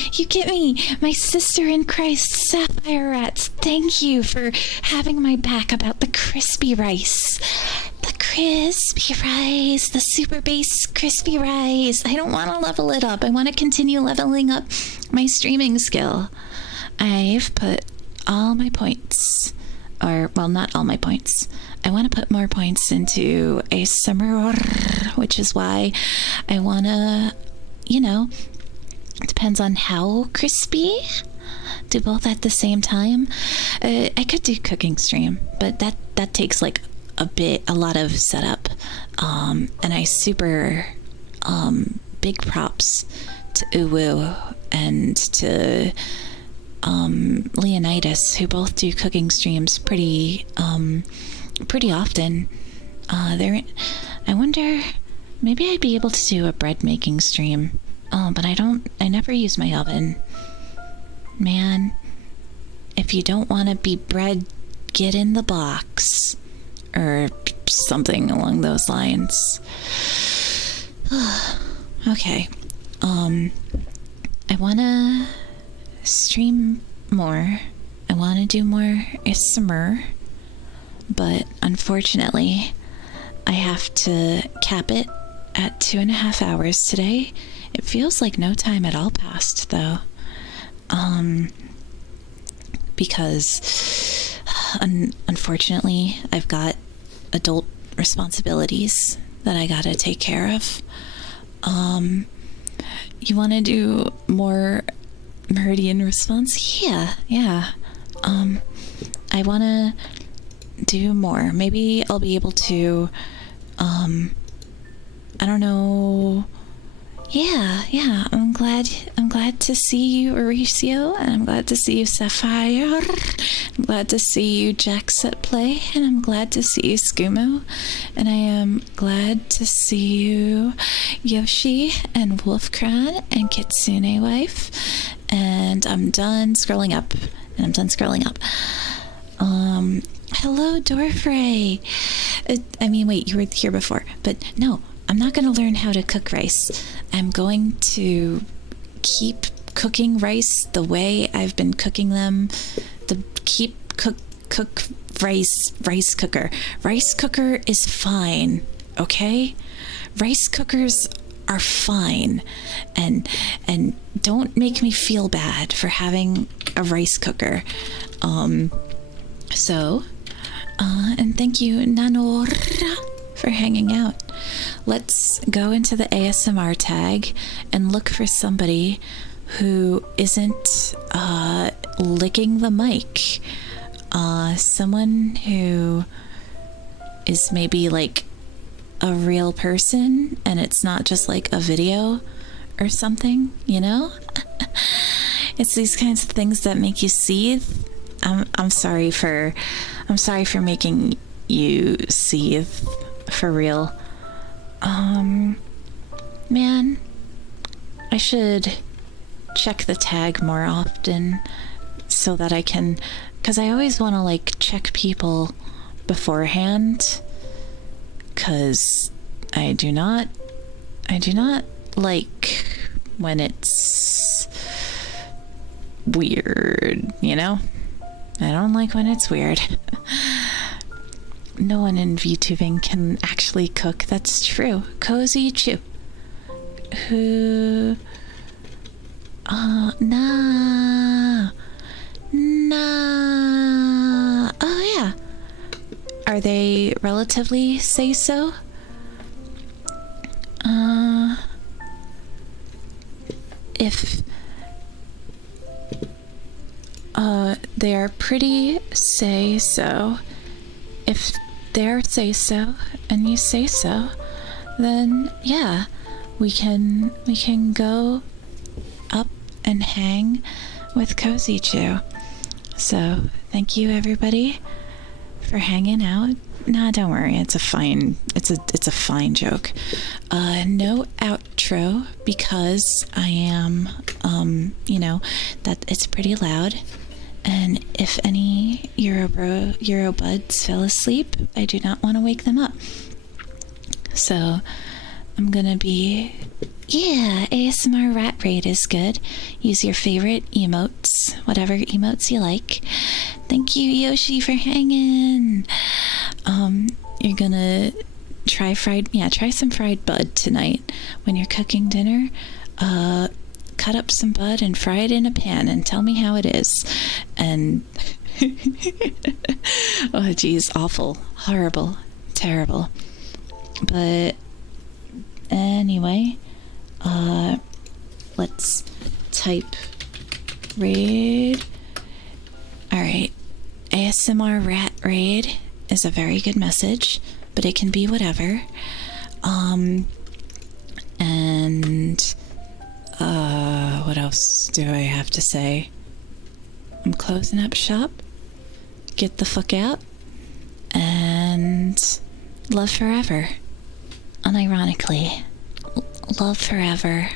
My sister in Christ, Sapphire Rats, thank you for having my back about the crispy rice. The crispy rice, the super base crispy rice. I don't want to level it up. I want to continue leveling up my streaming skill. I've put all my points, or, well, not all my points. I want to put more points into ASMR, which is why I want to, you know, depends on how crispy. Do both at the same time. I could do cooking stream, but that takes like a lot of setup, and I super big props to Uwu and to Leonidas, who both do cooking streams pretty often. I wonder, maybe I'd be able to do a bread making stream, but I never use my oven. Man, if you don't want to be bread, get in the box. Or something along those lines. Okay. I want to stream more. I want to do more ASMR. But unfortunately, I have to cap it at 2.5 hours today. It feels like no time at all passed, though. Because unfortunately, I've got adult responsibilities that I gotta take care of. You want to do more Meridian response? Yeah. I want to do more. Maybe I'll be able to, I don't know, Yeah. I'm glad to see you, Mauricio, and I'm glad to see you, Sapphire. I'm glad to see you, Jax at play, and I'm glad to see you, Skumo, and I am glad to see you, Yoshi and Wolfcran and Kitsune Wife. And I'm done scrolling up. Hello, Dorfrey. I mean, wait, you were here before, but no, I'm not going to learn how to cook rice. I'm going to keep cooking rice the way I've been cooking them. Cook rice cooker. Rice cooker is fine, okay? Rice cookers are fine, and don't make me feel bad for having a rice cooker. And thank you, Nanora, for hanging out. Let's go into the ASMR tag and look for somebody who isn't licking the mic. Someone who is maybe like a real person and it's not just like a video or something, you know? It's these kinds of things that make you seethe. I'm sorry for making you seethe, for real. Man, I should check the tag more often so that I can, because I always want to like check people beforehand, because I do not like when it's weird, you know? I don't like when it's weird. No one in VTubing can actually cook. That's true. Cozy Chew. Who... Nah. Oh, yeah. Are they relatively say-so? If... they are pretty say-so. If they're say-so and you say so, then yeah, we can go up and hang with Cozy Chew. So thank you everybody for hanging out. Nah, don't worry, it's a fine joke. No outro because I am that it's pretty loud. And if any Eurobuds fell asleep, I do not want to wake them up. So I'm gonna be, ASMR rat raid is good. Use your favorite emotes, whatever emotes you like. Thank you, Yoshi, for hanging. You're gonna try some fried bud tonight when you're cooking dinner. Cut up some bud and fry it in a pan and tell me how it is. And oh geez, awful, horrible, terrible. But anyway, let's type raid. Alright, ASMR rat raid is a very good message, but it can be whatever. And what else do I have to say? I'm closing up shop. Get the fuck out. And love forever. Unironically. Love forever.